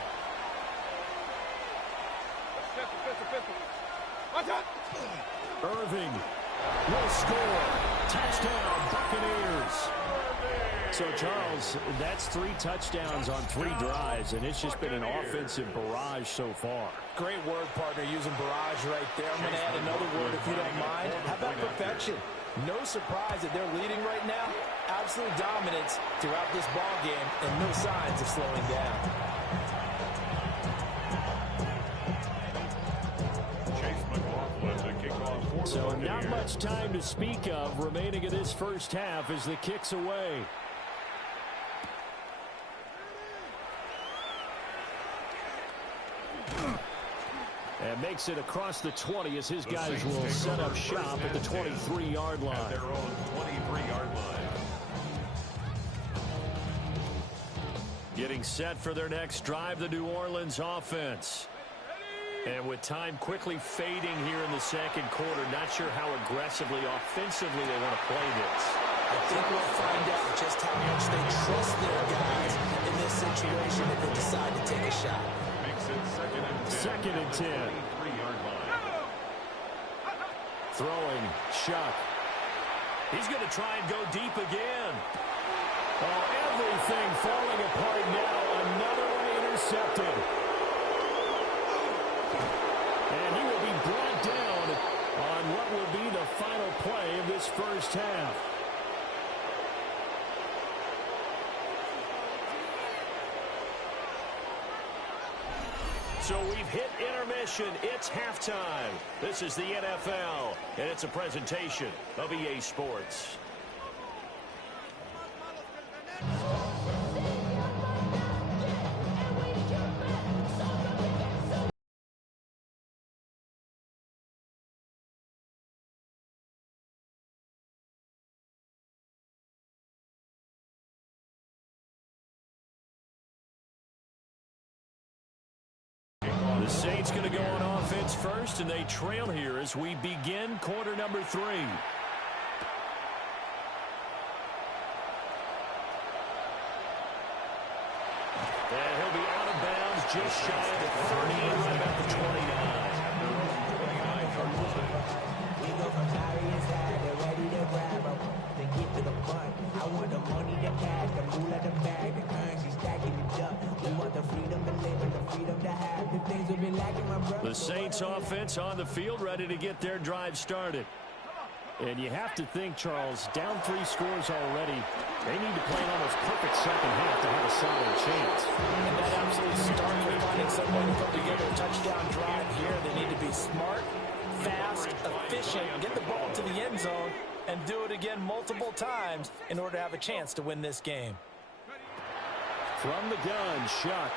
Irving will score. Touchdown, Buccaneers. So, Charles, that's 3 touchdowns on 3 drives, and it's just been an offensive barrage so far. Great word, partner, using barrage right there. I'm going to add another word if you don't mind. How about perfection? No surprise that they're leading right now. Absolute dominance throughout this ball game, and no signs of slowing down. So not much time to speak of remaining in this first half as the kick's away. And makes it across the 20 as his guys will set up shop at the 23-yard line. At their own 23-yard line. Getting set for their next drive, the New Orleans offense. And with time quickly fading here in the second quarter, not sure how aggressively, offensively they want to play this. I think we'll find out just how much they trust their guys in this situation if they decide to take a shot. Makes it second and 10. 23-yard line. Throwing, Shuck. He's going to try and go deep again. Oh, everything falling apart now. Another one intercepted. And he will be brought down on what will be the final play of this first half. So we've hit intermission. It's halftime. This is the NFL, and it's a presentation of EA Sports. The Saints going to go on offense first, and they trail here as we begin quarter number 3. And he'll be out of bounds just shy of the 30, right about the 29. We go from Larry inside, they're ready to grab them. They get to the front. I want the money, the cash, the moolah, the bag, the currency stacking it up. We want the freedom to live and the freedom to have the things we've been lacking, my brother. The Saints offense on the field, ready to get their drive started. And you have to think, Charles, down 3 scores already. They need to play an almost perfect second half to have a solid chance. And that absolutely starts with finding some way to put together a touchdown drive here. They need to be smart, fast, efficient, get the ball to the end zone, and do it again multiple times in order to have a chance to win this game. From the gun, Shuck.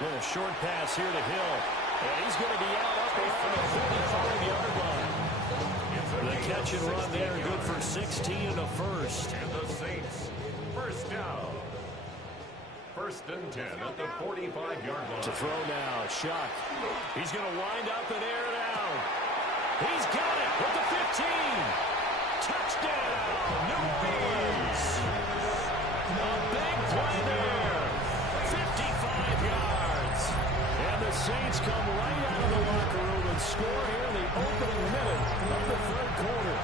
Little short pass here to Hill. And he's going to be out up on the 45-yard line. The catch and run there, good for 16 and a first. And the Saints first down. First and 10 at the 45-yard line. To throw now, Shuck. He's going to wind up and air it out. He's got it with the 15. Touchdown, New Orleans. A big play there. 55 yards. And the Saints come right out of the locker room and score here in the opening minute of the third quarter.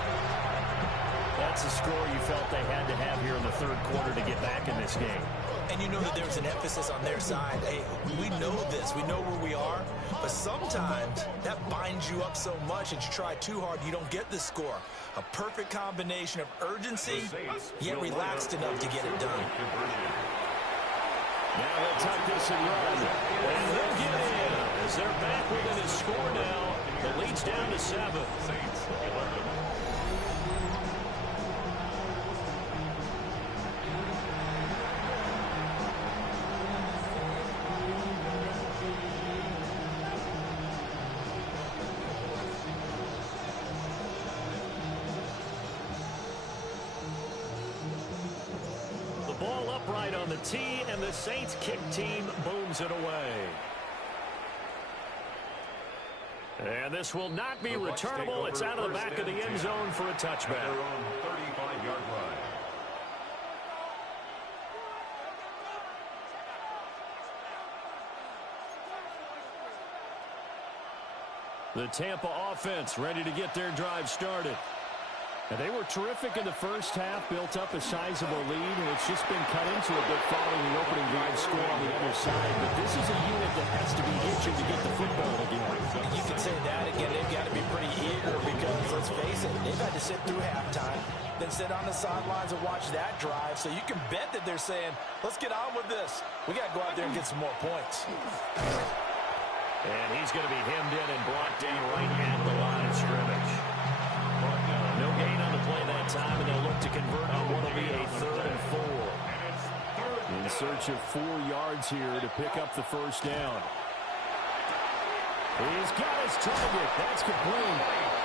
That's a score you felt they had to have here in the third quarter to get back in this game. And you know that there's an emphasis on their side. Hey, we know this. We know where we are. But sometimes that binds you up so much that you try too hard, you don't get the score. A perfect combination of urgency, yet relaxed enough to get it done. Now he'll tuck this and run. And they'll get in as they're back within his score now. The lead's down to 7. Saints 11. Ball upright on the tee, and the Saints kick team booms it away. And this will not be returnable. It's out of the back of the end zone for a touchback. They're on 35-yard line. The Tampa offense ready to get their drive started. And they were terrific in the first half, built up a sizable lead, and it's just been cut into a bit following the opening drive score on the other side. But this is a unit that has to be itching to get the football again. You can say that again. They've got to be pretty eager because, let's face it, they've had to sit through halftime, then sit on the sidelines and watch that drive. So you can bet that they're saying, let's get on with this. We got to go out there and get some more points. And he's going to be hemmed in and brought down right at the line of scrimmage. No gain on the play that time, and they'll look to convert on what will be a 3rd and 4. In search of 4 yards here to pick up the first down. He's got his target. That's complete.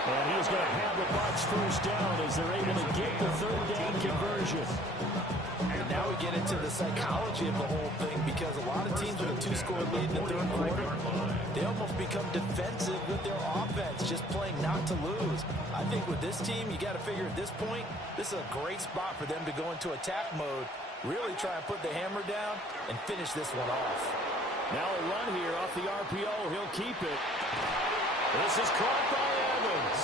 And he's going to have the Bucs first down as they're able to get the 3rd down conversion. And now we get into the psychology of the whole thing, because a lot of teams with a 2-score lead in the third quarter, they almost become defensive with their offense, just playing not to lose. I think with this team, you got to figure at this point, this is a great spot for them to go into attack mode, really try and put the hammer down and finish this one off. Now a run here off the RPO. He'll keep it. This is caught by Evans.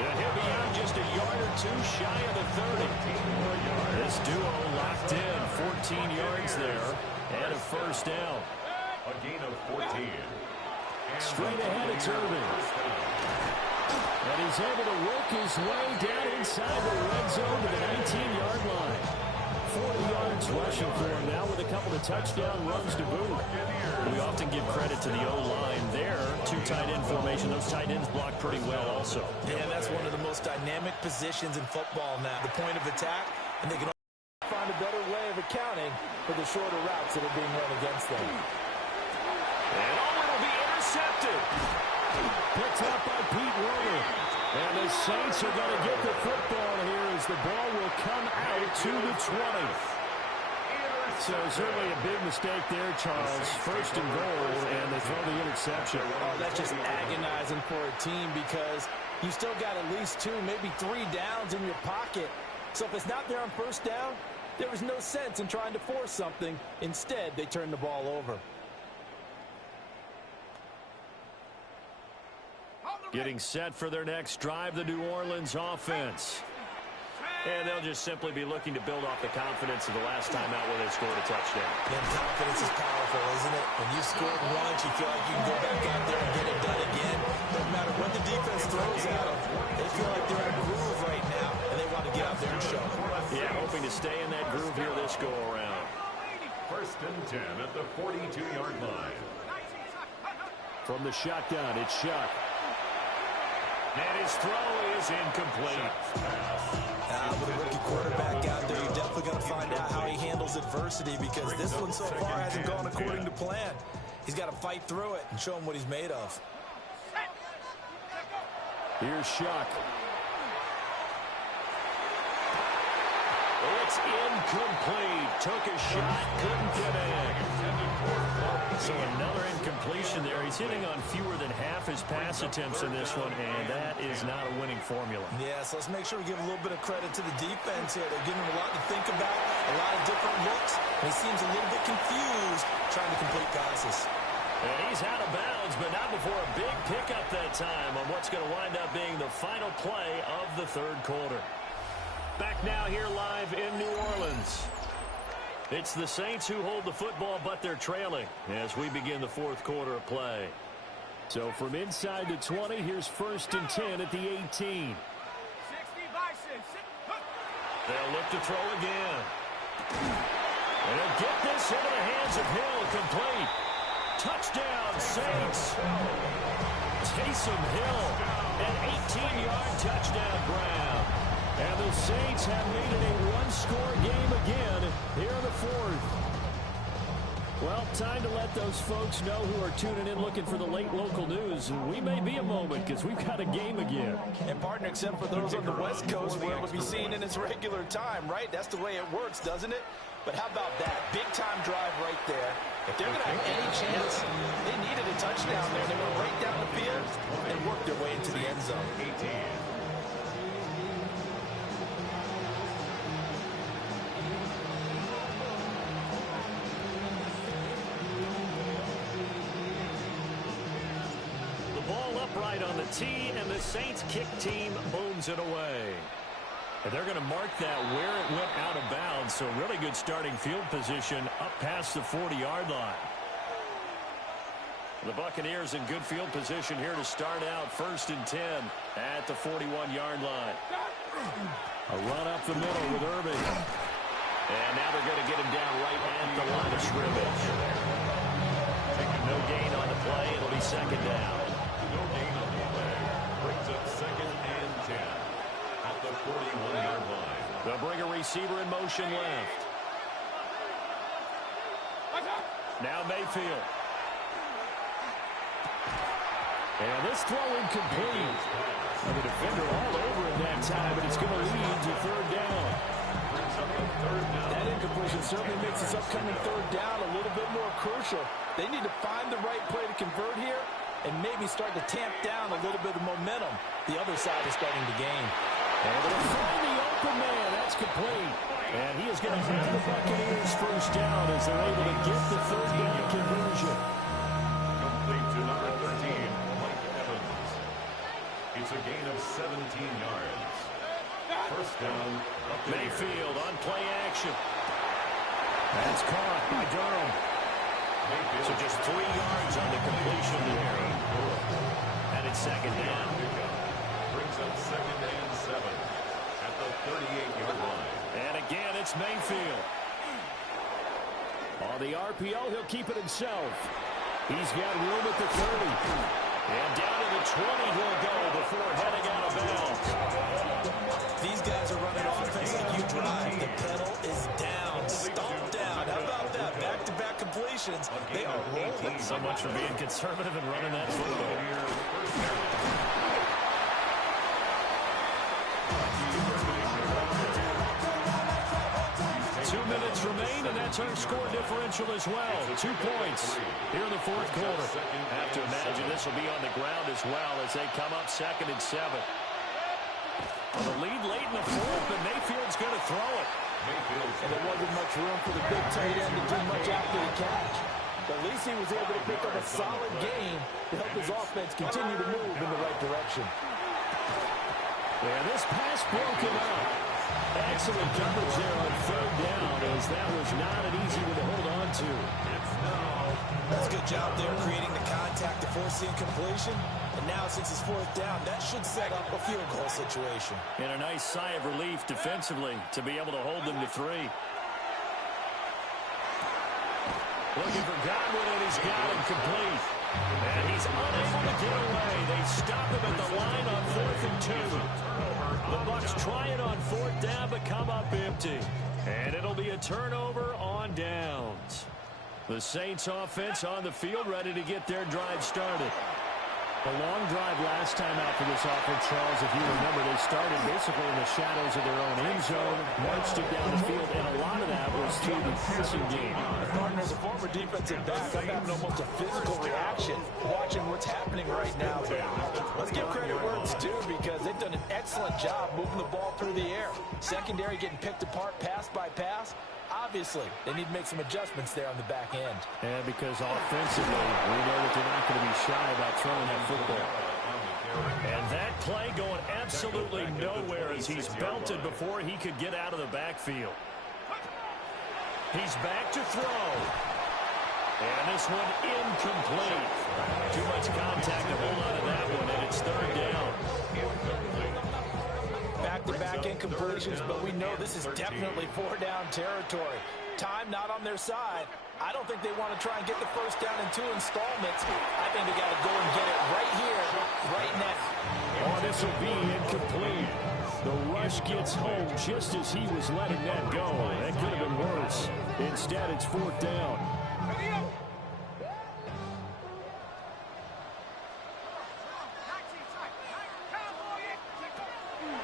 And he'll be out just a yard or 2 shy of the 30. This duo locked in. 14 yards there and a first down. A gain of 14. Straight ahead, it's Irving. And he's able to work his way down inside the red zone to the 19-yard line. 40 yards rushing for him now with a couple of touchdown runs to boot. We often give credit to the O-line there. 2 tight end formation. Those tight ends block pretty well also. Yeah, that's one of the most dynamic positions in football now. The point of attack, and they can find a better way of accounting for the shorter routes that are being run against them. And it'll be intercepted. Picked up by Pete Werner. And the Saints are going to get the football here as the ball will come out to the 20. So certainly a big mistake there, Charles. First and goal, and they throw the interception. Oh, that's just agonizing for a team because you still got at least 2, maybe 3 downs in your pocket. So if it's not there on first down, there was no sense in trying to force something. Instead, they turned the ball over. Getting set for their next drive, the New Orleans offense. And they'll just simply be looking to build off the confidence of the last time out where they scored a touchdown. And confidence is powerful, isn't it? When you scored once, you feel like you can go back out there and get it done again. No matter what the defense throws at them, they feel like they're in a groove right now, and they want to get out there and show it. Yeah, hoping to stay in that groove here this go-around. First and 10 at the 42-yard line. From the shotgun, it's Shuck. And his throw is incomplete. With a rookie quarterback out there, you're definitely going to find out how he handles adversity, because this one so far hasn't gone according to plan. He's got to fight through it and show him what he's made of. Here's Shuck. It's incomplete. Took a shot, couldn't get in. So another incompletion there. He's hitting on fewer than half his pass attempts in this one, and that is not a winning formula. Yeah, so let's make sure we give a little bit of credit to the defense here. They're giving him a lot to think about, a lot of different looks, and he seems a little bit confused trying to complete passes. And he's out of bounds, but not before a big pickup that time on what's going to wind up being the final play of the third quarter. Back now here live in New Orleans. It's the Saints who hold the football, but they're trailing as we begin the fourth quarter of play. So from inside the 20, here's 1st and 10 at the 18. 60 Bison. They'll look to throw again. And they'll get this into the hands of Hill, complete. Touchdown, Saints. Taysom Hill, an 18-yard touchdown grab. And the Saints have made it a one-score game again here in the fourth. Well, time to let those folks know who are tuning in looking for the late local news. We may be a moment because we've got a game again. And, partner, except for those on the West Coast where it would be seen in its regular time, right? That's the way it works, doesn't it? But how about that? Big-time drive right there. If they're going to have any chance, they needed a touchdown there. They went right down the field and worked their way into the end zone. Upright on the tee, and the Saints kick team booms it away. And they're going to mark that where it went out of bounds, so really good starting field position up past the 40-yard line. The Buccaneers in good field position here to start out 1st and 10 at the 41-yard line. A run up the middle with Irving. And now they're going to get him down right at the line of scrimmage. No gain on the play. It'll be 2nd down. No gain on the play. Brings up 2nd and 10 at the 41-yard line. They'll bring a receiver in motion left. Now Mayfield. And this throw incomplete. And the defender all over him that time, but it's going to lead to 3rd down. That incompletion certainly makes this upcoming 3rd down a little bit more crucial. They need to find the right play to convert here and maybe start to tamp down a little bit of momentum the other side is starting to gain. And they'll find the open man. That's complete. And he is going to have the Buccaneers 1st down as they're able to get the 3rd down conversion. Complete to number 13, Mike Evans. It's a gain of 17 yards. 1st down. Mayfield on play action. That's caught by Durham. So just 3 yards on the completion there. And it's 2nd down. Brings up 2nd and 7 at the 38-yard line. And again, it's Mayfield. On the RPO, he'll keep it himself. He's got room at the 30. And down to the 20 he'll go before heading out of bounds. These guys are running offense like you drive. The pedal is down, stomped down. How about that? Back-to-back completions. They are rolling. So much for being conservative and running that football. 2 minutes remain, and that's our score differential as well. 2 points here in the fourth quarter. Have to imagine this will be on the ground as well as they come up 2nd and 7. Well, the lead late in the fourth, and Mayfield's going to throw it. And there wasn't much room for the big tight end to do much after the catch. But at least he was able to pick up a solid gain to help his offense continue to move in the right direction. And this pass broken up. Excellent coverage there on 3rd down, as that was not an easy one to hold on to. That's a good job there creating the contact to force the incompletion. And now since it's 4th down, that should set up a field goal situation. And a nice sigh of relief defensively to be able to hold them to 3. Looking for Godwin, and he's got him complete. And he's unable to get away. They stop him at the line on 4th and 2. The Bucs try it on 4th down, but come up empty. And it'll be a turnover on downs. The Saints offense on the field ready to get their drive started. A long drive last time out for this offense, Charles. If you remember, they started basically in the shadows of their own end zone, marched it down the field, and a lot of that was to the passing game. Partner, as a former defensive back, I'm having almost a physical reaction watching what's happening right now. But let's give credit where it's due because they've done an excellent job moving the ball through the air. Secondary getting picked apart pass by pass. Obviously, they need to make some adjustments there on the back end. And because offensively, we know that they're not going to be shy about throwing that football. And that play going absolutely nowhere as he's belted before he could get out of the backfield. He's back to throw. And this one incomplete. Too much contact to hold on to that one, and it's third down. Back-to-back incompletions, but we know this is definitely four-down territory. Time not on their side. I don't think they want to try and get the first down in 2 installments. I think they got to go and get it right here, right now. Oh, this will be incomplete. The rush gets home just as he was letting that go. That could have been worse. Instead, it's fourth down.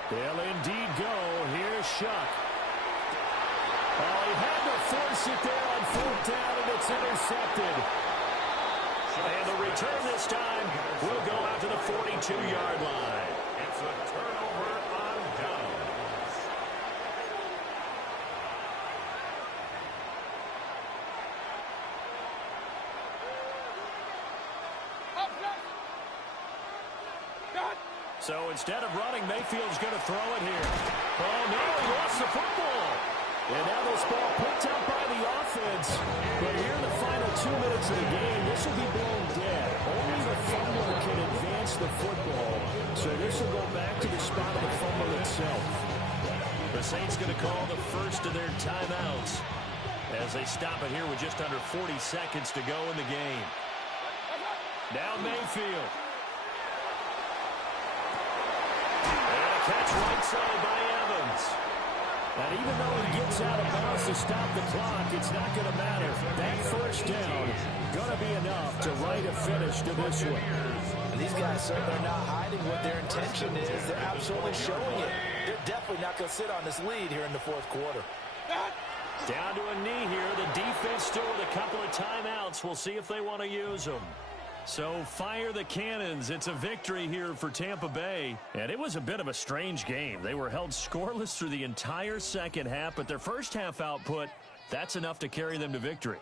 They'll indeed go. Here's Shuck. Oh, he had to force it there on fourth down, and it's intercepted. And the return this time will go out to the 42-yard line. It's a turnover on downs. So instead of running, Mayfield's going to throw it here. Oh, no, he lost the football. And now this ball picked up by the offense. But here in the final 2 minutes of the game, this will be blown dead. Only the fumbler can advance the football. So this will go back to the spot of the fumble itself. The Saints going to call the first of their timeouts as they stop it here with just under 40 seconds to go in the game. Now Mayfield. Catch right side by Evans. And even though he gets out of bounds to stop the clock, it's not going to matter. That first down going to be enough to write a finish to this one. And these guys certainly are not hiding what their intention is. They're absolutely showing it. They're definitely not going to sit on this lead here in the fourth quarter. Down to a knee here. The defense still with a couple of timeouts. We'll see if they want to use them. So fire the cannons. It's a victory here for Tampa Bay. And it was a bit of a strange game. They were held scoreless through the entire second half, but their first half output, that's enough to carry them to victory.